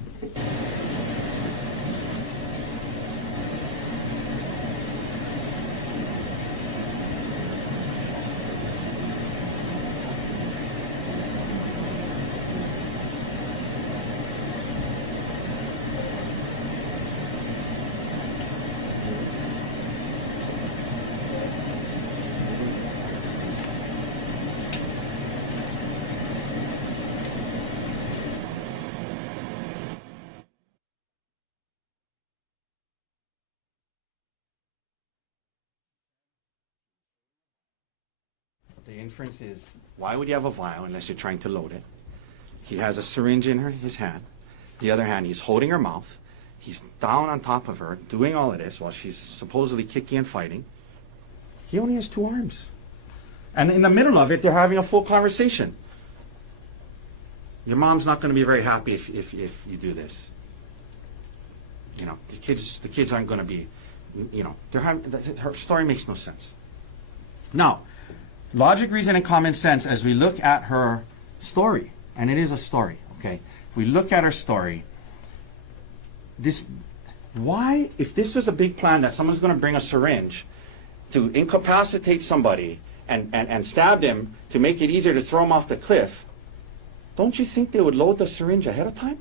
The inference is, why would you have a vial unless you're trying to load it? He has a syringe in his hand. The other hand, he's holding her mouth. He's down on top of her, doing all of this while she's supposedly kicking and fighting. He only has 2 arms. And in the middle of it, they're having a full conversation. Your mom's not going to be very happy if you do this. You know, the kids aren't going to be, you know, her story makes no sense. Now, logic, reason, and common sense as we look at her story, and it is a story, okay? If we look at her story, if this was a big plan that someone's going to bring a syringe to incapacitate somebody and stab them to make it easier to throw them off the cliff, don't you think they would load the syringe ahead of time?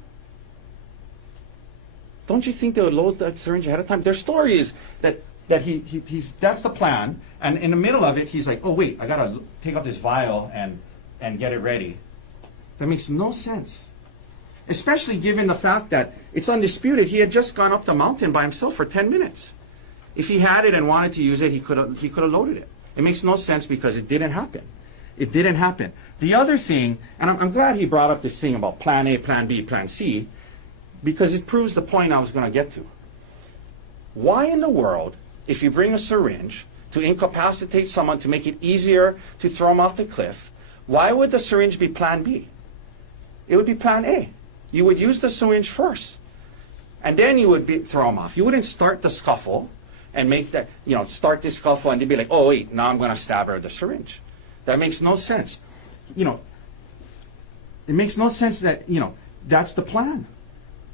Don't you think they would load the syringe ahead of time? Their story is that that's the plan, and in the middle of it, he's like, oh wait, I gotta take out this vial and get it ready. That makes no sense. Especially given the fact that it's undisputed, he had just gone up the mountain by himself for 10 minutes. If he had it and wanted to use it, he could have loaded it. It makes no sense because it didn't happen. It didn't happen. The other thing, and I'm glad he brought up this thing about plan A, plan B, plan C, because it proves the point I was going to get to. Why in the world, if you bring a syringe to incapacitate someone to make it easier to throw them off the cliff, why would the syringe be plan B? It would be plan A. You would use the syringe first, and then you would throw them off. You wouldn't start the scuffle and make that, start this scuffle and then be like, oh wait, now I'm going to stab her with the syringe. That makes no sense. It makes no sense that, that's the plan.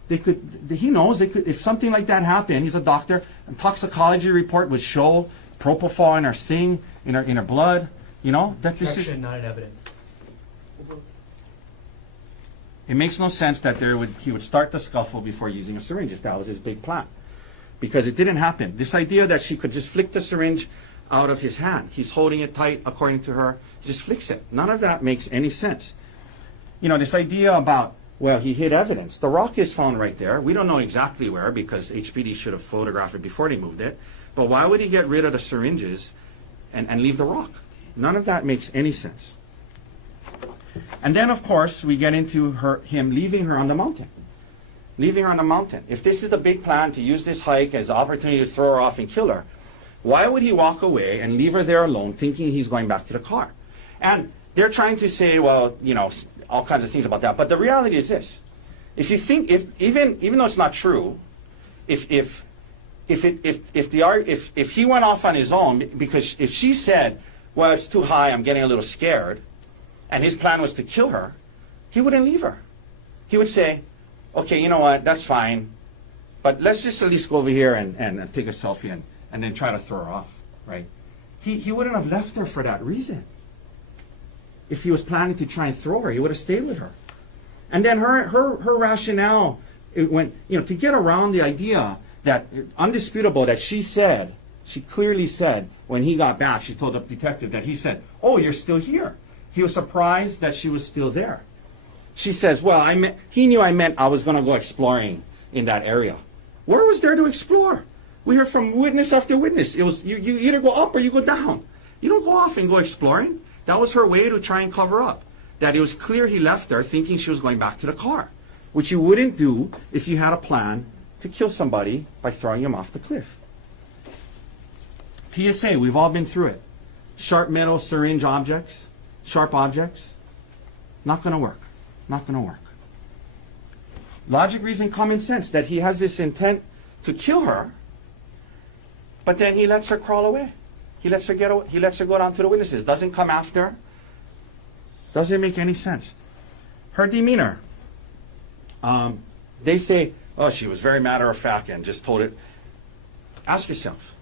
He knows if something like that happened, he's a doctor, a toxicology report would show propofol in her thing, in her blood, that this is. Objection, not in evidence. It makes no sense that he would start the scuffle before using a syringe if that was his big plan. Because it didn't happen. This idea that she could just flick the syringe out of his hand, he's holding it tight according to her, he just flicks it. None of that makes any sense. This idea about, well, he hid evidence. The rock is found right there. We don't know exactly where because HPD should have photographed it before they moved it. But why would he get rid of the syringes and leave the rock? None of that makes any sense. And then, of course, we get into him leaving her on the mountain. Leaving her on the mountain. If this is a big plan to use this hike as an opportunity to throw her off and kill her, why would he walk away and leave her there alone thinking he's going back to the car? And they're trying to say, well, all kinds of things about that. But the reality is this. If you think, even though it's not true, if he went off on his own, because if she said, well, it's too high, I'm getting a little scared, and his plan was to kill her, he wouldn't leave her. He would say, okay, you know what, that's fine. But let's just at least go over here and take a selfie and then try to throw her off, right? He wouldn't have left her for that reason. If he was planning to try and throw her, he would have stayed with her. And then her rationale, it went, to get around the idea that, undisputable, that she clearly said, when he got back, she told the detective that he said, "Oh, you're still here." He was surprised that she was still there. She says, "Well, he knew I meant I was going to go exploring in that area." Where was there to explore? We heard from witness after witness. It was you either go up or you go down. You don't go off and go exploring. That was her way to try and cover up. That it was clear he left her thinking she was going back to the car, which you wouldn't do if you had a plan to kill somebody by throwing him off the cliff. PSA, we've all been through it. Sharp metal syringe objects, sharp objects, not going to work. Not going to work. Logic, reason, common sense, that he has this intent to kill her, but then he lets her crawl away. He lets her go down to the witnesses. Doesn't come after. Doesn't make any sense. Her demeanor. They say, "Oh, she was very matter of fact and just told it." Ask yourself,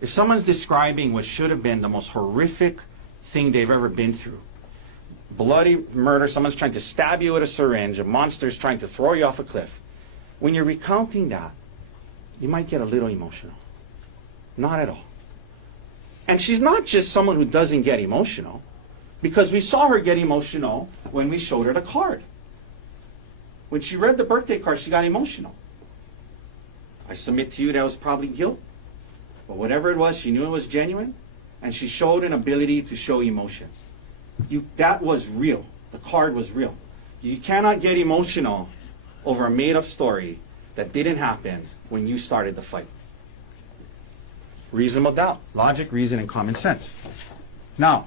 if someone's describing what should have been the most horrific thing they've ever been through, bloody murder, someone's trying to stab you with a syringe, a monster's trying to throw you off a cliff, when you're recounting that, you might get a little emotional. Not at all. And she's not just someone who doesn't get emotional, because we saw her get emotional when we showed her the card. When she read the birthday card, she got emotional. I submit to you that was probably guilt, but whatever it was, she knew it was genuine, and she showed an ability to show emotion. That was real. The card was real. You cannot get emotional over a made-up story that didn't happen when you started the fight. Reasonable doubt. Logic, reason, and common sense. Now,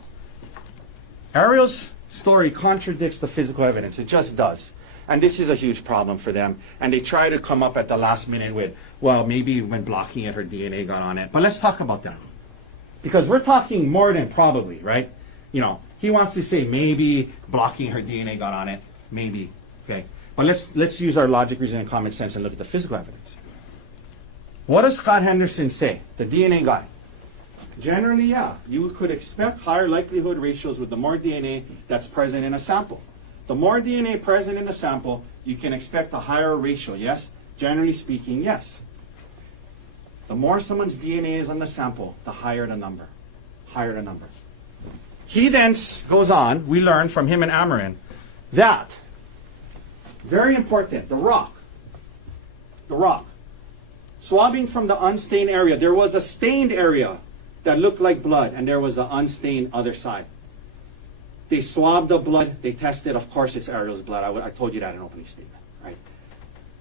Arielle's story contradicts the physical evidence. It just does. And this is a huge problem for them. And they try to come up at the last minute with, well, maybe when blocking it, her DNA got on it. But let's talk about that. Because we're talking more than probably, right? He wants to say maybe blocking her DNA got on it. Maybe. Okay. But let's use our logic, reason, and common sense and look at the physical evidence. What does Scott Henderson say, the DNA guy? Generally, yeah, you could expect higher likelihood ratios with the more DNA that's present in a sample. The more DNA present in a sample, you can expect a higher ratio, yes? Generally speaking, yes. The more someone's DNA is on the sample, the higher the number. Higher the number. He then goes on, we learn from him and Amarin, that, very important, the rock, swabbing from the unstained area. There was a stained area that looked like blood, and there was the unstained other side. They swabbed the blood, they tested, of course it's Arielle's blood. I told you that in opening statement, right?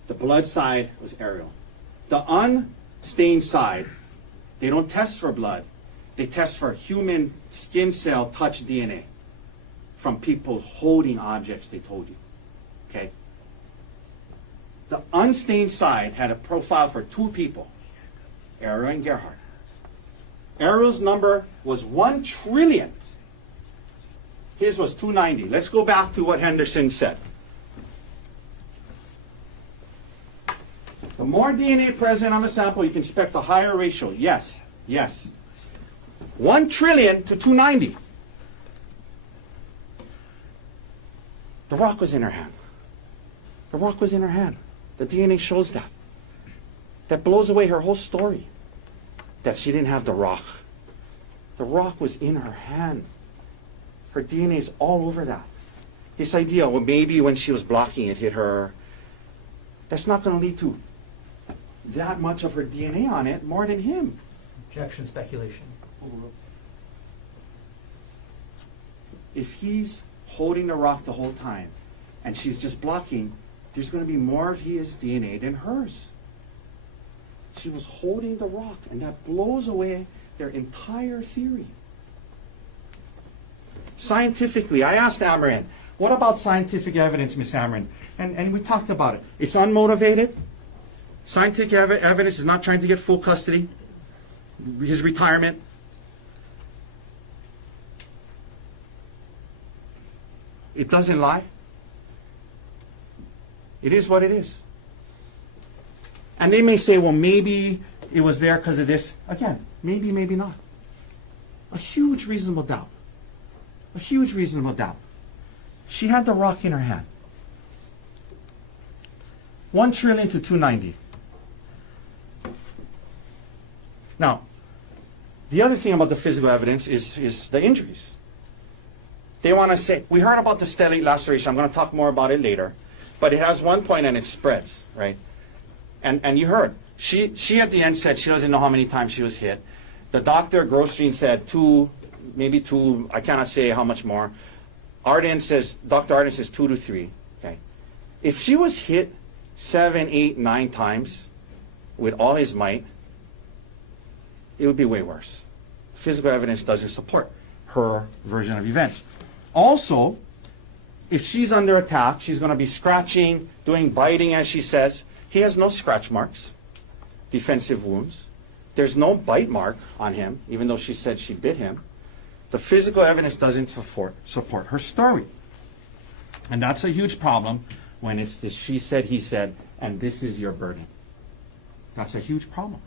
The blood side was Arielle. The unstained side, they don't test for blood. They test for human skin cell touch DNA from people holding objects, they told you, okay? The unstained side had a profile for two people, Arielle and Gerhardt. Arielle's number was 1 trillion. His was 290. Let's go back to what Henderson said. The more DNA present on the sample, you can expect a higher ratio. Yes, yes. 1 trillion to 290. The rock was in her hand. The rock was in her hand. The DNA shows that. That blows away her whole story. That she didn't have the rock. The rock was in her hand. Her DNA is all over that. This idea, well, maybe when she was blocking it hit her, that's not going to lead to that much of her DNA on it, more than him. Objection, speculation. If he's holding the rock the whole time, and she's just blocking, there's going to be more of his DNA than hers. She was holding the rock, and that blows away their entire theory. Scientifically, I asked Amarin, what about scientific evidence, Miss Amarin? And we talked about it. It's unmotivated. Scientific evidence is not trying to get full custody. His retirement. It doesn't lie. It is what it is. And they may say, well, maybe it was there because of this. Again, maybe, maybe not. A huge reasonable doubt. A huge reasonable doubt. She had the rock in her hand. 1 trillion to 290. Now, the other thing about the physical evidence is the injuries. They want to say, we heard about the stellate laceration. I'm going to talk more about it later. But it has one point and it spreads, right? And you heard. She at the end said she doesn't know how many times she was hit. The doctor, Grosjean, said 2, maybe 2. I cannot say how much more. Dr. Arden says 2 to 3. Okay. If she was hit 7, 8, 9 times with all his might, it would be way worse. Physical evidence doesn't support her version of events. Also, if she's under attack, she's going to be scratching, doing biting, as she says. He has no scratch marks, defensive wounds. There's no bite mark on him, even though she said she bit him. The physical evidence doesn't support her story. And that's a huge problem when it's this she said, he said, and this is your burden. That's a huge problem.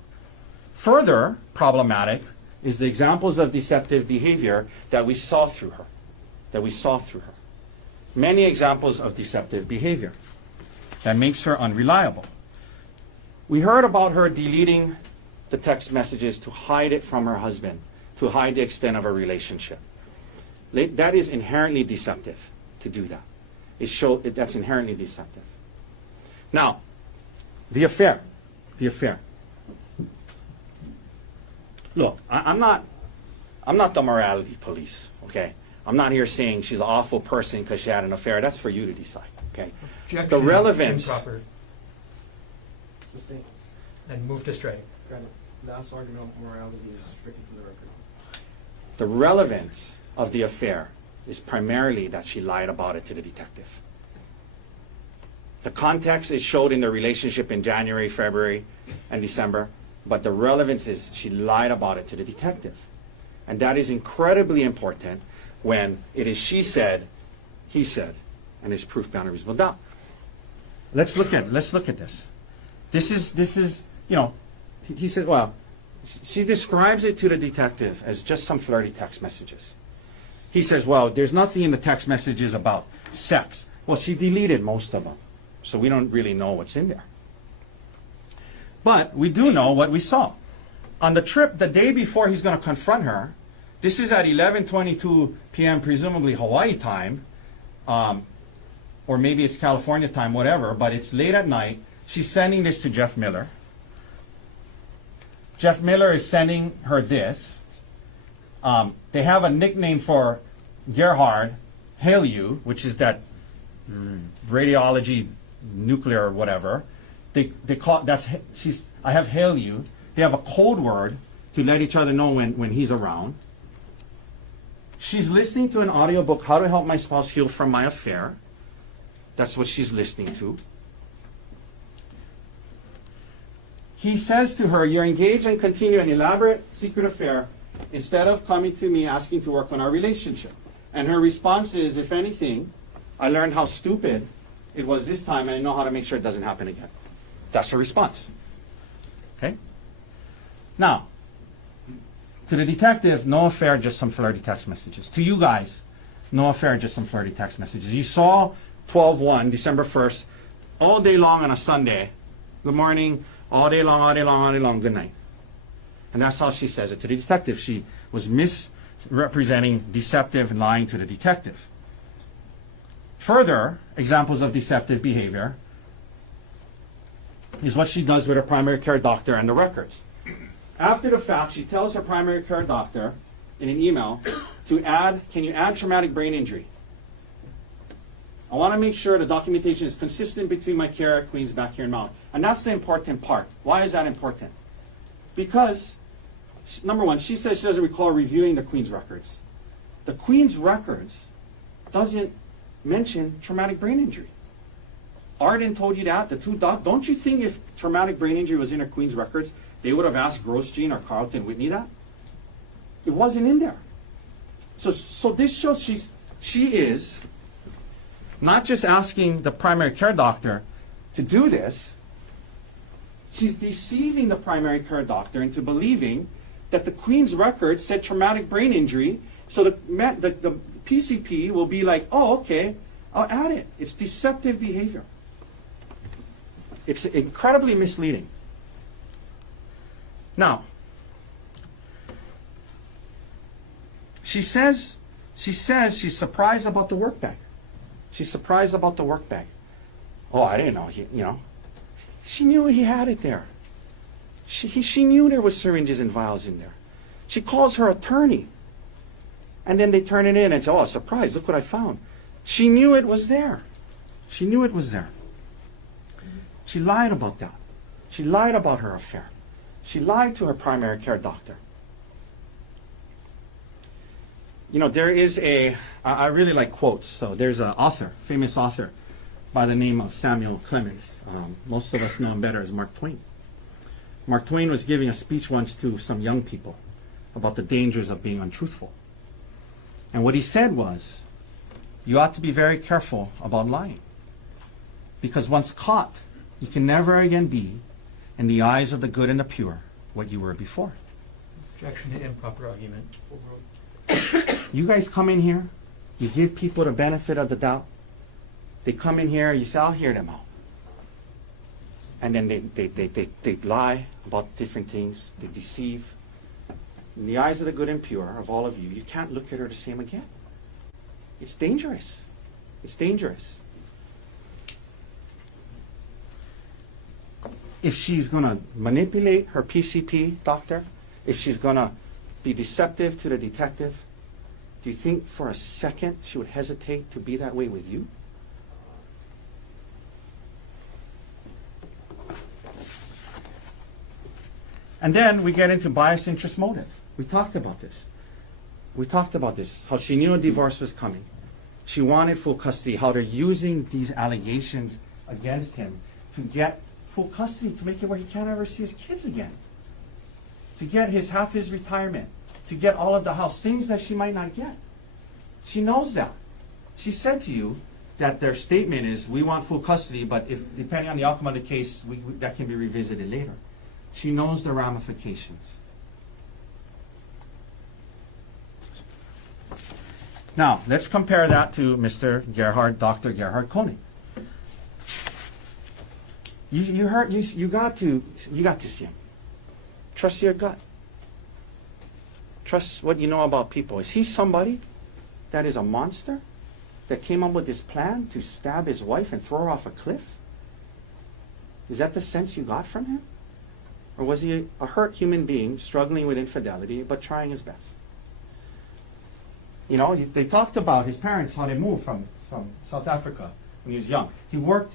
Further problematic is the examples of deceptive behavior that we saw through her. Many examples of deceptive behavior that makes her unreliable. We heard about her deleting the text messages to hide it from her husband, to hide the extent of a relationship. That is inherently deceptive to do that. That's inherently deceptive. Now, the affair. Look, I'm not the morality police, okay? I'm not here saying she's an awful person because she had an affair. That's for you to decide, okay? Objection. The relevance. Improper. Sustained. And move to strike. Granted. Last argument on morality is stricken from the record. The relevance of the affair is primarily that she lied about it to the detective. The context is showed in the relationship in January, February, and December, but the relevance is she lied about it to the detective. And that is incredibly important when it is she said, he said, and is proof beyond a reasonable doubt. Let's look at this. This is, he said, well, she describes it to the detective as just some flirty text messages. He says, well, there's nothing in the text messages about sex. Well, she deleted most of them, so we don't really know what's in there. But we do know what we saw. On the trip, the day before he's going to confront her, this is at 11:22 p.m., presumably Hawaii time, or maybe it's California time, whatever, but it's late at night. She's sending this to Jeff Miller. Jeff Miller is sending her this. They have a nickname for Gerhardt, Konig, which is that radiology, nuclear, whatever. They call I have Konig. They have a code word to let each other know when he's around. She's listening to an audiobook, How to Help My Spouse Heal from My Affair. That's what she's listening to. He says to her, you're engaged and continue an elaborate secret affair instead of coming to me asking to work on our relationship. And her response is, if anything, I learned how stupid it was this time and I know how to make sure it doesn't happen again. That's her response. Okay? Now, to the detective, no affair, just some flirty text messages. To you guys, no affair, just some flirty text messages. You saw 12/1, December 1st, all day long on a Sunday. Good morning, all day long, good night. And that's how she says it to the detective. She was misrepresenting, deceptive, and lying to the detective. Further examples of deceptive behavior is what she does with her primary care doctor and the records. After the fact, she tells her primary care doctor in an email to can you add traumatic brain injury? I want to make sure the documentation is consistent between my care at Queens back here in Maui. And that's the important part. Why is that important? Because, number one, she says she doesn't recall reviewing the Queens records. The Queens records doesn't mention traumatic brain injury. Arden told you that, don't you think if traumatic brain injury was in her Queens records, they would have asked Grosjean or Carlton Whitney that? It wasn't in there. So this shows she is not just asking the primary care doctor to do this, She's deceiving the primary care doctor into believing that the Queen's record said traumatic brain injury, so the PCP will be like, oh, okay, I'll add it. It's deceptive behavior. It's incredibly misleading. Now, she says she's surprised about the work bag. She's surprised about the work bag. Oh, I didn't know. She knew he had it there. She knew there was syringes and vials in there. She calls her attorney. And then they turn it in and say, oh, surprise, look what I found. She knew it was there. She knew it was there. She lied about that. She lied about her affair. She lied to her primary care doctor. You know, there is I really like quotes. So there's an author, famous author, by the name of Samuel Clemens. Most of us know him better as Mark Twain. Mark Twain was giving a speech once to some young people about the dangers of being untruthful. And what he said was, you ought to be very careful about lying. Because once caught, you can never again be, in the eyes of the good and the pure, what you were before. Objection to improper argument. You guys come in here, you give people the benefit of the doubt. They come in here, you say, I'll hear them out. And then they lie about different things. They deceive. In the eyes of the good and pure, of all of you, you can't look at her the same again. It's dangerous. It's dangerous. If she's going to manipulate her PCP doctor, if she's going to be deceptive to the detective, do you think for a second she would hesitate to be that way with you? And then we get into bias interest motive. We talked about this. How she knew a divorce was coming. She wanted full custody, how they're using these allegations against him to get full custody, to make it where he can't ever see his kids again. To get half his retirement. To get all of the house, things that she might not get. She knows that. She said to you that their statement is, we want full custody, but if depending on the outcome of the case, that can be revisited later. She knows the ramifications. Now, let's compare that to Dr. Gerhardt Konig. You got to see him. Trust your gut. Trust what you know about people. Is he somebody that is a monster that came up with this plan to stab his wife and throw her off a cliff? Is that the sense you got from him? Or was he a hurt human being struggling with infidelity but trying his best? You know, they talked about his parents, how they moved from South Africa when he was young. He worked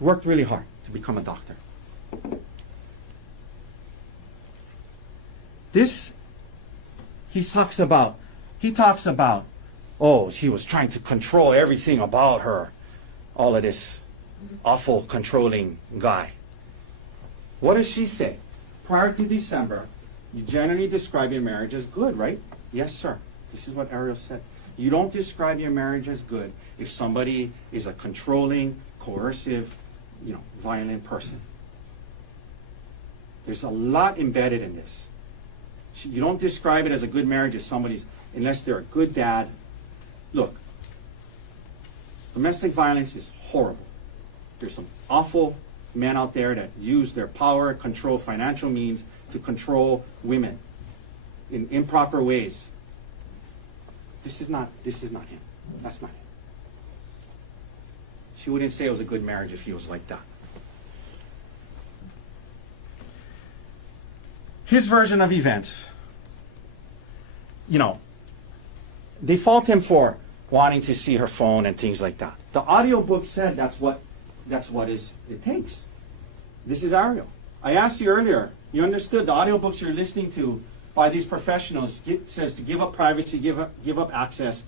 really hard to become a doctor. He talks about, oh, he was trying to control everything about her. All of this awful controlling guy. What does she say? Prior to December, you generally describe your marriage as good, right? Yes, sir. This is what Arielle said. You don't describe your marriage as good if somebody is a controlling, coercive, violent person. There's a lot embedded in this. You don't describe it as a good marriage if unless they're a good dad. Look, domestic violence is horrible. There's some awful men out there that use their power, control, financial means to control women in improper ways. This is not him. That's not him. She wouldn't say it was a good marriage if he was like that. His version of events, they fault him for wanting to see her phone and things like that. The audiobook said that's what it takes. This is Arielle. I asked you earlier, you understood the audiobooks you're listening to by these professionals says to give up privacy, give up access,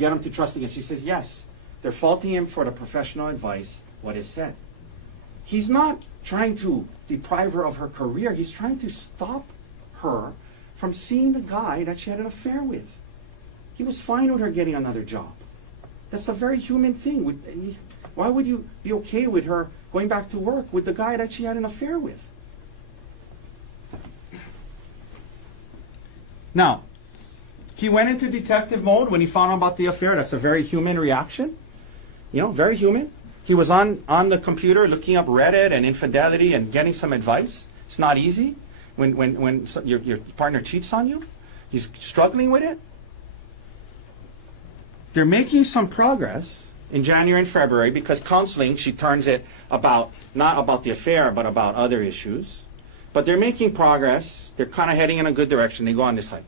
get them to trust again. She says yes. They're faulting him for the professional advice, what is said. He's not trying to deprive her of her career. He's trying to stop her from seeing the guy that she had an affair with. He was fine with her getting another job. That's a very human thing. Why would you be okay with her going back to work with the guy that she had an affair with? Now, he went into detective mode when he found out about the affair. That's a very human reaction. You know, very human. He was on the computer looking up Reddit and infidelity and getting some advice. It's not easy when your partner cheats on you. He's struggling with it. They're making some progress in January and February because counseling, she turns it about, not about the affair, but about other issues. But they're making progress. They're kind of heading in a good direction. They go on this hike.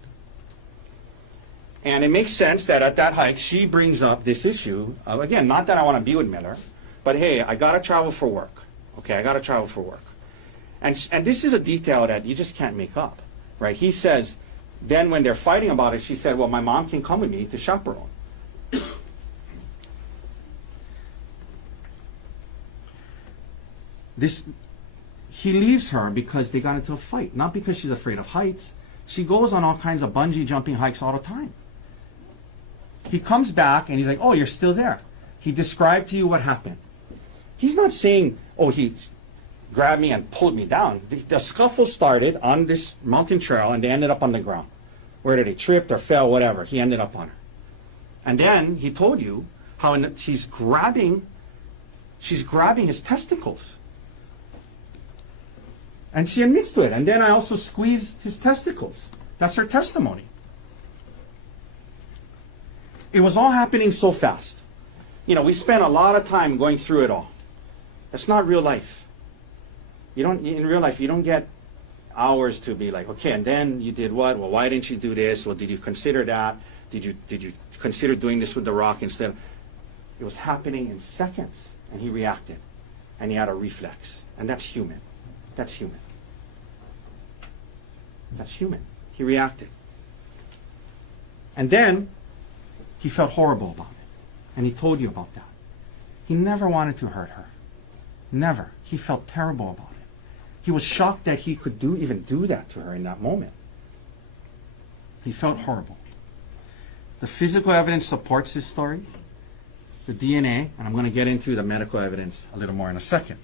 And it makes sense that at that hike, she brings up this issue of, again, not that I want to be with Miller, but hey, I got to travel for work. Okay, I got to travel for work. And this is a detail that you just can't make up, right? He says, then when they're fighting about it, she said, well, my mom can come with me to chaperone. He leaves her because they got into a fight, not because she's afraid of heights. She goes on all kinds of bungee jumping hikes all the time. He comes back and he's like, oh, you're still there. He described to you what happened. He's not saying, oh, he grabbed me and pulled me down. The scuffle started on this mountain trail and they ended up on the ground. Whether they tripped or fell, whatever, he ended up on her. And then he told you how she's grabbing his testicles. And she admits to it. And then I also squeezed his testicles. That's her testimony. It was all happening so fast. You know, we spent a lot of time going through it all. That's not real life. In real life, you don't get hours to be like, okay, and then you did what? Well, why didn't you do this? Well, did you consider that? Did you consider doing this with the rock instead of... It was happening in seconds, and he reacted. And he had a reflex. And that's human. That's human. That's human. He reacted. And then he felt horrible about it. And he told you about that. He never wanted to hurt her. Never. He felt terrible about it. He was shocked that he could even do that to her in that moment. He felt horrible. The physical evidence supports his story. The DNA, and I'm going to get into the medical evidence a little more in a second.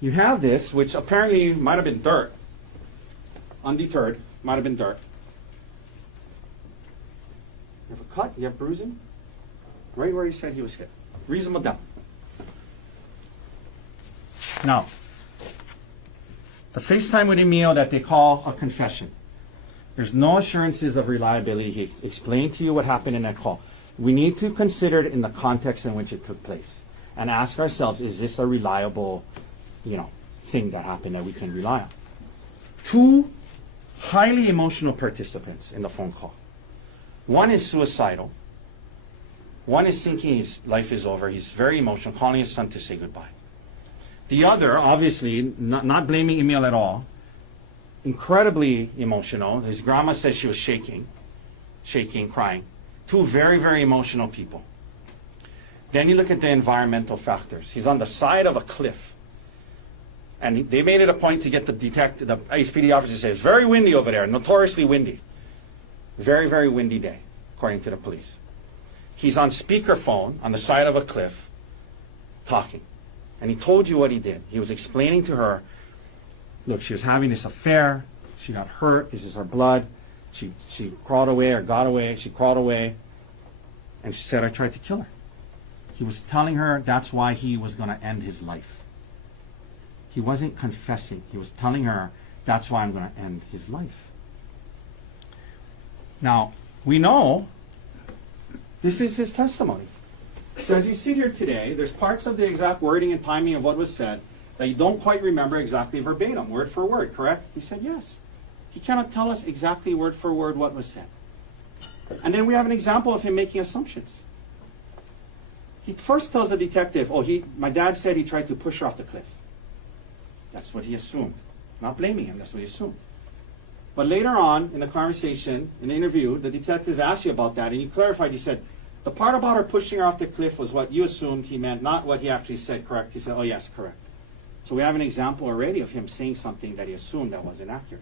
You have this, which apparently might have been dirt. Undeterred, might have been dirt. You have a cut, you have bruising. Right where he said he was hit. Reasonable doubt. Now, the FaceTime with Emil that they call a confession. There's no assurances of reliability. He explained to you what happened in that call. We need to consider it in the context in which it took place and ask ourselves, is this a reliable, thing that happened that we can rely on? Two highly emotional participants in the phone call. One is suicidal. One is thinking his life is over. He's very emotional, calling his son to say goodbye. The other, obviously, not blaming Emil at all, incredibly emotional. His grandma says she was shaking, crying. Two very, very emotional people. Then you look at the environmental factors. He's on the side of a cliff. And they made it a point to get the HPD officer to say, it's very windy over there, notoriously windy. Very, very windy day, according to the police. He's on speakerphone on the side of a cliff, talking. And he told you what he did. He was explaining to her, look, she was having this affair. She got hurt. This is her blood. She crawled away or got away. She crawled away. And she said, I tried to kill her. He was telling her that's why he was going to end his life. He wasn't confessing. He was telling her that's why I'm going to end his life. Now, we know this is his testimony. So as you sit here today, there's parts of the exact wording and timing of what was said that you don't quite remember exactly verbatim, word for word, correct? He said yes. He cannot tell us exactly word for word what was said. And then we have an example of him making assumptions. He first tells the detective, my dad said he tried to push her off the cliff. That's what he assumed. Not blaming him, that's what he assumed. But later on in the conversation, in the interview, the detective asked you about that, and he clarified, he said, the part about her pushing her off the cliff was what you assumed he meant, not what he actually said, correct? He said, oh yes, correct. So we have an example already of him saying something that he assumed that was inaccurate.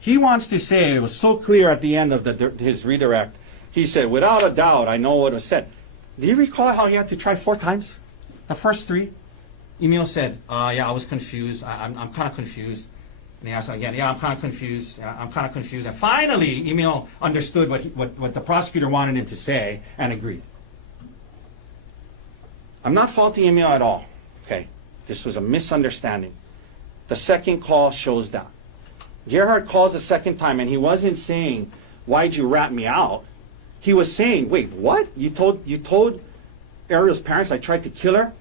He wants to say, it was so clear at the end of his redirect, he said, without a doubt, I know what was said. Do you recall how he had to try 4 times? The first 3? Emil said, yeah, I was confused. I'm kind of confused. And he asked again, yeah, I'm kind of confused. I'm kind of confused. And finally, Emil understood what the prosecutor wanted him to say and agreed. I'm not faulting Emil at all. Okay, this was a misunderstanding. The second call shows that. Gerhardt calls the second time, and he wasn't saying, why'd you rat me out? He was saying, wait, what? You told Arielle's parents I tried to kill her?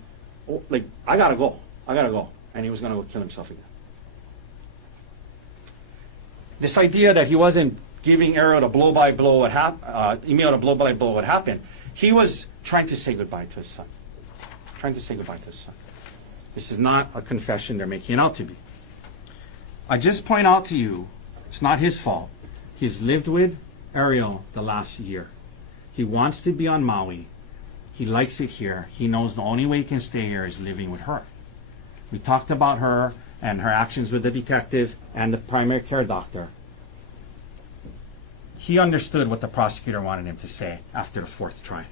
Oh, like, I gotta go. And he was gonna go kill himself again. This idea that he wasn't giving Arielle a blow-by-blow Emil a blow-by-blow what happened, he was trying to say goodbye to his son. This is not a confession they're making it out to be. I just point out to you, it's not his fault. He's lived with Arielle the last year. He wants to be on Maui. He likes it here. He knows the only way he can stay here is living with her. We talked about her and her actions with the detective and the primary care doctor. He understood what the prosecutor wanted him to say after the 4th try.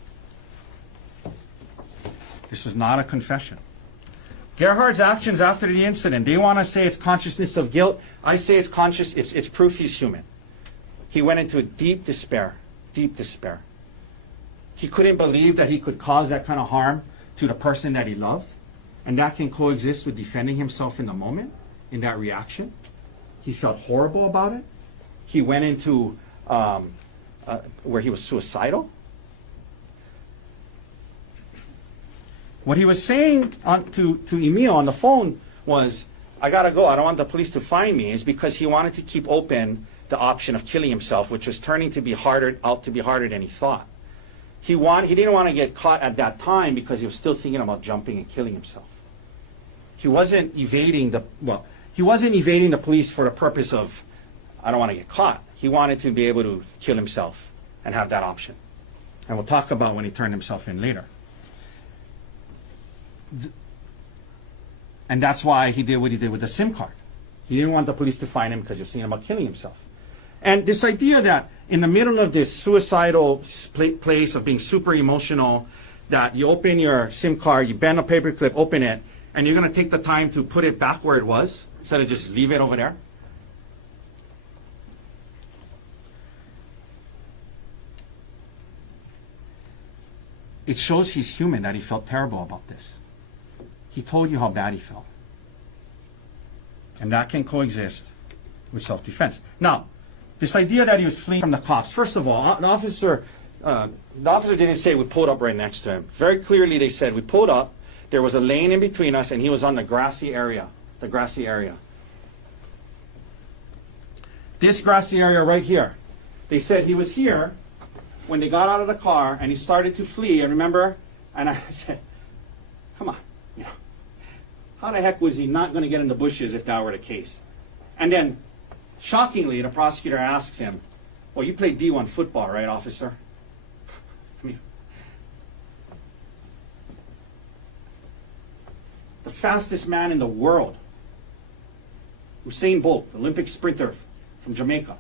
This was not a confession. Gerhardt's actions after the incident, they want to say it's consciousness of guilt. I say it's proof he's human. He went into deep despair. He couldn't believe that he could cause that kind of harm to the person that he loved. And that can coexist with defending himself in the moment, in that reaction. He felt horrible about it. He went into where he was suicidal. What he was saying to Emil on the phone was, I gotta go, I don't want the police to find me, is because he wanted to keep open the option of killing himself, which was turning to be harder than he thought. He didn't want to get caught at that time because he was still thinking about jumping and killing himself. He wasn't evading the police for the purpose of, I don't want to get caught. He wanted to be able to kill himself and have that option. And we'll talk about when he turned himself in later. And that's why he did what he did with the SIM card. He didn't want the police to find him because he was thinking about killing himself. And this idea that in the middle of this suicidal place of being super emotional, that you open your SIM card, you bend a paperclip, open it, and you're going to take the time to put it back where it was instead of just leave it over there. It shows he's human, that he felt terrible about this. He told you how bad he felt. And that can coexist with self-defense. Now, this idea that he was fleeing from the cops, first of all, the officer didn't say we pulled up right next to him. Very clearly they said we pulled up, there was a lane in between us, and he was on the grassy area. This grassy area right here. They said he was here when they got out of the car and he started to flee, and remember? And I said, come on, how the heck was he not going to get in the bushes if that were the case? And then, shockingly, the prosecutor asks him, well, you played D1 football, right, officer? I mean, the fastest man in the world, Usain Bolt, Olympic sprinter from Jamaica,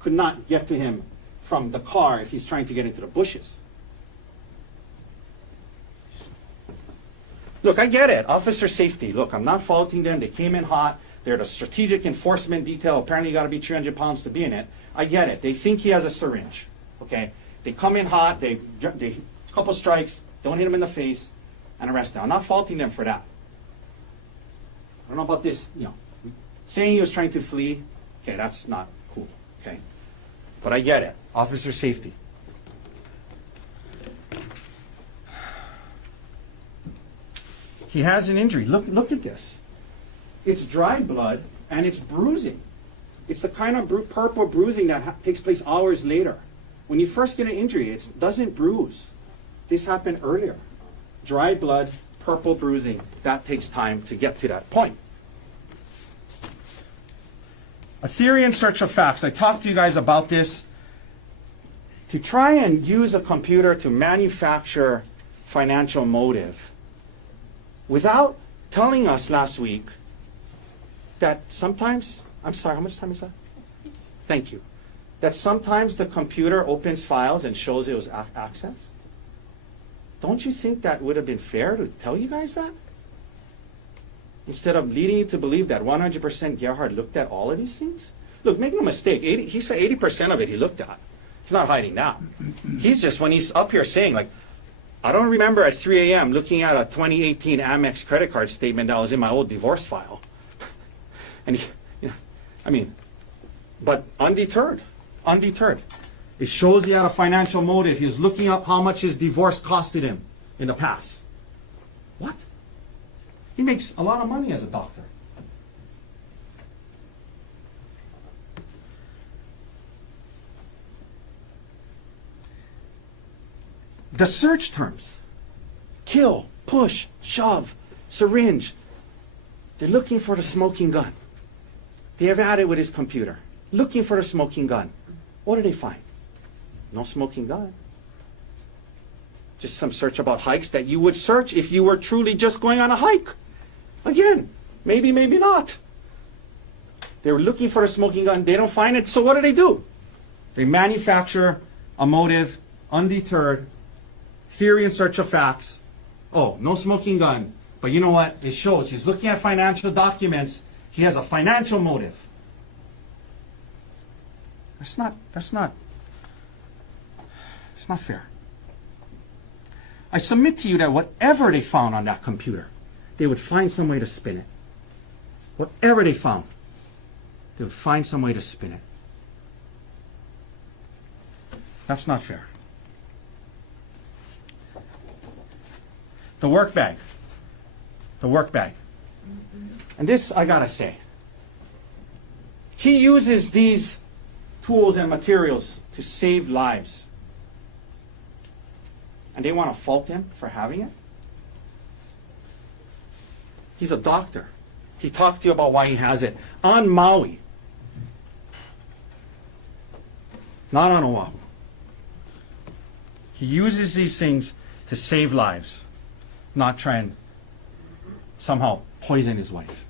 could not get to him from the car if he's trying to get into the bushes. Look, I get it. Officer safety. Look, I'm not faulting them. They came in hot. They're the strategic enforcement detail. Apparently, you got to be 300 pounds to be in it. I get it. They think he has a syringe. Okay? They come in hot. They couple strikes. Don't hit him in the face and arrest him. I'm not faulting them for that. I don't know about this, saying he was trying to flee. Okay, that's not cool. Okay? But I get it. Officer safety. He has an injury. Look at this. It's dry blood and it's bruising. It's the kind of purple bruising that takes place hours later. When you first get an injury, it doesn't bruise. This happened earlier. Dry blood, purple bruising. That takes time to get to that point. A theory in search of facts. I talked to you guys about this. To try and use a computer to manufacture financial motive without telling us last week that sometimes, I'm sorry, how much time is that? Thank you. That sometimes the computer opens files and shows it was accessed? Don't you think that would have been fair to tell you guys that? Instead of leading you to believe that 100% Gerhardt looked at all of these things? Look, make no mistake, he said 80% of it he looked at. He's not hiding that. He's just, when he's up here saying, like, I don't remember at 3 a.m. looking at a 2018 Amex credit card statement that was in my old divorce file. And, but undeterred. It shows he had a financial motive. He was looking up how much his divorce costed him in the past. What? He makes a lot of money as a doctor. The search terms: kill, push, shove, syringe. They're looking for the smoking gun. They have had it with his computer, looking for the smoking gun. What do they find? No smoking gun. Just some search about hikes that you would search if you were truly just going on a hike. Again, maybe, maybe not. They were looking for a smoking gun. They don't find it, so what do? They manufacture a motive, undeterred, theory in search of facts. Oh, no smoking gun. But you know what? It shows he's looking at financial documents. He has a financial motive. It's not fair. I submit to you that whatever they found on that computer, they would find some way to spin it. Whatever they found, they would find some way to spin it. That's not fair. The work bag. And this, I gotta say, he uses these tools and materials to save lives. And they want to fault him for having it? He's a doctor. He talked to you about why he has it on Maui, not on Oahu. He uses these things to save lives, not try and somehow poison his wife.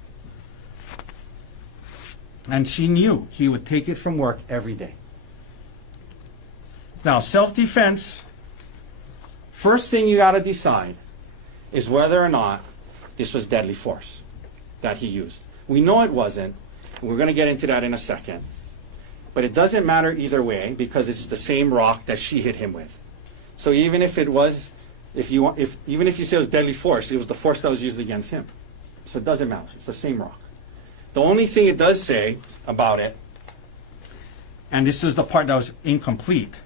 And she knew he would take it from work every day. Now, self-defense, first thing you got to decide is whether or not this was deadly force that he used. We know it wasn't. We're going to get into that in a second. But it doesn't matter either way because it's the same rock that she hit him with. So even if it was, even if you say it was deadly force, it was the force that was used against him. So it doesn't matter. It's the same rock. The only thing it does say about it, and this is the part that was incomplete,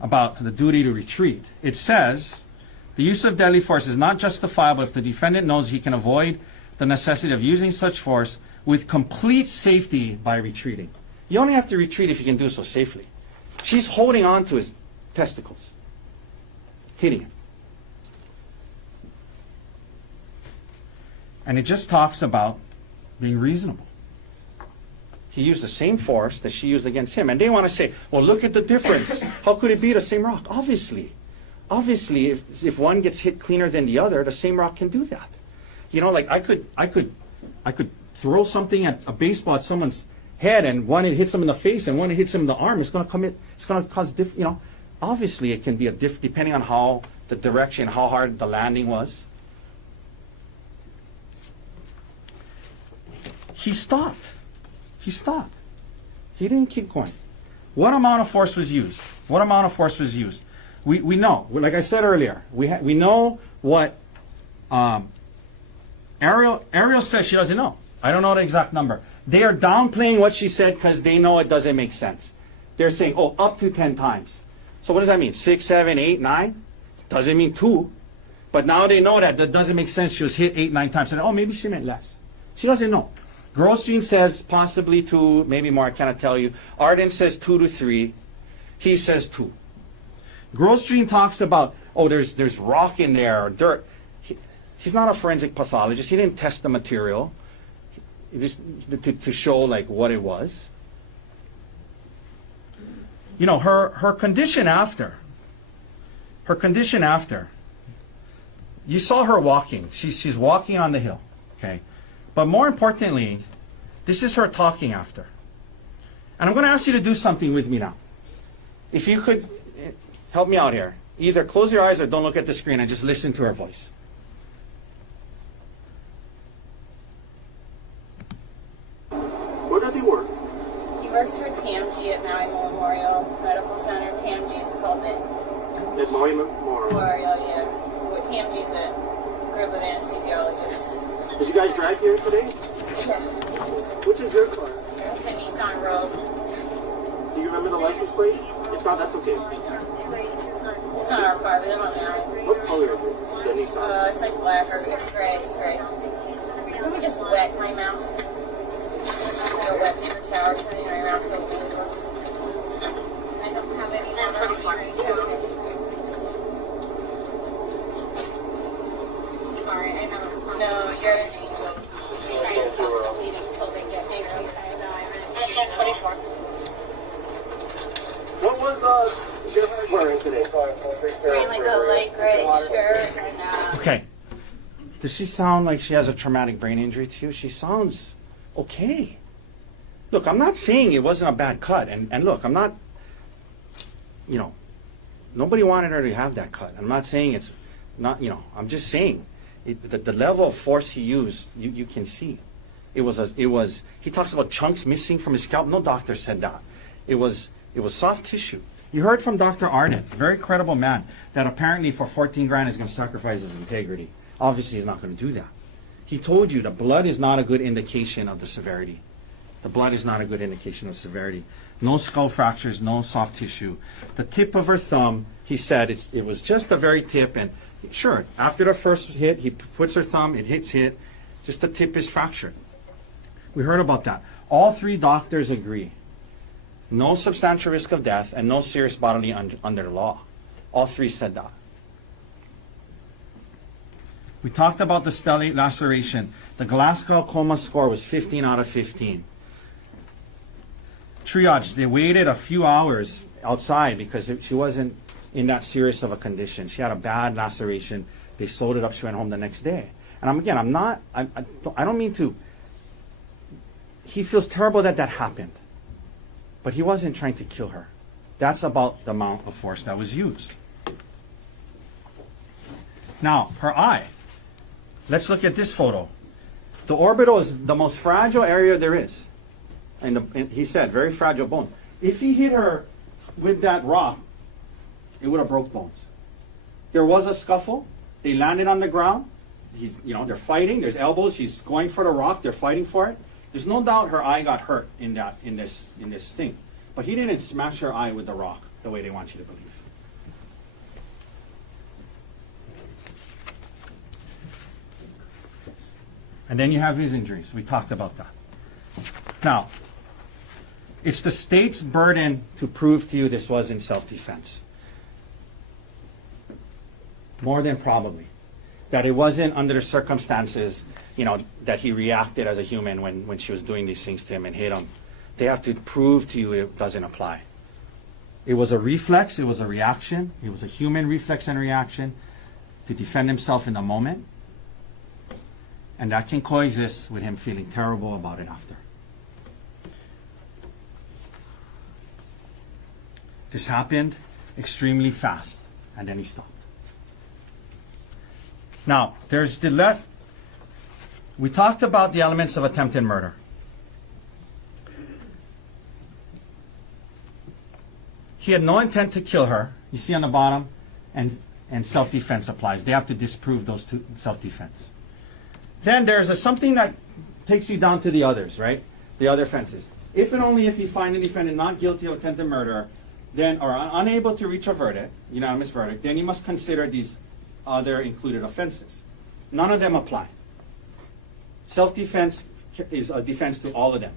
about the duty to retreat. It says, the use of deadly force is not justifiable if the defendant knows he can avoid the necessity of using such force with complete safety by retreating. You only have to retreat if you can do so safely. She's holding on to his testicles, hitting him. And it just talks about being reasonable. He used the same force that she used against him. And they want to say, well, look at the difference. How could it be the same rock? Obviously, if one gets hit cleaner than the other, the same rock can do that. You know, like I could throw something at a baseball at someone's head, and one it hits them in the face, and one it hits them in the arm. It's going to cause obviously it can be depending on how the direction, how hard the landing was. He stopped. He didn't keep going. What amount of force was used? We know. Like I said earlier, we know what Arielle says she doesn't know. I don't know the exact number. They are downplaying what she said because they know it doesn't make sense. They're saying, oh, up to 10 times. So what does that mean? 6, 7, 8, 9? Doesn't mean 2. But now they know that doesn't make sense. She was hit 8, 9 times. And oh, maybe she meant less. She doesn't know. Grosjean says possibly 2, maybe more, I cannot tell you. Arden says 2 to 3. He says 2. Grosjean talks about, oh, there's rock in there or dirt. He's not a forensic pathologist. He didn't test the material just to show like what it was. You know, her condition after. You saw her walking. She's walking on the hill. Okay. But more importantly, this is her talking after. And I'm going to ask you to do something with me now. If you could help me out here. Either close your eyes or don't look at the screen and just listen to her voice. Where does he work? He works for TMG at Maui Memorial Medical Center. TMG is called it. At Maui Memorial. Memorial, yeah. So TMG is a group of anesthesiologists. Did you guys drive here today? Yeah. Which is your car? It's a Nissan Rogue. Do you remember the license plate? If not, that's okay. It's not our car. We live on Maui. What color is it? The Nissan. It's like black or it's gray. It's gray. Can we just wet my mouth? Like a wet paper towel turning my mouth filled with books. I don't have any more on me, so. Sorry, I know. No, you're an angel. Trying to stop the bleeding until they get here. I know, I really. 24. What was Gerhardt wearing today? Wearing like a light gray shirt and Okay. Does she sound like she has a traumatic brain injury to you? She sounds okay. Look, I'm not saying it wasn't a bad cut. And look, I'm not, nobody wanted her to have that cut. I'm not saying it's not, I'm just saying the level of force he used, you can see. He talks about chunks missing from his scalp. No doctor said that. It was soft tissue. You heard from Dr. Arnett, a very credible man, that apparently for 14 grand is going to sacrifice his integrity. Obviously, he's not going to do that. He told you the blood is not a good indication of the severity. The blood is not a good indication of severity. No skull fractures, no soft tissue. The tip of her thumb, he said, it was just the very tip. And sure, after the first hit, he puts her thumb, it hits hit. Just the tip is fractured. We heard about that. All three doctors agree. No substantial risk of death and no serious bodily under the law. All three said that. We talked about the stellate laceration. The Glasgow coma score was 15 out of 15. Triage, they waited a few hours outside because she wasn't in that serious of a condition. She had a bad laceration. They sewed it up. She went home the next day. And I don't mean to. He feels terrible that happened. But he wasn't trying to kill her. That's about the amount of force that was used. Now, her eye. Let's look at this photo. The orbital is the most fragile area there is. And he said, very fragile bone. If he hit her with that rock, it would have broke bones. There was a scuffle. They landed on the ground. They're fighting. There's elbows. He's going for the rock. They're fighting for it. There's no doubt her eye got hurt in this thing. But he didn't smash her eye with the rock the way they want you to believe. And then you have his injuries. We talked about that. Now, it's the state's burden to prove to you this was in self-defense. More than probably. That it wasn't under the circumstances that he reacted as a human when she was doing these things to him and hit him. They have to prove to you it doesn't apply. It was a reflex, it was a reaction, it was a human reflex and reaction to defend himself in the moment. And that can coexist with him feeling terrible about it after. This happened extremely fast, and then he stopped. Now, we talked about the elements of attempted murder. He had no intent to kill her. You see on the bottom, and self-defense applies. They have to disprove those two, self-defense. Then there's something that takes you down to the others, right? The other offenses. If and only if you find the defendant not guilty of attempted murder, then or unable to reach a verdict, unanimous verdict, then you must consider these other included offenses. None of them apply. Self-defense is a defense to all of them.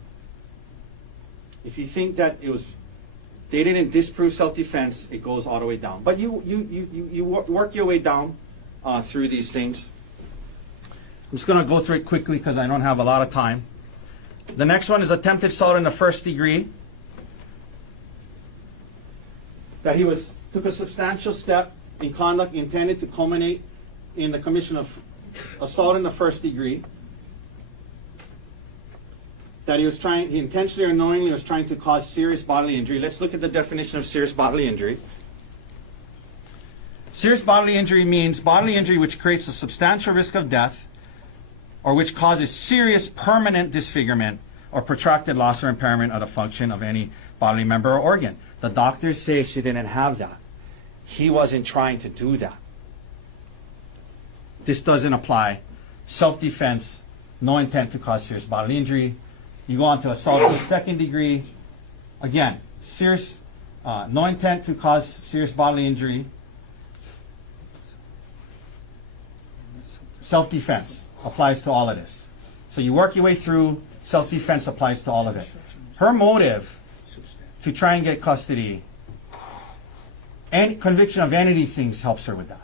If you think that they didn't disprove self-defense, it goes all the way down. But you work your way down through these things. I'm just going to go through it quickly because I don't have a lot of time. The next one is attempted assault in the first degree. That he took a substantial step in conduct intended to culminate in the commission of assault in the first degree. that he intentionally or knowingly was trying to cause serious bodily injury. Let's look at the definition of serious bodily injury. Serious bodily injury means bodily injury which creates a substantial risk of death or which causes serious permanent disfigurement or protracted loss or impairment of the function of any bodily member or organ. The doctors say she didn't have that. He wasn't trying to do that. This doesn't apply. Self-defense, no intent to cause serious bodily injury. You go on to assault to the second degree. Again, serious, no intent to cause serious bodily injury. Self-defense applies to all of this. So you work your way through, self-defense applies to all of it. Her motive to try and get custody and conviction of any of these things helps her with that.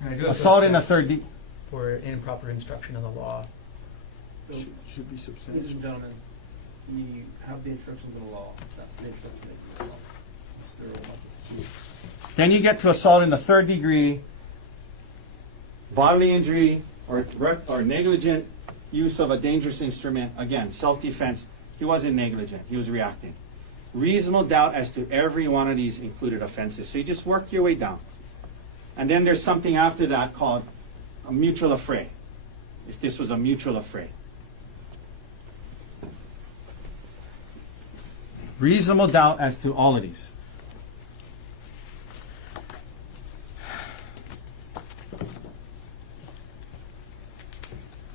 And I do Assault in the object third degree. for improper instruction of the law. Should be substantial. Ladies and gentlemen, we have the instructions of the law. That's the instruction of the law. Then you get to assault in the third degree, bodily injury or negligent use of a dangerous instrument. Again, self-defense. He wasn't negligent. He was reacting. Reasonable doubt as to every one of these included offenses. So you just work your way down. And then there's something after that called a mutual affray. If this was a mutual affray. Reasonable doubt as to all of these.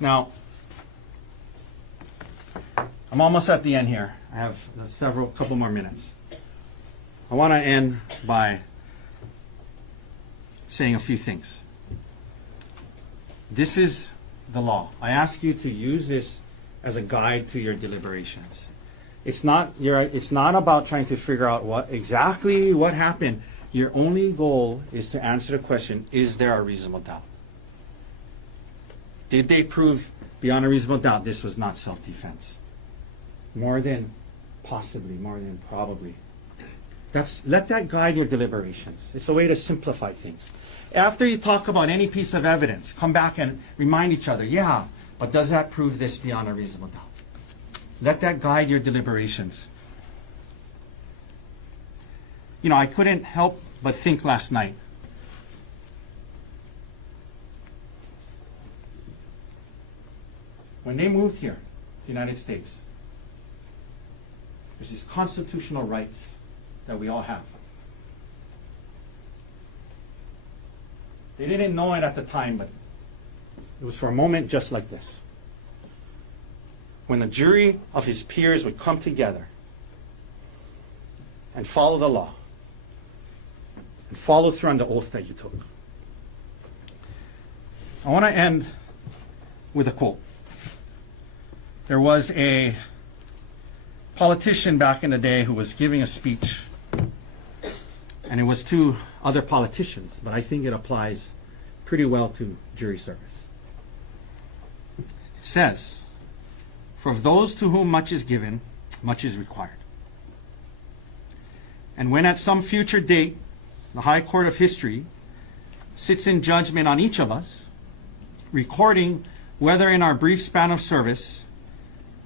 Now, I'm almost at the end here. I have couple more minutes. I want to end by saying a few things. This is the law. I ask you to use this as a guide to your deliberations. It's not about trying to figure out what happened. Your only goal is to answer the question, is there a reasonable doubt? Did they prove beyond a reasonable doubt this was not self-defense? More than possibly, more than probably. Let that guide your deliberations. It's a way to simplify things. After you talk about any piece of evidence, come back and remind each other, yeah, but does that prove this beyond a reasonable doubt? Let that guide your deliberations. You know, I couldn't help but think last night. When they moved here to the United States, there's these constitutional rights that we all have. They didn't know it at the time, but it was for a moment just like this. When a jury of his peers would come together and follow the law and follow through on the oath that you took. I want to end with a quote. There was a politician back in the day who was giving a speech, and it was to other politicians, but I think it applies pretty well to jury service. It says, "For those to whom much is given, much is required. And when at some future date the High Court of History sits in judgment on each of us, recording whether in our brief span of service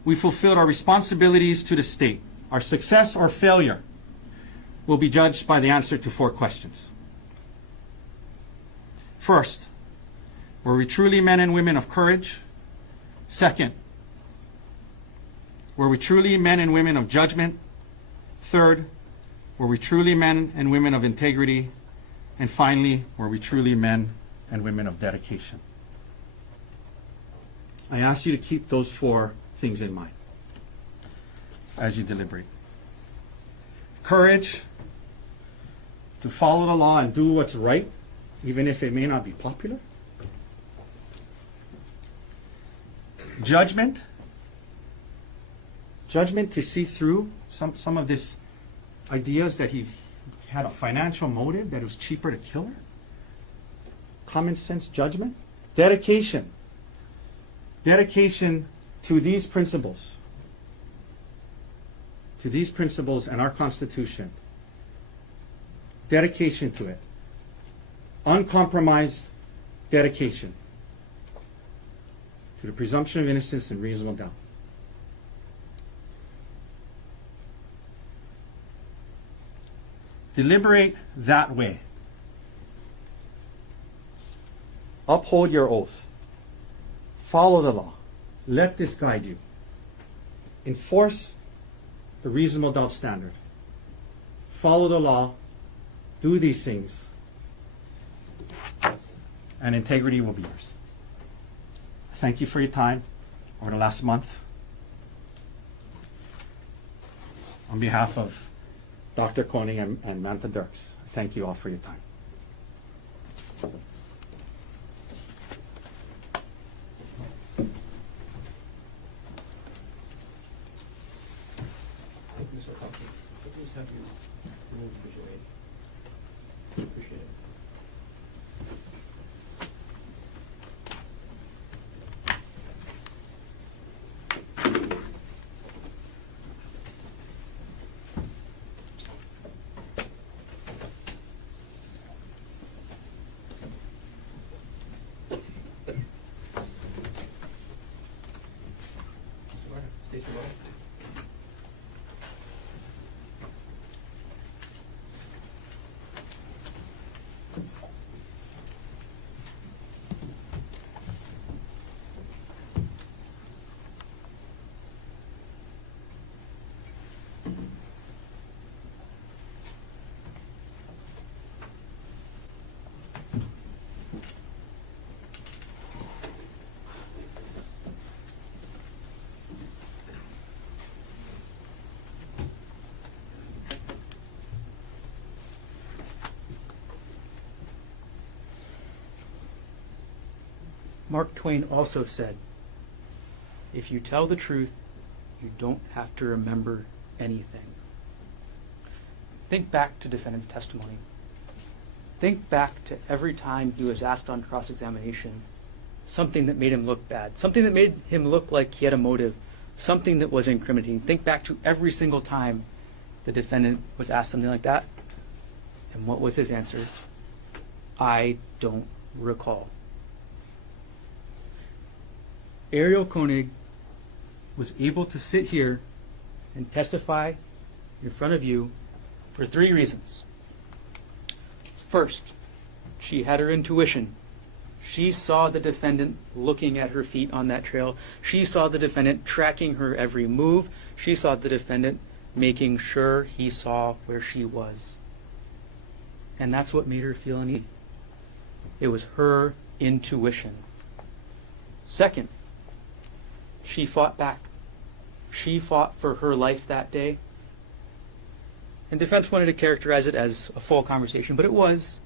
we fulfilled our responsibilities to the state, our success or failure will be judged by the answer to 4 questions. First, were we truly men and women of courage? Second, were we truly men and women of judgment? Third, were we truly men and women of integrity? And finally, were we truly men and women of dedication?" I ask you to keep those 4 things in mind as you deliberate. Courage to follow the law and do what's right, even if it may not be popular. Judgment to see through some of these ideas that he had a financial motive, that it was cheaper to kill her. Common sense judgment. Dedication to these principles and our Constitution. Dedication to it. Uncompromised dedication to the presumption of innocence and reasonable doubt. Deliberate that way. Uphold your oath. Follow the law. Let this guide you. Enforce the reasonable doubt standard. Follow the law. Do these things. And integrity will be yours. Thank you for your time over the last month. On behalf of Dr. Konig and Manta Dirks, thank you all for your time. Mr. Otake, could you just have you remove visual aid? Appreciate it. Stacey Roll. Mark Twain also said, if you tell the truth, you don't have to remember anything. Think back to defendant's testimony. Think back to every time he was asked on cross-examination something that made him look bad, something that made him look like he had a motive, something that was incriminating. Think back to every single time the defendant was asked something like that. And what was his answer? I don't recall. Arielle Konig was able to sit here and testify in front of you for 3 reasons. First, she had her intuition. She saw the defendant looking at her feet on that trail. She saw the defendant tracking her every move. She saw the defendant making sure he saw where she was. And that's what made her feel uneasy. It was her intuition. Second, she fought back. She fought for her life that day. And defense wanted to characterize it as a full conversation, but it was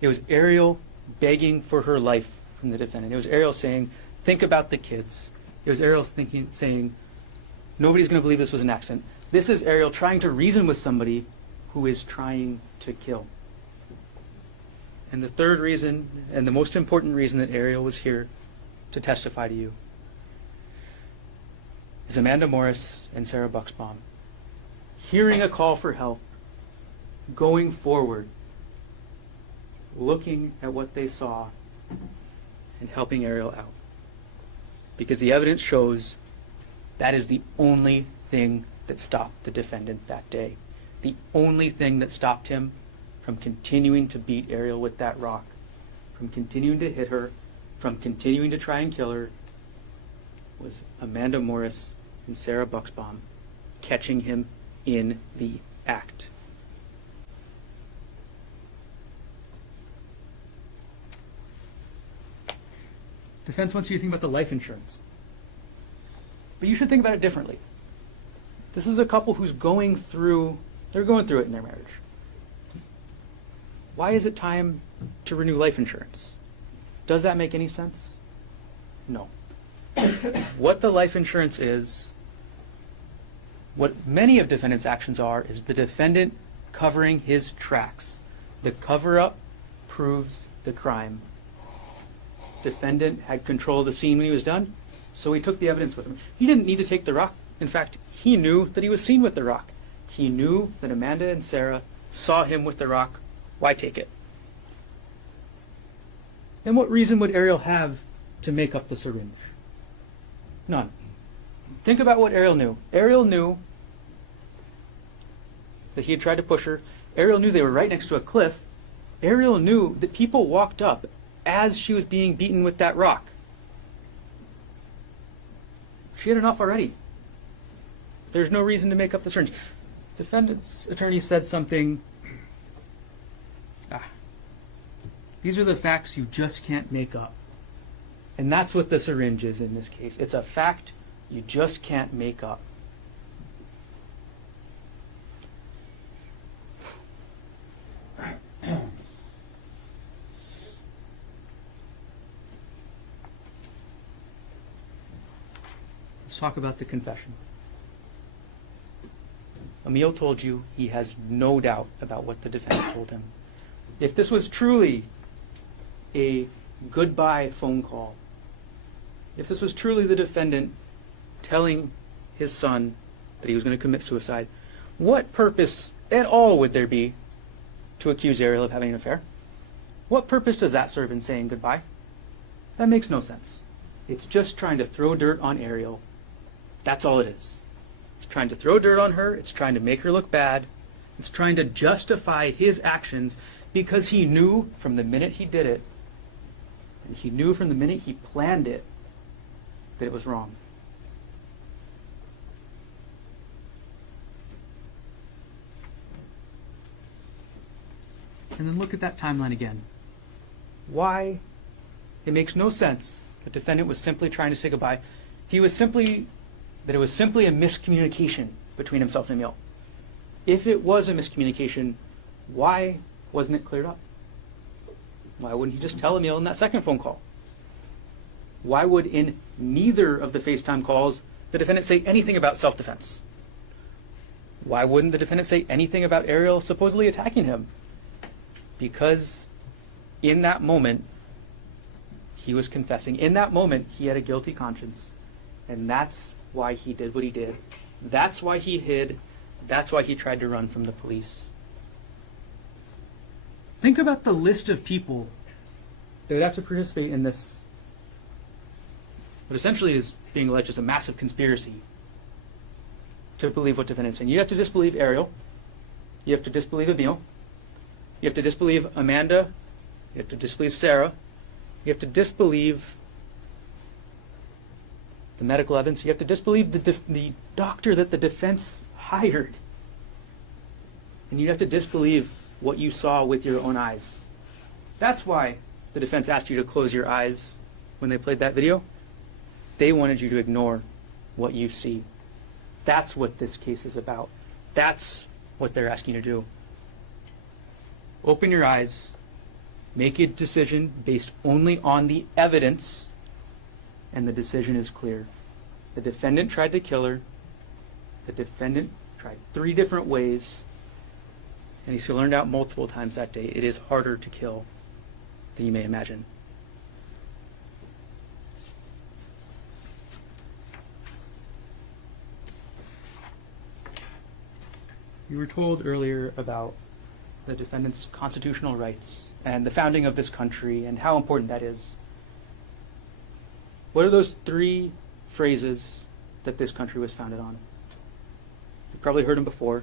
Arielle begging for her life from the defendant. It was Arielle saying, think about the kids. It was Arielle saying, nobody's going to believe this was an accident. This is Arielle trying to reason with somebody who is trying to kill. And the third reason, and the most important reason that Arielle was here to testify to you, is Amanda Morris and Sarah Bucksbaum hearing a call for help, going forward, looking at what they saw, and helping Arielle out. Because the evidence shows that is the only thing that stopped the defendant that day. The only thing that stopped him from continuing to beat Arielle with that rock, from continuing to hit her, from continuing to try and kill her, was Amanda Morris and Sarah Bucksbaum catching him in the act. Defense wants you to think about the life insurance. But you should think about it differently. This is a couple who's going through it in their marriage. Why is it time to renew life insurance? Does that make any sense? No. What the life insurance is, what many of defendant's actions are, is the defendant covering his tracks. The cover-up proves the crime. Defendant had control of the scene when he was done, so he took the evidence with him. He didn't need to take the rock. In fact, he knew that he was seen with the rock. He knew that Amanda and Sarah saw him with the rock. Why take it? And what reason would Arielle have to make up the syringe? None. Think about what Arielle knew. Arielle knew that he had tried to push her. Arielle knew they were right next to a cliff. Arielle knew that people walked up as she was being beaten with that rock. She had enough already. There's no reason to make up the syringe. Defendant's attorney said something. These are the facts you just can't make up. And that's what the syringe is in this case. It's a fact you just can't make up. Let's talk about the confession. Emile told you he has no doubt about what the defendant told him. If this was truly a goodbye phone call, if this was truly the defendant telling his son that he was going to commit suicide, what purpose at all would there be to accuse Arielle of having an affair? What purpose does that serve in saying goodbye? That makes no sense. It's just trying to throw dirt on Arielle. That's all it is. It's trying to throw dirt on her. It's trying to make her look bad. It's trying to justify his actions because he knew from the minute he did it, and he knew from the minute he planned it, that it was wrong. And then look at that timeline again. Why? It makes no sense. The defendant was simply trying to say goodbye. It was simply a miscommunication between himself and Emile. If it was a miscommunication, why wasn't it cleared up? Why wouldn't he just tell Emile in that second phone call? Why would in neither of the FaceTime calls the defendant say anything about self-defense? Why wouldn't the defendant say anything about Arielle supposedly attacking him? Because in that moment, he was confessing. In that moment, he had a guilty conscience. And that's why he did what he did. That's why he hid. That's why he tried to run from the police. Think about the list of people that would have to participate in this, what essentially is being alleged as a massive conspiracy to believe what defendant's saying. You have to disbelieve Arielle. You have to disbelieve Emile. You have to disbelieve Amanda. You have to disbelieve Sarah. You have to disbelieve the medical evidence. You have to disbelieve the doctor that the defense hired. And you have to disbelieve what you saw with your own eyes. That's why the defense asked you to close your eyes when they played that video. They wanted you to ignore what you see. That's what this case is about. That's what they're asking you to do. Open your eyes. Make a decision based only on the evidence, and the decision is clear. The defendant tried to kill her. The defendant tried 3 different ways, and he learned out multiple times that day. It is harder to kill than you may imagine. You were told earlier about the defendant's constitutional rights and the founding of this country and how important that is. What are those 3 phrases that this country was founded on? You've probably heard them before.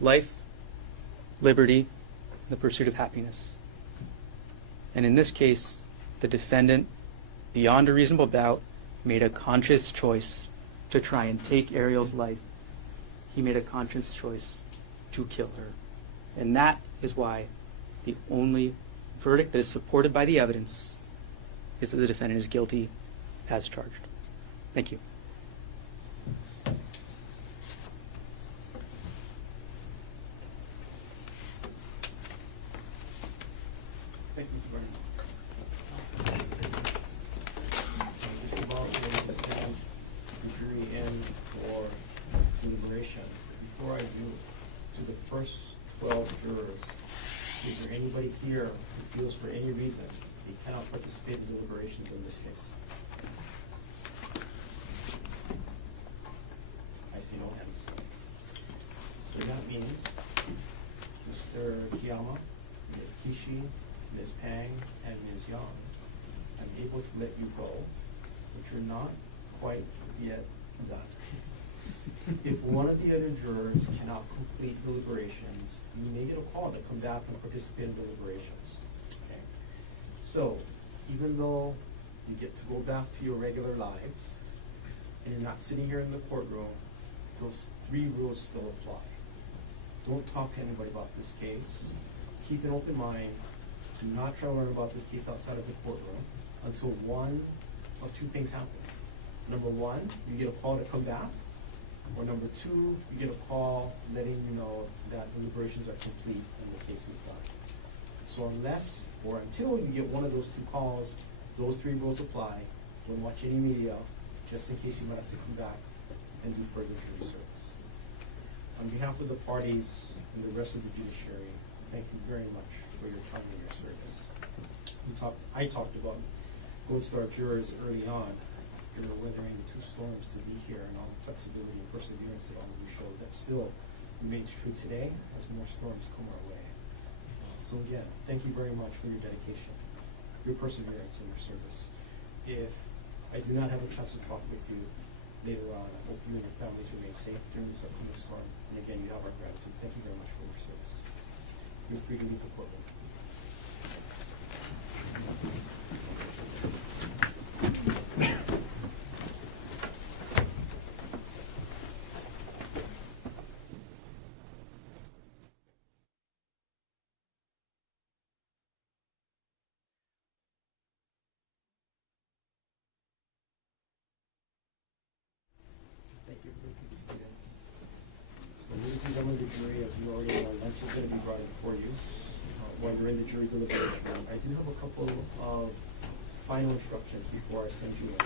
Life, liberty, the pursuit of happiness. And in this case, the defendant, beyond a reasonable doubt, made a conscious choice to try and take Arielle's life. He made a conscious choice to kill her. And that is why the only verdict that is supported by the evidence is that the defendant is guilty as charged. Thank you. Thank you, Mr. Burnham. Mr. Ball, the second degree in for deliberation. Before I do, to the first 12 jurors, is there anybody here who feels for any reason they cannot participate in deliberations in this case? I see no hands. So that means Mr. Kiyama, Ms. Kishi, Ms. Pang, and Ms. Yang, I'm able to let you go, but you're not quite yet done. If one of the other jurors cannot complete deliberations, you may get a call to come back and participate in deliberations. Okay? So, even though you get to go back to your regular lives, and you're not sitting here in the courtroom, those 3 rules still apply. Don't talk to anybody about this case. Keep an open mind. Do not try to learn about this case outside of the courtroom until one of 2 things happens. Number 1, you get a call to come back, or number 2, you get a call letting you know that deliberations are complete and the case is done. So unless or until you get one of those 2 calls, those 3 rules apply. Don't watch any media, just in case you might have to come back and do further jury service. On behalf of the parties and the rest of the judiciary, thank you very much for your time and your service. I talked about Gold Star jurors early on. You're weathering 2 storms to be here, and all the flexibility and perseverance that all of you showed. That still remains true today as more storms come our way. So again, thank you very much for your dedication, your perseverance, and your service. If I do not have a chance to talk with you later on, I hope you and your families remain safe during this upcoming storm. And again, you have our gratitude. Thank you very much for your service. You're free to leave the courtroom. Thank you. Everybody can be seated. So, ladies and gentlemen of the jury, as you already know, lunch is going to be brought in for you while you're in the jury deliberation room. I do have a couple of final instructions before I send you in.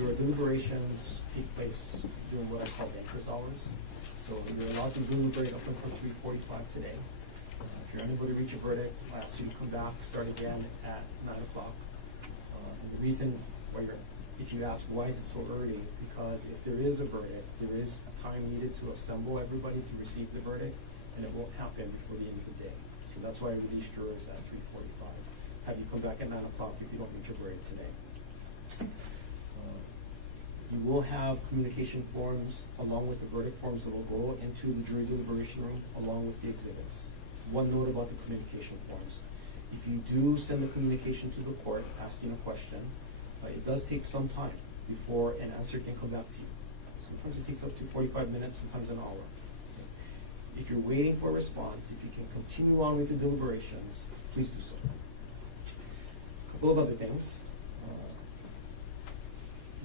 Your deliberations take place during what I call banker's hours. So you're allowed to deliberate up until 3:45 today. If you're unable to reach a verdict, I ask you to come back, start again at 9 o'clock. And the reason why if you ask why is it so early, because if there is a verdict, there is time needed to assemble everybody to receive the verdict, and it won't happen before the end of the day. So that's why I release jurors at 3:45. Have you come back at 9 o'clock if you don't reach a verdict today. You will have communication forms along with the verdict forms that will go into the jury deliberation room along with the exhibits. One note about the communication forms. If you do send the communication to the court asking a question, it does take some time before an answer can come back to you. Sometimes it takes up to 45 minutes, sometimes an hour. If you're waiting for a response, if you can continue on with the deliberations, please do so. A couple of other things.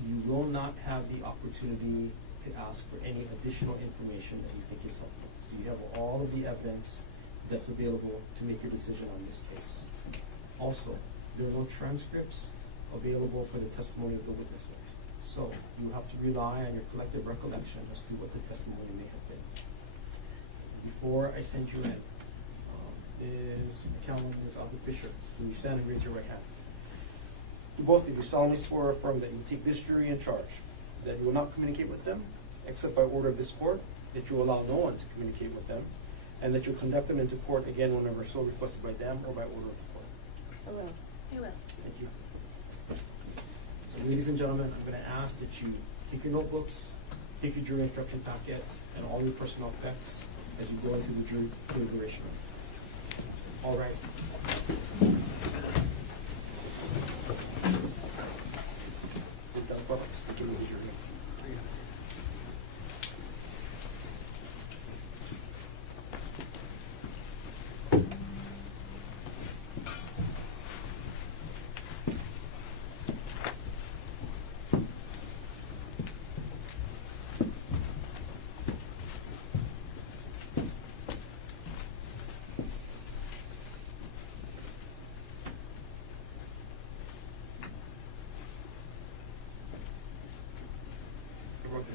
You will not have the opportunity to ask for any additional information that you think is helpful. So you have all of the evidence that's available to make your decision on this case. Also, there are no transcripts available for the testimony of the witnesses. So you have to rely on your collective recollection as to what the testimony may have been. Before I send you in, is McCallum, Ms. Alva Fisher. Will you stand and raise your right hand? Do both of you solemnly swear or affirm that you will take this jury in charge, that you will not communicate with them except by order of this court, that you will allow no one to communicate with them, and that you'll conduct them into court again whenever so requested by them or by order of the court? I will. I will. Thank you. So, ladies and gentlemen, I'm going to ask that you take your notebooks, take your jury instruction packets, and all your personal effects as you go into the jury deliberation room. All rise.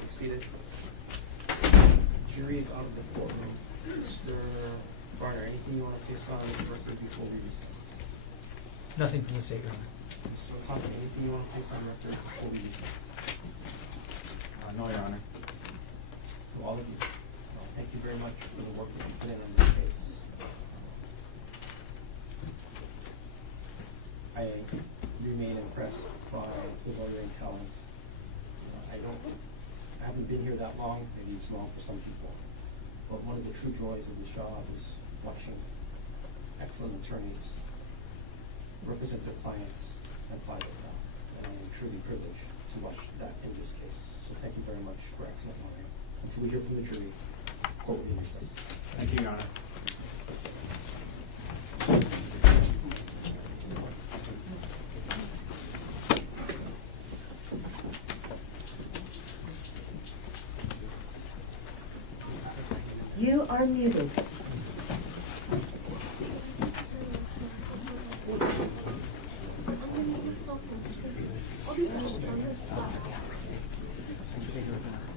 Seated. Jury is out of the courtroom. Mr. Barner, anything you want to place on the record before we recess? Nothing from the state, Your Honor. Mr. Otake, anything you want to place on record before we recess? No, Your Honor. To all of you, thank you very much for the work that you put in on this case. I remain impressed by the lawyering talents. I I haven't been here that long, maybe it's long for some people, but one of the true joys of this job is watching excellent attorneys represent their clients and apply their law. And I am truly privileged to watch that in this case. So thank you very much for excellent lawyering. Until we hear from the jury, court will be in recess. Thank you, Your Honor. You are muted. Thank you.